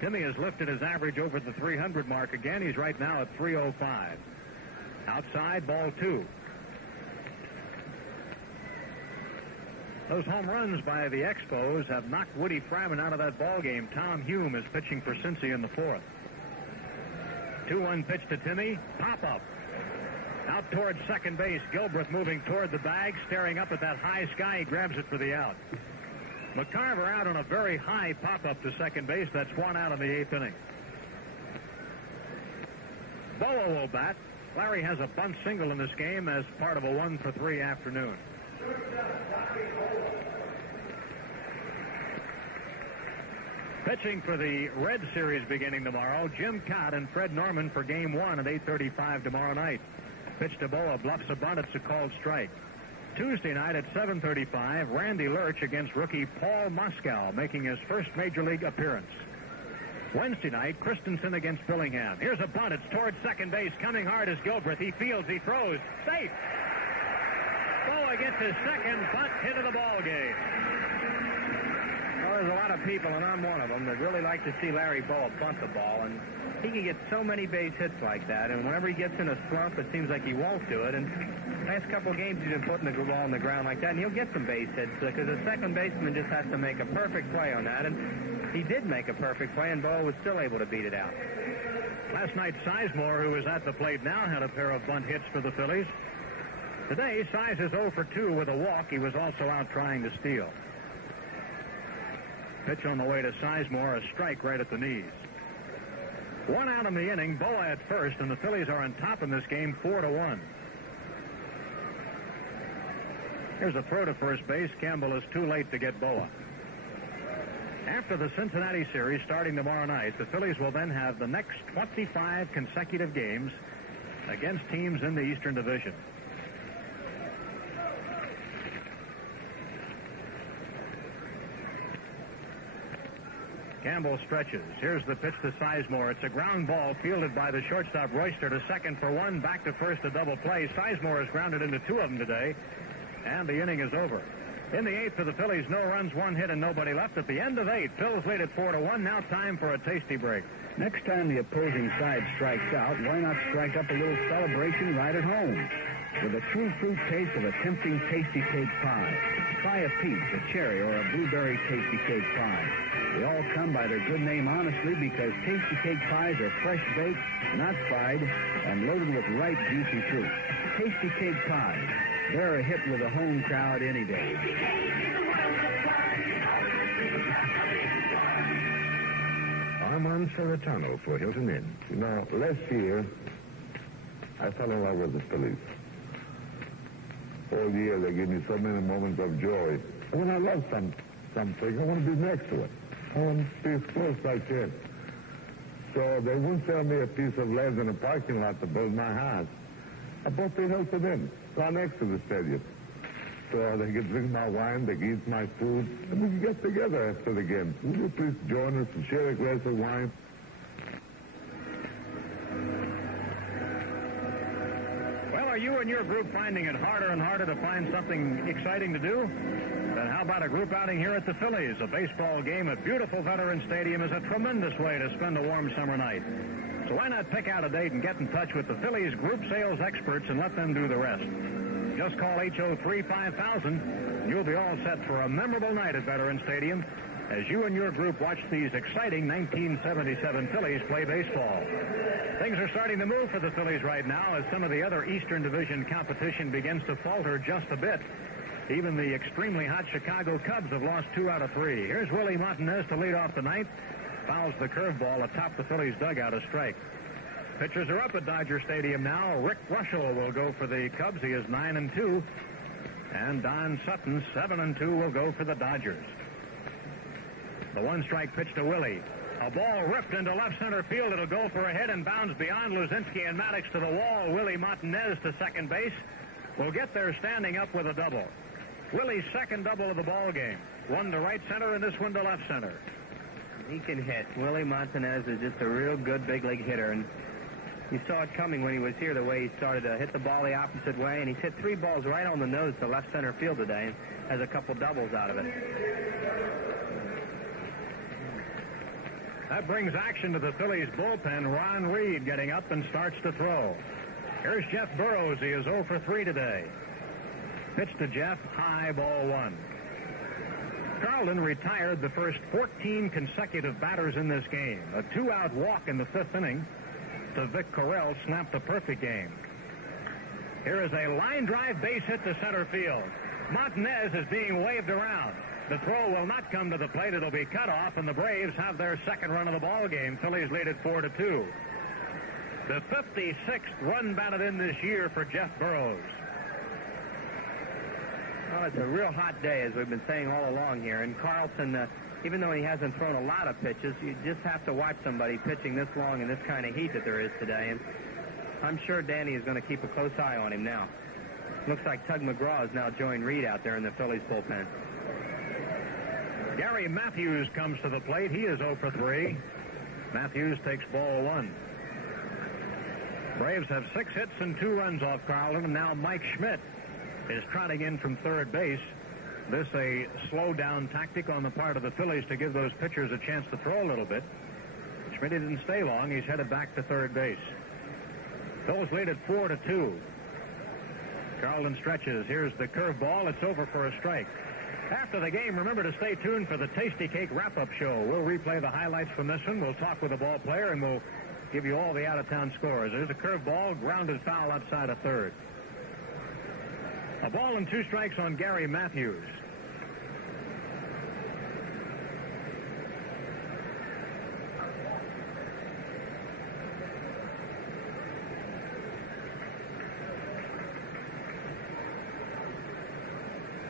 Timmy has lifted his average over the 300 mark again. He's right now at 305. Outside, ball 2. Those home runs by the Expos have knocked Woody Fryman out of that ball game. Tom Hume is pitching for Cincy in the 4th. 2-1 pitch to Timmy. Pop-up. Out towards second base. Gilbert moving toward the bag, staring up at that high sky. He grabs it for the out. Mccarver out on a very high pop-up to second base. That's 1 out in the 8th inning. Boa will bat. Larry has a bunt single in this game as part of a 1 for 3 afternoon. Pitching for the Red Series beginning tomorrow, Jim Cott and Fred Norman for Game 1 at 8:35 tomorrow night. Pitch to Boa, bluffs a bunt. It's a called strike. Tuesday night at 7:35, Randy Lurch against rookie Paul Moskow, making his first Major League appearance. Wednesday night, Christensen against Billingham. Here's a bunt. It's towards second base. Coming hard is Gilbert. He fields. He throws. Safe. Boa gets his second bunt hit of the ball game. Well, there's a lot of people, and I'm one of them, that really like to see Larry Boa bunt the ball, and he can get so many base hits like that, and whenever he gets in a slump, it seems like he won't do it, and the last couple of games he's been putting the ball on the ground like that, and he'll get some base hits, because the second baseman just has to make a perfect play on that, and he did make a perfect play, and Boa was still able to beat it out. Last night, Sizemore, who is at the plate now, had a pair of bunt hits for the Phillies. Today, Size is 0 for 2 with a walk. He was also out trying to steal. Pitch on the way to Sizemore, a strike right at the knees. 1 out in the inning, Boa at first, and the Phillies are on top in this game 4-1. Here's a throw to first base. Campbell is too late to get Boa. After the Cincinnati series starting tomorrow night, the Phillies will then have the next 25 consecutive games against teams in the Eastern Division. Campbell stretches. Here's the pitch to Sizemore. It's a ground ball fielded by the shortstop Royster to second for 1, back to first, a double play. Sizemore has grounded into 2 of them today, and the inning is over. In the 8th for the Phillies, no runs, 1 hit, and nobody left. At the end of 8, Phil's lead at 4-1. Now time for a tasty break. Next time the opposing side strikes out, why not strike up a little celebration right at home? With a true fruit taste of a tempting tasty cake pie. Try a peach, a cherry, or a blueberry tasty cake pie. They all come by their good name honestly because tasty cake pies are fresh baked, not fried, and loaded with ripe, juicy fruit. Tasty cake pies. They're a hit with a home crowd any day. I'm on Celentano for Hilton Inn. Now, last year, I fell in love with the Phillies. All year, they give me so many moments of joy. When I love something, I want to be next to it. I want to be as close as I can. So they wouldn't sell me a piece of land in a parking lot to build my house. I bought the Hilton Inn, right next to the stadium. So they can drink my wine, they can eat my food, and we can get together after the game. Will you please join us and share a glass of wine? you and your group finding it harder and harder to find something exciting to do? Then how about a group outing here at the Phillies? A baseball game at beautiful Veterans Stadium is a tremendous way to spend a warm summer night. So why not pick out a date and get in touch with the Phillies group sales experts and let them do the rest? Just call 803-5000 and you'll be all set for a memorable night at Veterans Stadium as you and your group watch these exciting 1977 Phillies play baseball. Things are starting to move for the Phillies right now as some of the other Eastern Division competition begins to falter just a bit. Even the extremely hot Chicago Cubs have lost 2 out of 3. Here's Willie Montanez to lead off the ninth. Fouls the curveball atop the Phillies dugout, a strike. Pitchers are up at Dodger Stadium now. Rick Russell will go for the Cubs. He is 9-2. And Don Sutton, 7-2, will go for the Dodgers. The one-strike pitch to Willie. A ball ripped into left center field. It'll go for a hit and bounds beyond Luzinski and Maddox to the wall. Willie Montanez to second base. Will get there standing up with a double. Willie's second double of the ball game. One to right center and this one to left center. He can hit. Willie Montanez is just a real good big league hitter, and you saw it coming when he was here, the way he started to hit the ball the opposite way, and he's hit 3 balls right on the nose to left center field today and has a couple doubles out of it. That brings action to the Phillies bullpen. Ron Reed getting up and starts to throw. Here's Jeff Burrows. He is 0 for 3 today. Pitch to Jeff, high, ball 1. Carlton retired the first 14 consecutive batters in this game. A 2-out walk in the 5th inning to Vic Carrell snapped the perfect game. Here is a line drive base hit to center field. Montanez is being waved around. The throw will not come to the plate. It'll be cut off, and the Braves have their second run of the ball game. Phillies lead it 4-2. The 56th run batted in this year for Jeff Burrows. Well, it's a real hot day, as we've been saying all along here. And Carlton, even though he hasn't thrown a lot of pitches, you just have to watch somebody pitching this long in this kind of heat that there is today. And I'm sure Danny is going to keep a close eye on him now. Looks like Tug McGraw has now joined Reed out there in the Phillies bullpen. Gary Matthews comes to the plate. He is 0 for 3. Matthews takes ball 1. Braves have 6 hits and 2 runs off Carlton, and now Mike Schmidt is trotting in from third base. This a slow-down tactic on the part of the Phillies to give those pitchers a chance to throw a little bit. Schmidt didn't stay long. He's headed back to third base. Phillies lead at 4-2. Carlton stretches. Here's the curveball. It's over for a strike. After the game, remember to stay tuned for the Tasty Cake wrap-up show. We'll replay the highlights from this one. We'll talk with the ball player, and we'll give you all the out-of-town scores. There's a curveball, grounded foul outside of third. A ball and 2 strikes on Gary Matthews.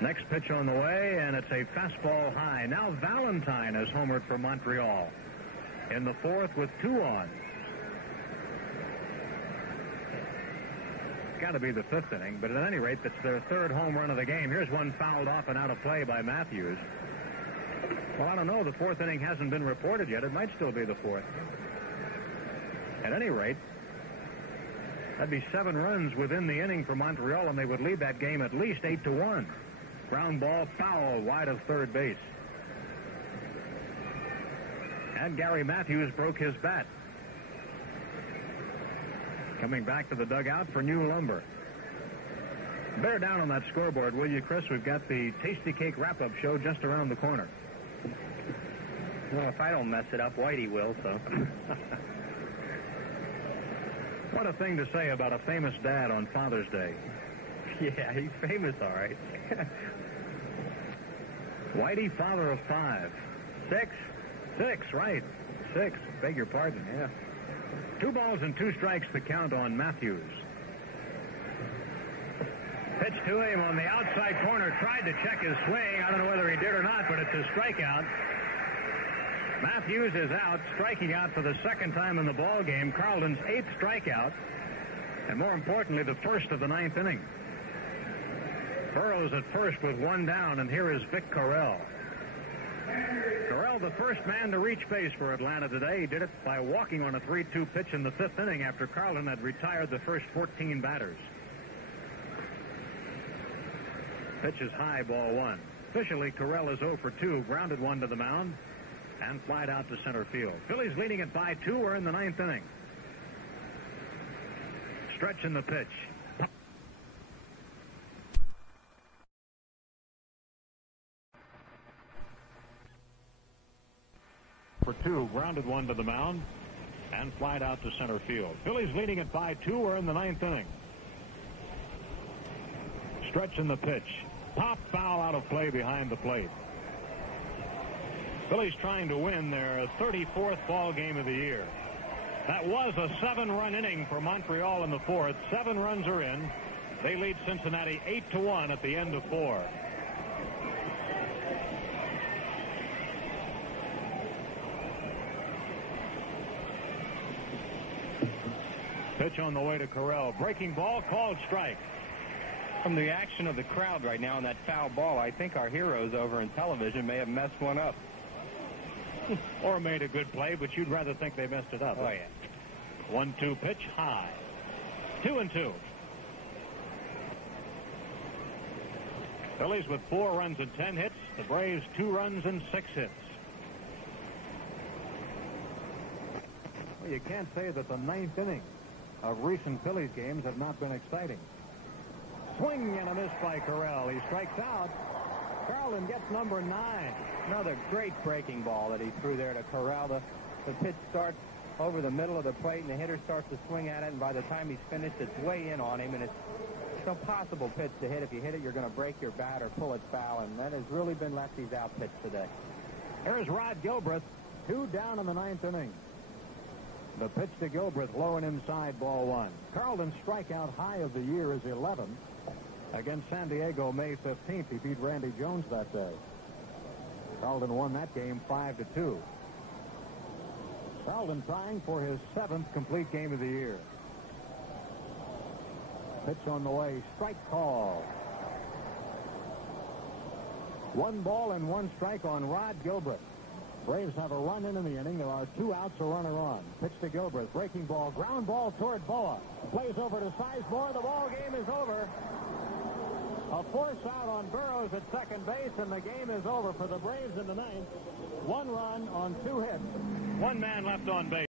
Next pitch on the way, and it's a fastball high. Now Valentine has homered for Montreal in the 4th with 2 on. Got to be the 5th inning, but at any rate, that's their 3rd home run of the game. Here's one fouled off and out of play by Matthews. Well, I don't know. The 4th inning hasn't been reported yet. It might still be the 4th. At any rate, that'd be 7 runs within the inning for Montreal, and they would lead that game at least 8-1. Ground ball foul wide of third base. And Gary Matthews broke his bat. Coming back to the dugout for new lumber. Bear down on that scoreboard, will you, Chris? We've got the Tasty Cake wrap-up show just around the corner. Well, if I don't mess it up, Whitey will, so. What a thing to say about a famous dad on Father's Day. Yeah, he's famous, all right. Whitey, father of 5. 6? 6, right. 6. Beg your pardon, yeah. 2 balls and 2 strikes the count on Matthews. Pitch to him on the outside corner. Tried to check his swing. I don't know whether he did or not, but it's a strikeout. Matthews is out, striking out for the 2nd time in the ball game. Carlton's 8th strikeout, and more importantly, the 1st of the 9th inning. Burrows at first with 1 down, and here is Vic Carrell. Carrell, the first man to reach base for Atlanta today. He did it by walking on a 3-2 pitch in the 5th inning after Carlton had retired the first 14 batters. Pitch is high, ball one. Officially, Carrell is 0 for 2, grounded one to the mound, and flied out to center field. Phillies leading it by 2. We're in the 9th inning. Stretch in the pitch. For 2, grounded one to the mound, and flied out to center field. Phillies leading it by 2. We're in the 9th inning. Stretch in the pitch. Pop foul out of play behind the plate. Phillies trying to win their 34th ball game of the year. That was a 7-run inning for Montreal in the 4th. 7 runs are in. They lead Cincinnati 8-1 at the end of 4. Pitch on the way to Carrell. Breaking ball, called strike. From the action of the crowd right now on that foul ball, I think our heroes over in television may have messed one up. Or made a good play, but you'd rather think they messed it up. Oh, yeah. 1-2 pitch, high. 2-2. Phillies with 4 runs and 10 hits. The Braves 2 runs and 6 hits. Well, you can't say that the 9th inning of recent Phillies games have not been exciting. Swing and a miss by Carrell. He strikes out. Carlton gets number 9. Another great breaking ball that he threw there to Carrell. The pitch starts over the middle of the plate, and the hitter starts to swing at it, and by the time he's finished, it's way in on him, and it's an impossible pitch to hit. If you hit it, you're going to break your bat or pull it foul, and that has really been Lefty's out pitch today. Here's Rod Gilbert. 2 down in the 9th inning. The pitch to Gilbert, low and inside, ball 1. Carlton's strikeout high of the year is 11. Against San Diego May 15th. He beat Randy Jones that day. Carlton won that game 5-2. Carlton trying for his 7th complete game of the year. Pitch on the way. Strike call. 1 ball and 1 strike on Rod Gilbert. Braves have a run in the inning. There are 2 outs, a runner on. Pitch to Gilbert. Breaking ball. Ground ball toward Boa. Plays over to Sizemore. The ball game is over. A force out on Burrows at second base, and the game is over for the Braves in the 9th. 1 run on 2 hits. 1 man left on base.